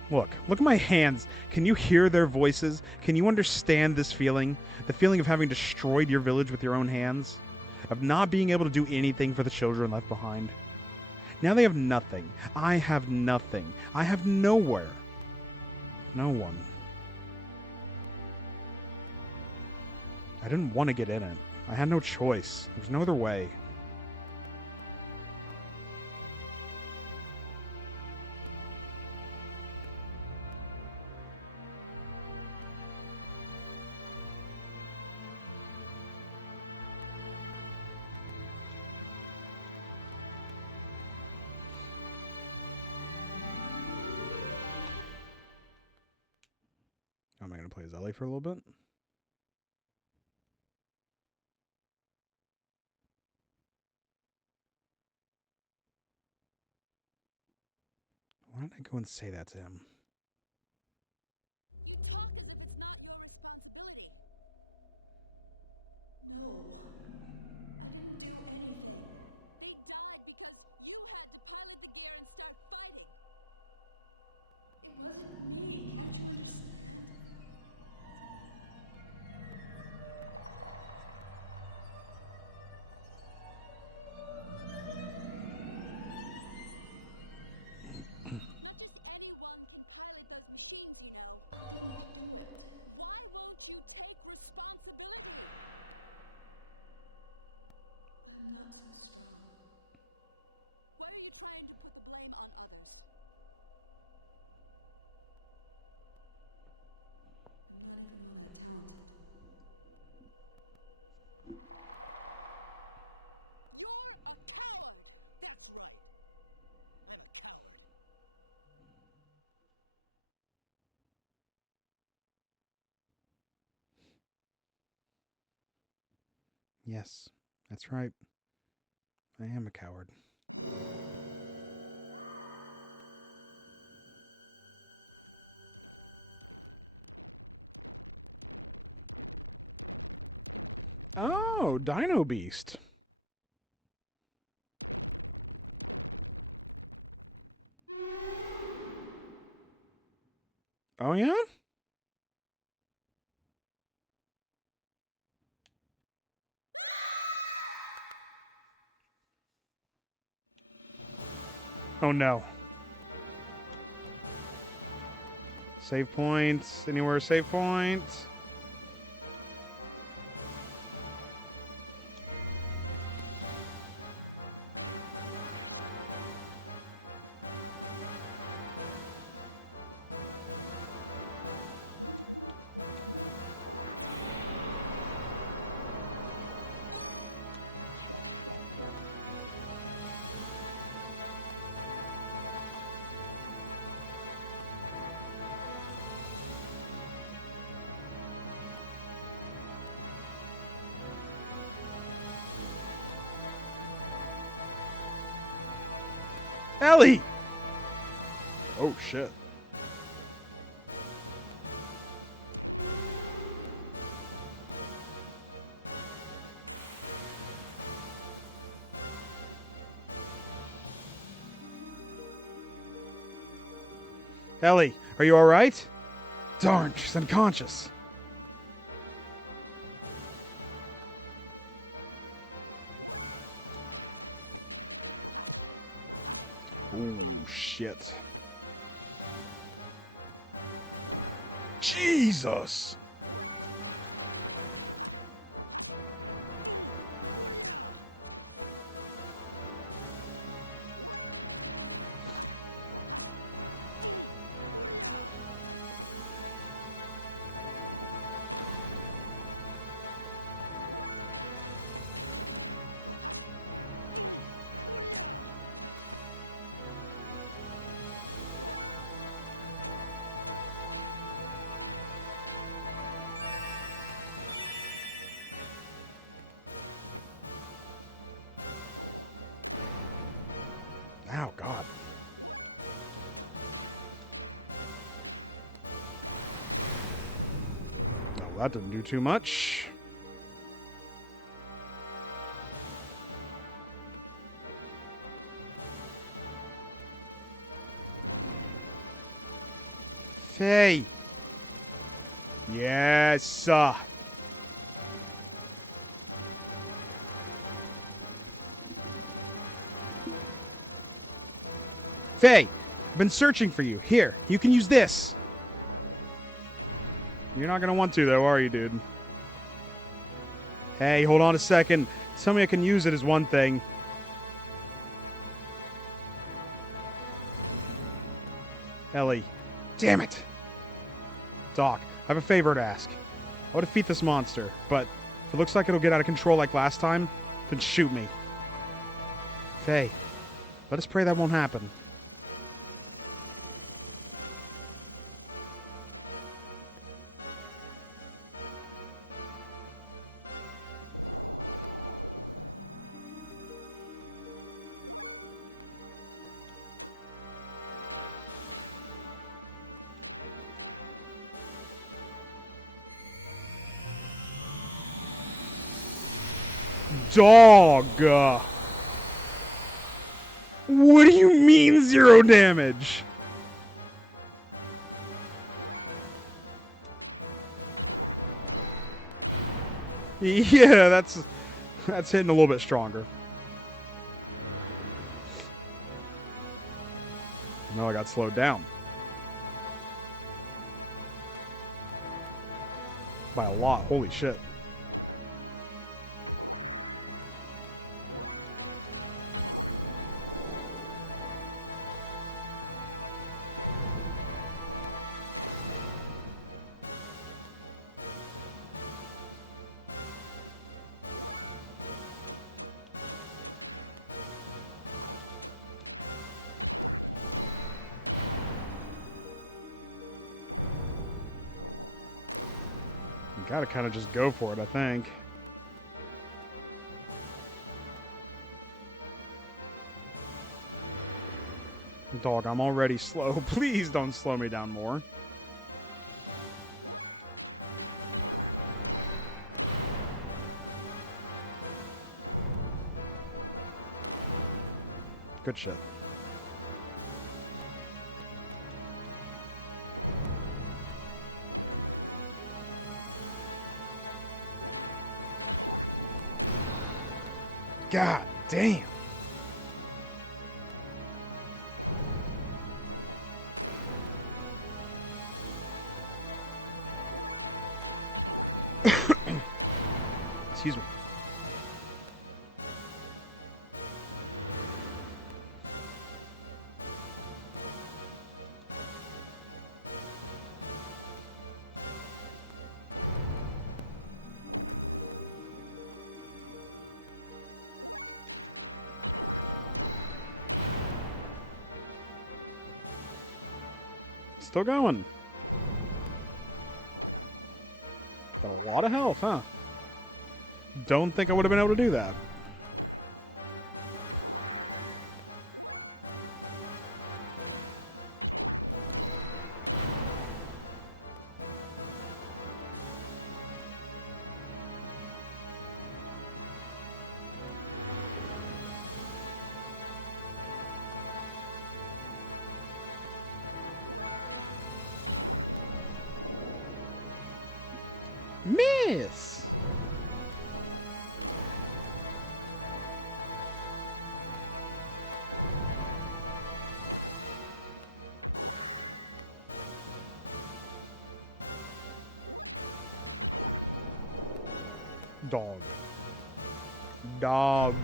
Look at my hands. Can you hear their voices? Can you understand this feeling? The feeling of having destroyed your village with your own hands? Of not being able to do anything for the children left behind? Now they have nothing. I have nothing. I have nowhere. No one. I didn't want to get in it. I had no choice. There was no other way. Am I going to play as Ellie for a little bit? Why did I go and say that to him? Yes, that's right. I am a coward. Oh, Dino Beast. Oh, yeah? Oh, no. Save points. Anywhere save points? Ellie! Oh, shit. Ellie, are you alright? Darn, she's unconscious. Oh, shit. Jesus! Oh, God. Well, that didn't do too much. Faye! Yes! Faye! I've been searching for you. Here, you can use this. You're not gonna want to, though, are you, dude? Hey, hold on a second. Tell me I can use it is one thing. Ellie. Damn it. Doc, I have a favor to ask. I want to defeat this monster, but if it looks like it'll get out of control like last time, then shoot me. Faye, Let us pray that won't happen. Dog! What do you mean 0 damage? Yeah, that's hitting a little bit stronger. No, I got slowed down. By a lot, holy shit. You gotta kind of just go for it, I think. Dog, I'm already slow. Please don't slow me down more. Good shit. God damn. Excuse me. Still going. Got a lot of health, huh? Don't think I would have been able to do that. this? Dog. Dog.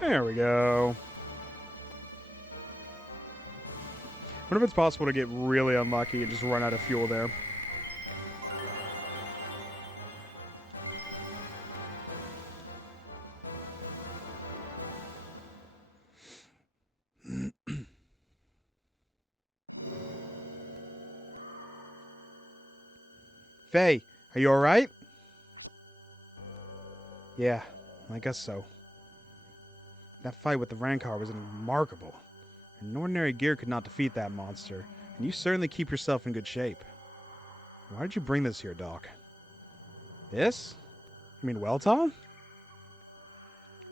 There we go. What if it's possible to get really unlucky and just run out of fuel there? Faye, are you alright? Yeah, I guess so. That fight with the Rancor was remarkable. An ordinary gear could not defeat that monster, and you certainly keep yourself in good shape. Why did you bring this here, Doc? This? You mean Weltall?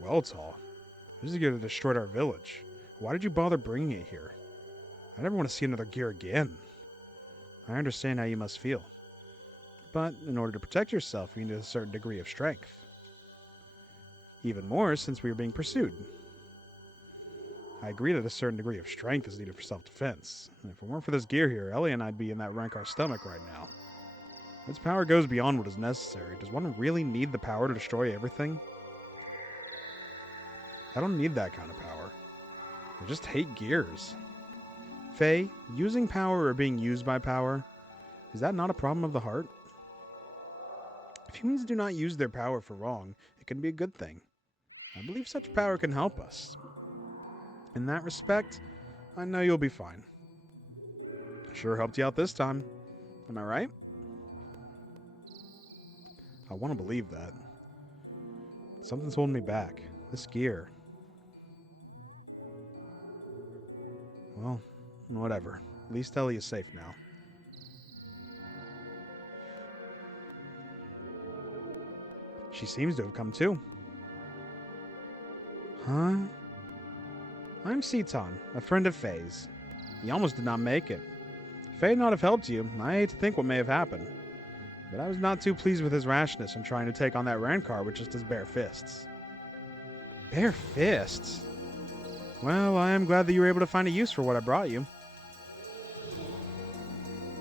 Weltall? This is going to destroy our village. Why did you bother bringing it here? I never want to see another gear again. I understand how you must feel. But in order to protect yourself, you need a certain degree of strength. Even more since we are being pursued. I agree that a certain degree of strength is needed for self-defense. And if it weren't for this gear here, Ellie and I'd be in that Rankar's stomach right now. Its power goes beyond what is necessary. Does one really need the power to destroy everything? I don't need that kind of power. I just hate gears. Faye, using power or being used by power, is that not a problem of the heart? If humans do not use their power for wrong, it can be a good thing. I believe such power can help us. In that respect, I know you'll be fine. Sure helped you out this time. Am I right? I want to believe that. Something's holding me back. This gear. Well, whatever. At least Ellie is safe now. She seems to have come too. Huh? I'm Seton, a friend of Faye's. He almost did not make it. If Faye not have helped you, I hate to think what may have happened. But I was not too pleased with his rashness in trying to take on that Rancor with just his bare fists. Bare fists? Well, I am glad that you were able to find a use for what I brought you.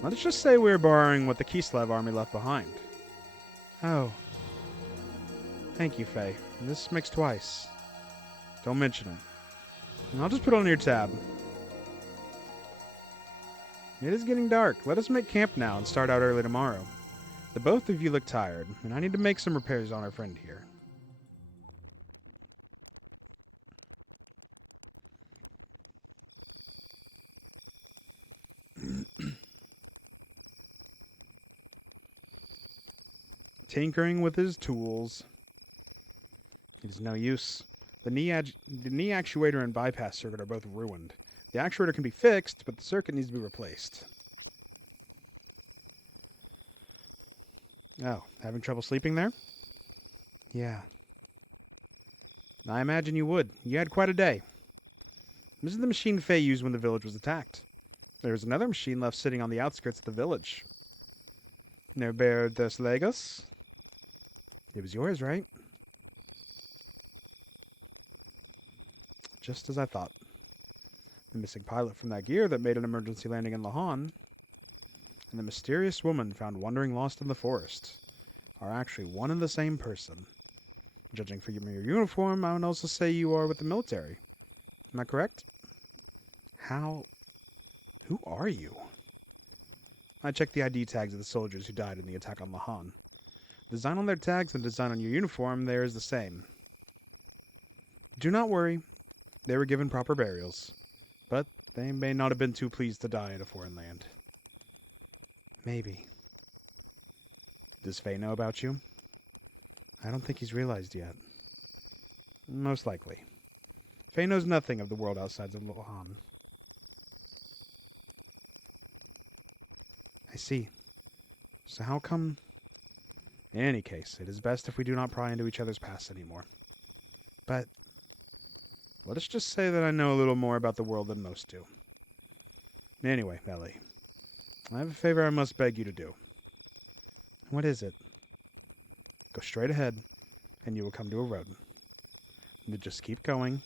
Let's just say we were borrowing what the Kislev army left behind. Oh. Thank you, Faye. This makes twice. Don't mention it. And I'll just put it on your tab. It is getting dark. Let us make camp now and start out early tomorrow. The both of you look tired, and I need to make some repairs on our friend here. Tinkering with his tools. It is no use. The knee actuator and bypass circuit are both ruined. The actuator can be fixed, but the circuit needs to be replaced. Oh, having trouble sleeping there? Yeah. I imagine you would. You had quite a day. This is the machine Faye used when the village was attacked. There was another machine left sitting on the outskirts of the village. No bear dos legos? It was yours, right? Just as I thought. The missing pilot from that gear that made an emergency landing in Lahan, and the mysterious woman found wandering lost in the forest, are actually one and the same person. Judging from your uniform, I would also say you are with the military. Am I correct? How? Who are you? I checked the ID tags of the soldiers who died in the attack on Lahan. The design on their tags and the design on your uniform there is the same. Do not worry. They were given proper burials. But they may not have been too pleased to die in a foreign land. Maybe. Does Faye know about you? I don't think he's realized yet. Most likely. Faye knows nothing of the world outside of Lahan. I see. So how come In any case, it is best if we do not pry into each other's past anymore. But let us just say that I know a little more about the world than most do. Anyway, Ellie, I have a favor I must beg you to do. What is it? Go straight ahead, and you will come to a road. And just keep going.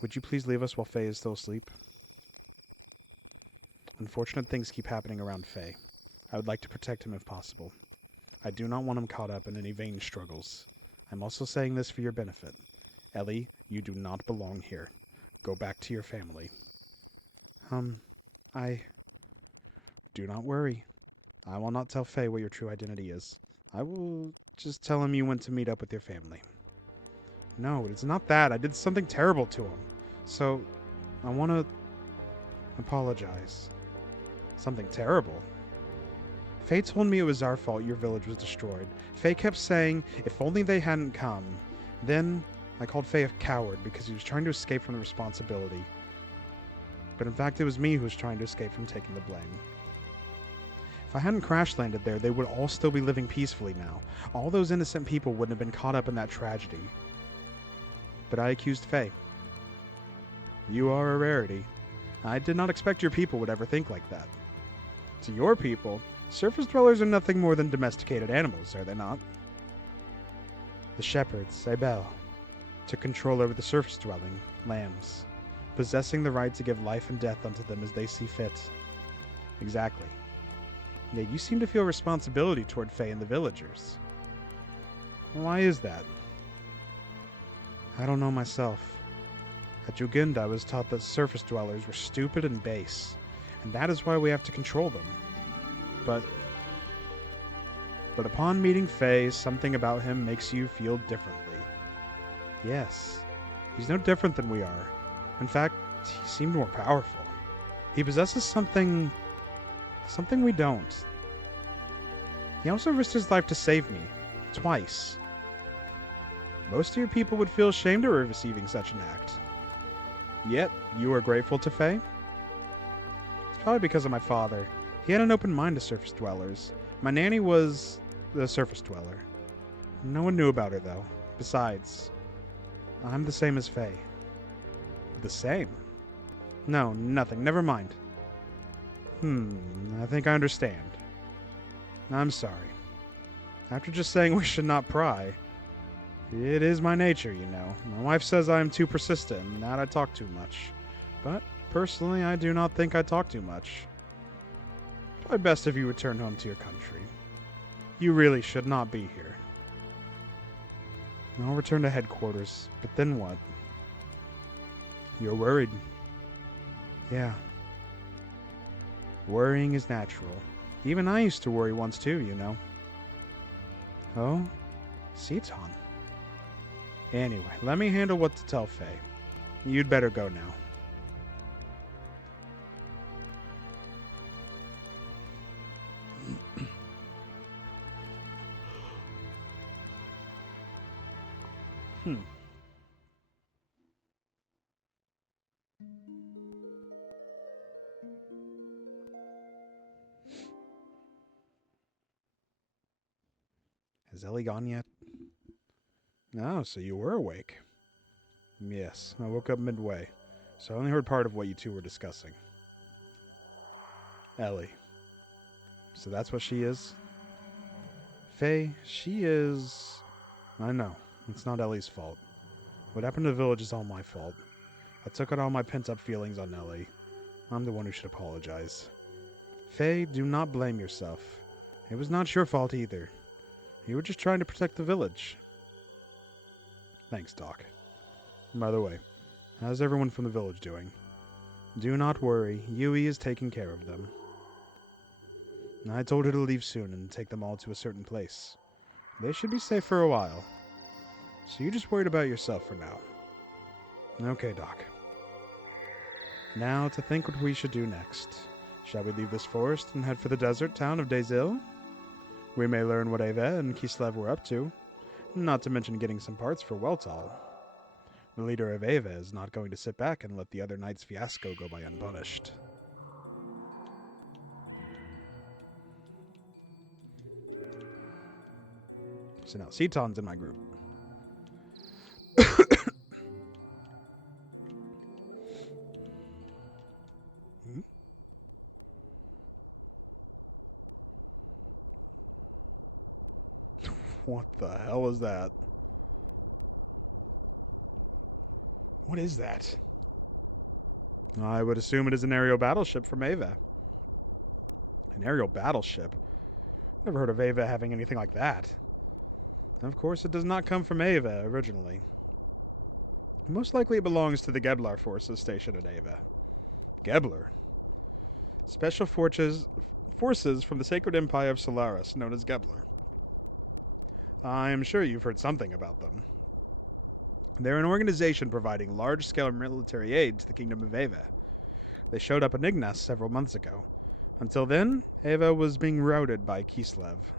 Would you please leave us while Faye is still asleep? Unfortunate things keep happening around Faye. I would like to protect him if possible. I do not want him caught up in any vain struggles. I'm also saying this for your benefit. Ellie, you do not belong here. Go back to your family. I... Do not worry. I will not tell Faye what your true identity is. I will just tell him you went to meet up with your family. No, it's not that. I did something terrible to him. So, I want to apologize. Something terrible? Faye told me it was our fault your village was destroyed. Faye kept saying if only they hadn't come. Then, I called Faye a coward because he was trying to escape from the responsibility. But in fact, it was me who was trying to escape from taking the blame. If I hadn't crash landed there, they would all still be living peacefully now. All those innocent people wouldn't have been caught up in that tragedy. But I accused Faye. You are a rarity. I did not expect your people would ever think like that. To your people, surface dwellers are nothing more than domesticated animals, are they not? The shepherds, Abel, took control over the surface dwelling, lambs, possessing the right to give life and death unto them as they see fit. Exactly. Yet you seem to feel responsibility toward Faye and the villagers. Why is that? I don't know myself. At Jugend, I was taught that surface dwellers were stupid and base, and that is why we have to control them. But upon meeting Faye, something about him makes you feel differently. Yes, he's no different than we are. In fact, he seemed more powerful. He possesses something we don't. He also risked his life to save me, twice. Most of your people would feel ashamed of receiving such an act. Yet, you are grateful to Faye? It's probably because of my father. He had an open mind to surface dwellers. My nanny was a surface dweller. No one knew about her, though. Besides, I'm the same as Faye. The same? No, nothing. Never mind. I think I understand. I'm sorry. After just saying we should not pry, it is my nature, you know. My wife says I am too persistent and that I talk too much. But personally, I do not think I talk too much. Probably best if you return home to your country. You really should not be here. I'll return to headquarters, but then what? You're worried. Yeah. Worrying is natural. Even I used to worry once too, you know. Oh? Seton. Anyway, let me handle what to tell Faye. You'd better go now. Has Ellie gone yet? Oh, so you were awake. Yes, I woke up midway, so I only heard part of what you two were discussing. Ellie. So that's what she is? Faye, she is... I know, it's not Ellie's fault. What happened to the village is all my fault. I took out all my pent-up feelings on Ellie. I'm the one who should apologize. Faye, do not blame yourself. It was not your fault either. You were just trying to protect the village. Thanks, Doc. And by the way, how's everyone from the village doing? Do not worry, Yui is taking care of them. I told her to leave soon and take them all to a certain place. They should be safe for a while. So you're just worried about yourself for now. Okay, Doc. Now to think what we should do next. Shall we leave this forest and head for the desert town of Dazil? We may learn what Ava and Kislev were up to, not to mention getting some parts for Weltal. The leader of Ava is not going to sit back and let the other knight's fiasco go by unpunished. So now Ceton's in my group. Hmm? What the hell is that? What is that? I would assume it is an aerial battleship from Ava. An aerial battleship? Never heard of Ava having anything like that. Of course, it does not come from Ava originally. Most likely it belongs to the Geblar forces stationed at Ava. Geblar? Special forces from the Sacred Empire of Solaris, known as Geblar. I am sure you've heard something about them. They're an organization providing large-scale military aid to the Kingdom of Ava. They showed up in Ignas several months ago. Until then, Ava was being routed by Kislev.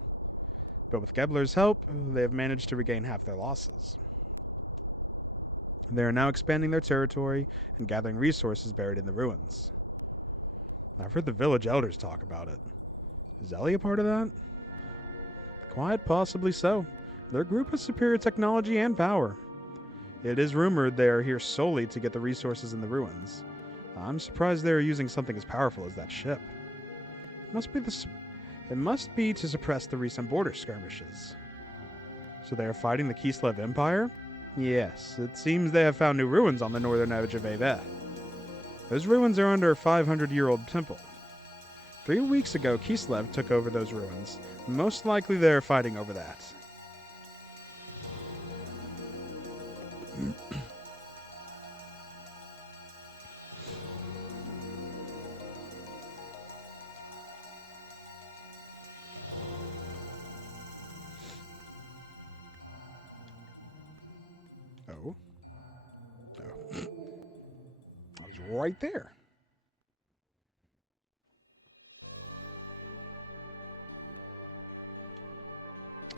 But with Geblar's help, they have managed to regain half their losses. They are now expanding their territory and gathering resources buried in the ruins. I've heard the village elders talk about it. Is Ellie a part of that? Quite possibly so. Their group has superior technology and power. It is rumored they are here solely to get the resources in the ruins. I'm surprised they are using something as powerful as that ship. It must be to suppress the recent border skirmishes. So they are fighting the Kislev Empire? Yes, it seems they have found new ruins on the northern edge of Ava. Those ruins are under a 500-year-old temple. 3 weeks ago, Kislev took over those ruins. Most likely they are fighting over that. Oh. Oh. I was right there.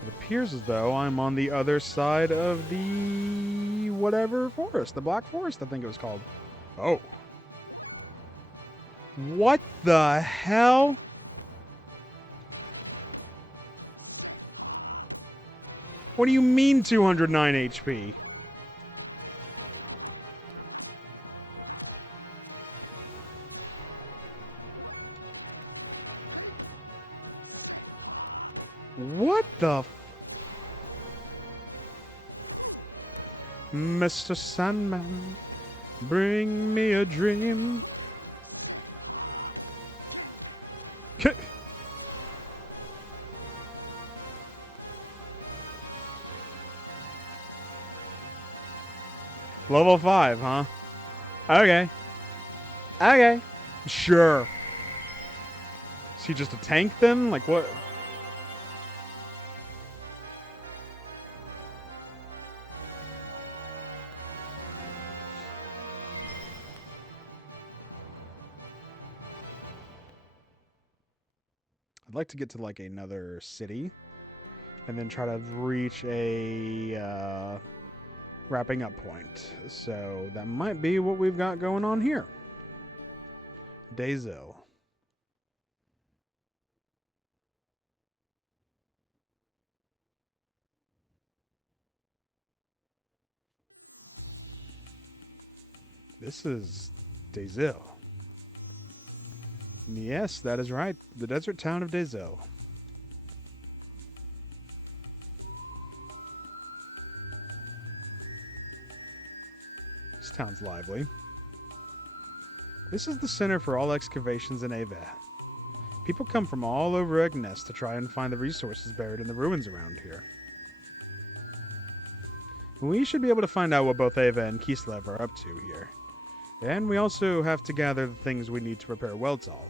It appears as though I'm on the other side of the whatever forest. The Black Forest, I think it was called. Oh. What the hell? What do you mean 209 HP? What the Mr. Sandman, bring me a dream. Level 5, huh? Okay. Okay. Sure. Is he just a tank then? Like what? I'd like to get to like another city and then try to reach a wrapping up point. So that might be what we've got going on here. Dazil. This is Dazil. Yes, that is right. The desert town of Dazil. This town's lively. This is the center for all excavations in Ava. People come from all over Ignis to try and find the resources buried in the ruins around here. We should be able to find out what both Ava and Kislev are up to here. And we also have to gather the things we need to repair Weltal.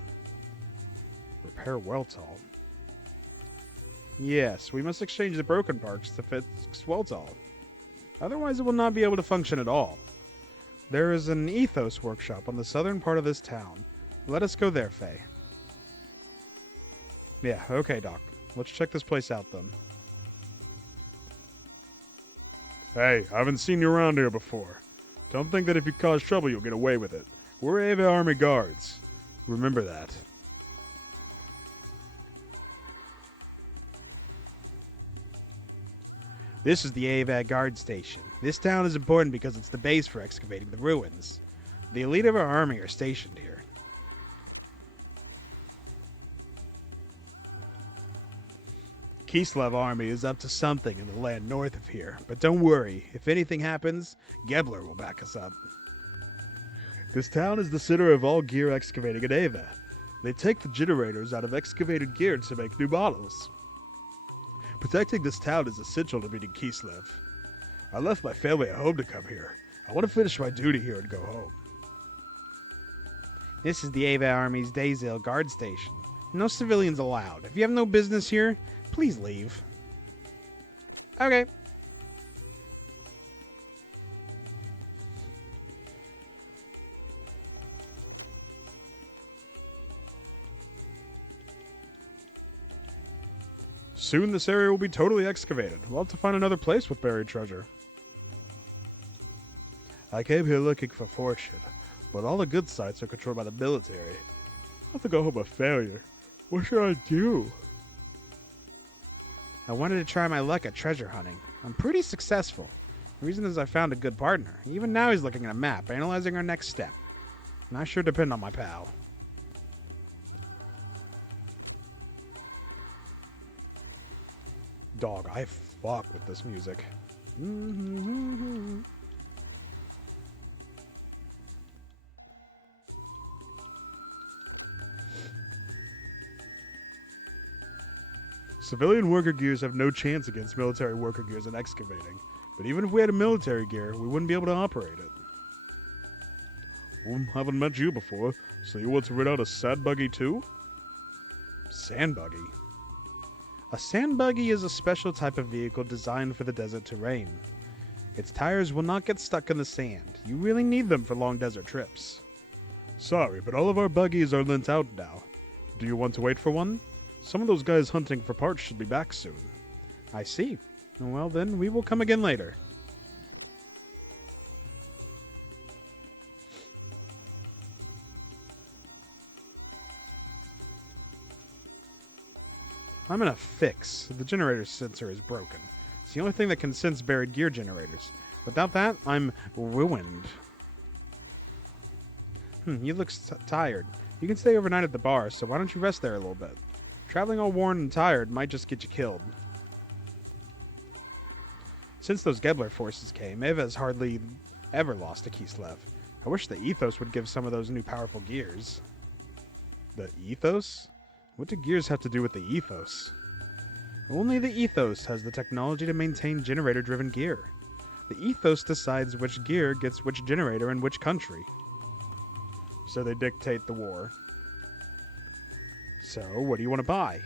Repair Weltal? Yes, we must exchange the broken parts to fix Weltal. Otherwise it will not be able to function at all. There is an ethos workshop on the southern part of this town. Let us go there, Faye. Yeah, okay, Doc. Let's check this place out, then. Hey, I haven't seen you around here before. Don't think that if you cause trouble, you'll get away with it. We're Ava Army Guards. Remember that. This is the Ava guard station. This town is important because it's the base for excavating the ruins. The elite of our army are stationed here. Kislev army is up to something in the land north of here, but don't worry, if anything happens, Gebler will back us up. This town is the center of all gear excavating in Ava. They take the generators out of excavated gear to make new models. Protecting this town is essential to beating Kislev. I left my family at home to come here. I want to finish my duty here and go home. This is the Ava Army's Dayzil guard station. No civilians allowed. If you have no business here, please leave. Okay. Soon this area will be totally excavated. We'll have to find another place with buried treasure. I came here looking for fortune, but all the good sites are controlled by the military. I have to go home a failure. What should I do? I wanted to try my luck at treasure hunting. I'm pretty successful. The reason is I found a good partner. Even now he's looking at a map, analyzing our next step. And I sure depend on my pal. Dog, I fuck with this music. Civilian worker gears have no chance against military worker gears in excavating. But even if we had a military gear, we wouldn't be able to operate it. Haven't met you before, so you want to rid out a sand buggy too? Sand buggy? A sand buggy is a special type of vehicle designed for the desert terrain. Its tires will not get stuck in the sand. You really need them for long desert trips. Sorry, but all of our buggies are lent out now. Do you want to wait for one? Some of those guys hunting for parts should be back soon. I see. Well then, we will come again later. I'm in a fix. The generator sensor is broken. It's the only thing that can sense buried gear generators. Without that, I'm ruined. You look tired. You can stay overnight at the bar, so why don't you rest there a little bit? Traveling all worn and tired might just get you killed. Since those Gebler forces came, Eva has hardly ever lost to Kislev. I wish the Ethos would give some of those new powerful gears. The Ethos? What do gears have to do with the Ethos? Only the Ethos has the technology to maintain generator-driven gear. The Ethos decides which gear gets which generator in which country. So they dictate the war. So, what do you want to buy?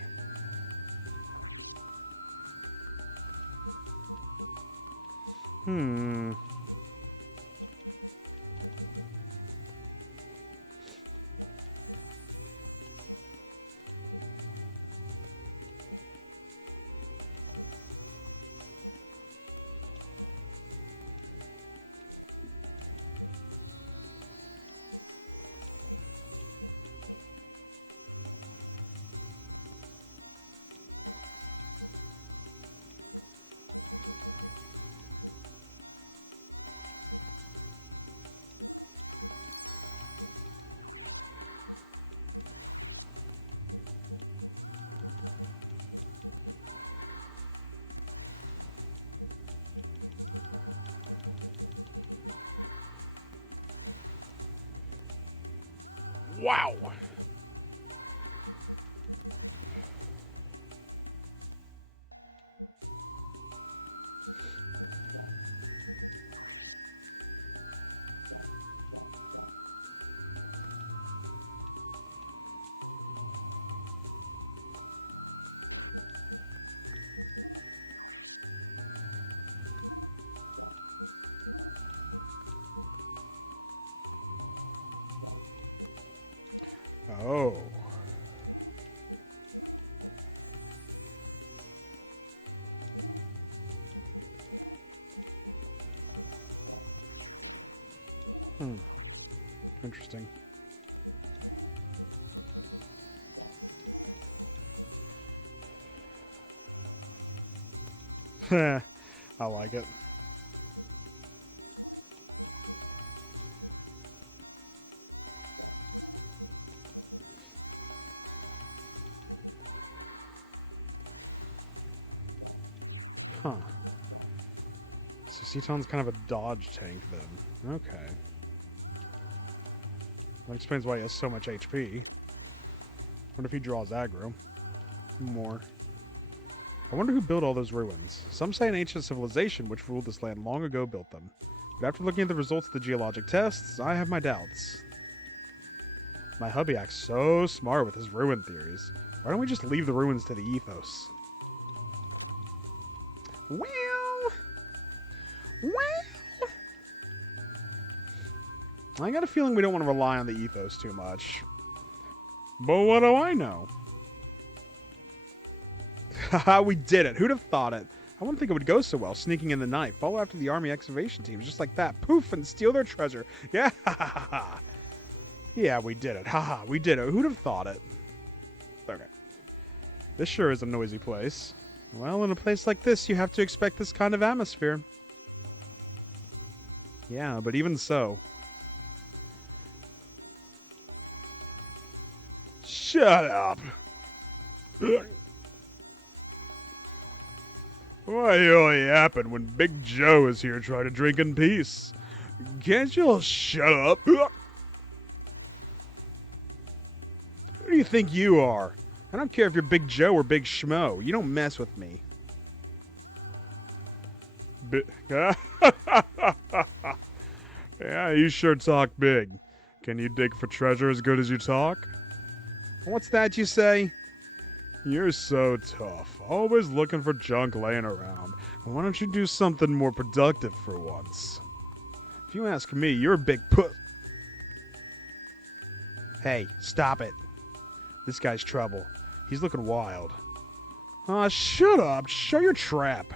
Wow! Oh. Interesting. I like it. Huh. So Ceton's kind of a dodge tank then. Okay. That explains why he has so much HP. What if he draws aggro? More. I wonder who built all those ruins. Some say an ancient civilization which ruled this land long ago built them. But after looking at the results of the geologic tests, I have my doubts. My hubby acts so smart with his ruin theories. Why don't we just leave the ruins to the ethos? Well... I got a feeling we don't want to rely on the ethos too much. But what do I know? Haha, we did it. Who'd have thought it? I wouldn't think it would go so well, sneaking in the night, follow after the army excavation teams just like that, poof, and steal their treasure. Yeah, ha ha ha. Yeah, we did it. Haha, we did it. Who'd have thought it? Okay. This sure is a noisy place. Well, in a place like this, you have to expect this kind of atmosphere. Yeah, but even so... Shut up! Why you all yapping when Big Joe is here trying to drink in peace? Can't you all shut up? Who do you think you are? I don't care if you're Big Joe or Big Schmo. You don't mess with me. Yeah, you sure talk big. Can you dig for treasure as good as you talk? What's that you say? You're so tough, always looking for junk laying around. Why don't you do something more productive for once? If you ask me, you're a big Hey, stop it. This guy's trouble. He's looking wild. Aw, shut up. Show your trap.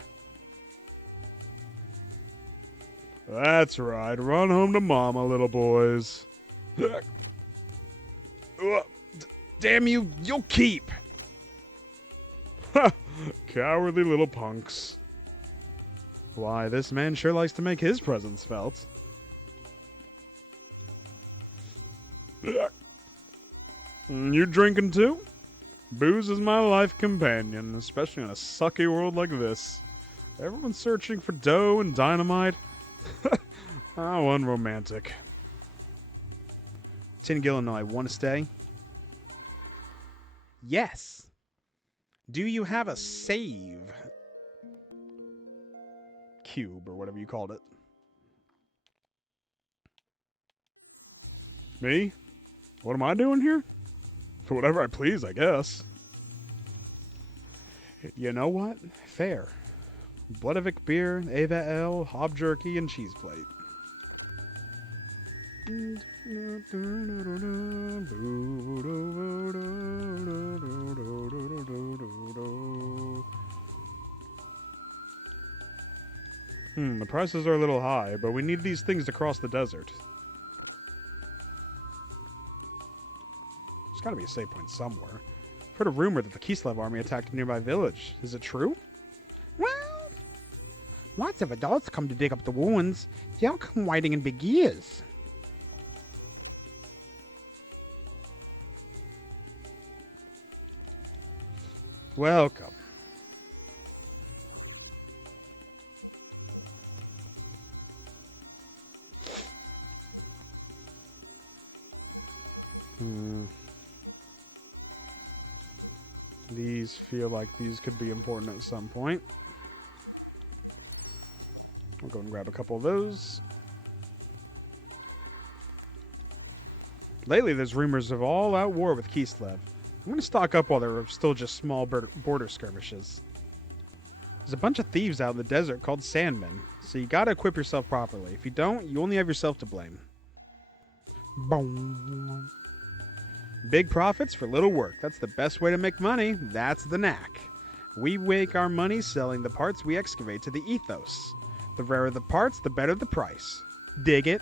That's right. Run home to mama, little boys. Damn you, you'll keep. Cowardly little punks. Why, this man sure likes to make his presence felt. You drinking too? Booze is my life companion, especially in a sucky world like this. Everyone's searching for dough and dynamite. How unromantic. Tin Illinois, want to stay? Yes. Do you have a save? Cube, or whatever you called it. Me? What am I doing here? Whatever I please, I guess. You know what? Fair. Bloodevik beer, Ava Ale, hob jerky, and cheese plate. The prices are a little high, but we need these things to cross the desert. There's gotta be a save point somewhere. I've heard a rumor that the Kislev army attacked a nearby village. Is it true? Well, lots of adults come to dig up the ruins. They all come riding in big gears. Welcome. These feel like these could be important at some point. I'll go and grab a couple of those. Lately, there's rumors of all-out war with Kislev. I'm going to stock up while there are still just small border skirmishes. There's a bunch of thieves out in the desert called Sandmen, so you gotta equip yourself properly. If you don't, you only have yourself to blame. Boom. Big profits for little work. That's the best way to make money. That's the knack. We make our money selling the parts we excavate to the ethos. The rarer the parts, the better the price. Dig it?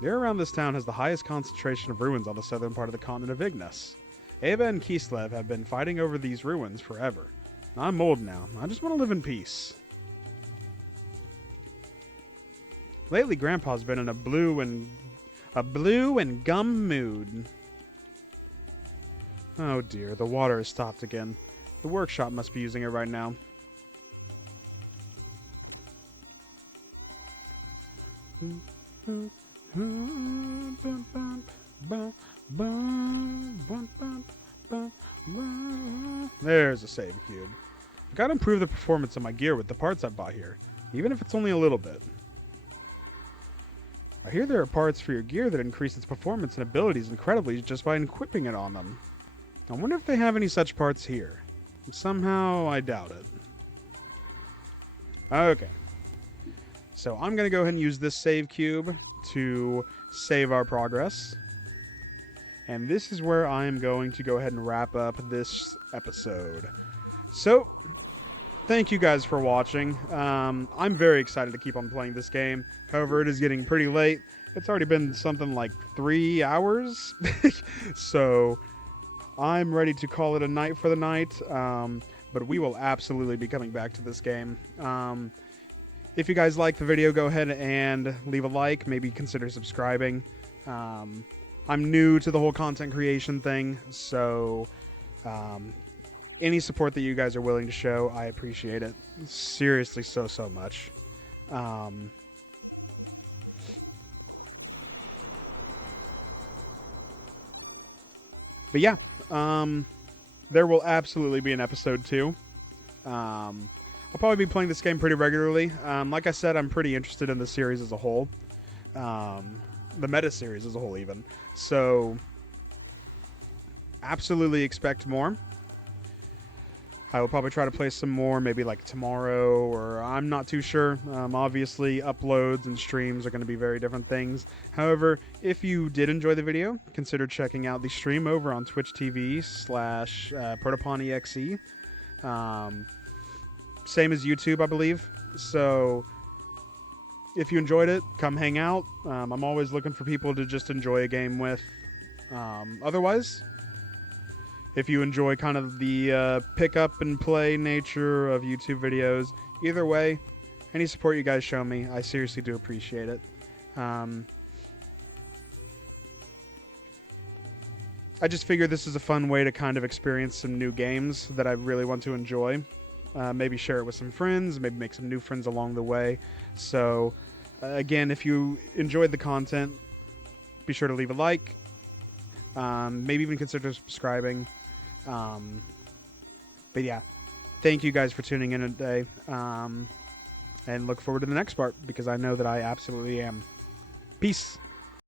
The area around this town has the highest concentration of ruins on the southern part of the continent of Ignis. Ava and Kislev have been fighting over these ruins forever. I'm old now. I just want to live in peace. Lately, Grandpa's been in a blue and gum mood. Oh dear, the water has stopped again. The workshop must be using it right now. There's a save cube. I gotta improve the performance of my gear with the parts I bought here, even if it's only a little bit. I hear there are parts for your gear that increase its performance and abilities incredibly just by equipping it on them. I wonder if they have any such parts here. Somehow, I doubt it. Okay. So I'm going to go ahead and use this save cube to save our progress. And this is where I'm going to go ahead and wrap up this episode. So, thank you guys for watching. I'm very excited to keep on playing this game. However, it is getting pretty late. It's already been something like 3 hours. So, I'm ready to call it a night for the night. But we will absolutely be coming back to this game. If you guys like the video, go ahead and leave a like. Maybe consider subscribing. I'm new to the whole content creation thing. So, any support that you guys are willing to show, I appreciate it. Seriously, so much. But yeah, there will absolutely be an episode 2. I'll probably be playing this game pretty regularly. Like I said, I'm pretty interested in the series as a whole. The meta series as a whole, even. So, absolutely expect more. I will probably try to play some more, maybe like tomorrow, or I'm not too sure. Obviously, uploads and streams are going to be very different things. However, if you did enjoy the video, consider checking out the stream over on Twitch TV/ProtoponExe. Same as YouTube, I believe. So, if you enjoyed it, come hang out. I'm always looking for people to just enjoy a game with. Otherwise, if you enjoy kind of the pick up and play nature of YouTube videos, either way, any support you guys show me, I seriously do appreciate it. I just figure this is a fun way to kind of experience some new games that I really want to enjoy. Maybe share it with some friends, maybe make some new friends along the way. So, again, if you enjoyed the content, be sure to leave a like. Maybe even consider subscribing. But yeah, thank you guys for tuning in today. And look forward to the next part, because I know that I absolutely am. Peace.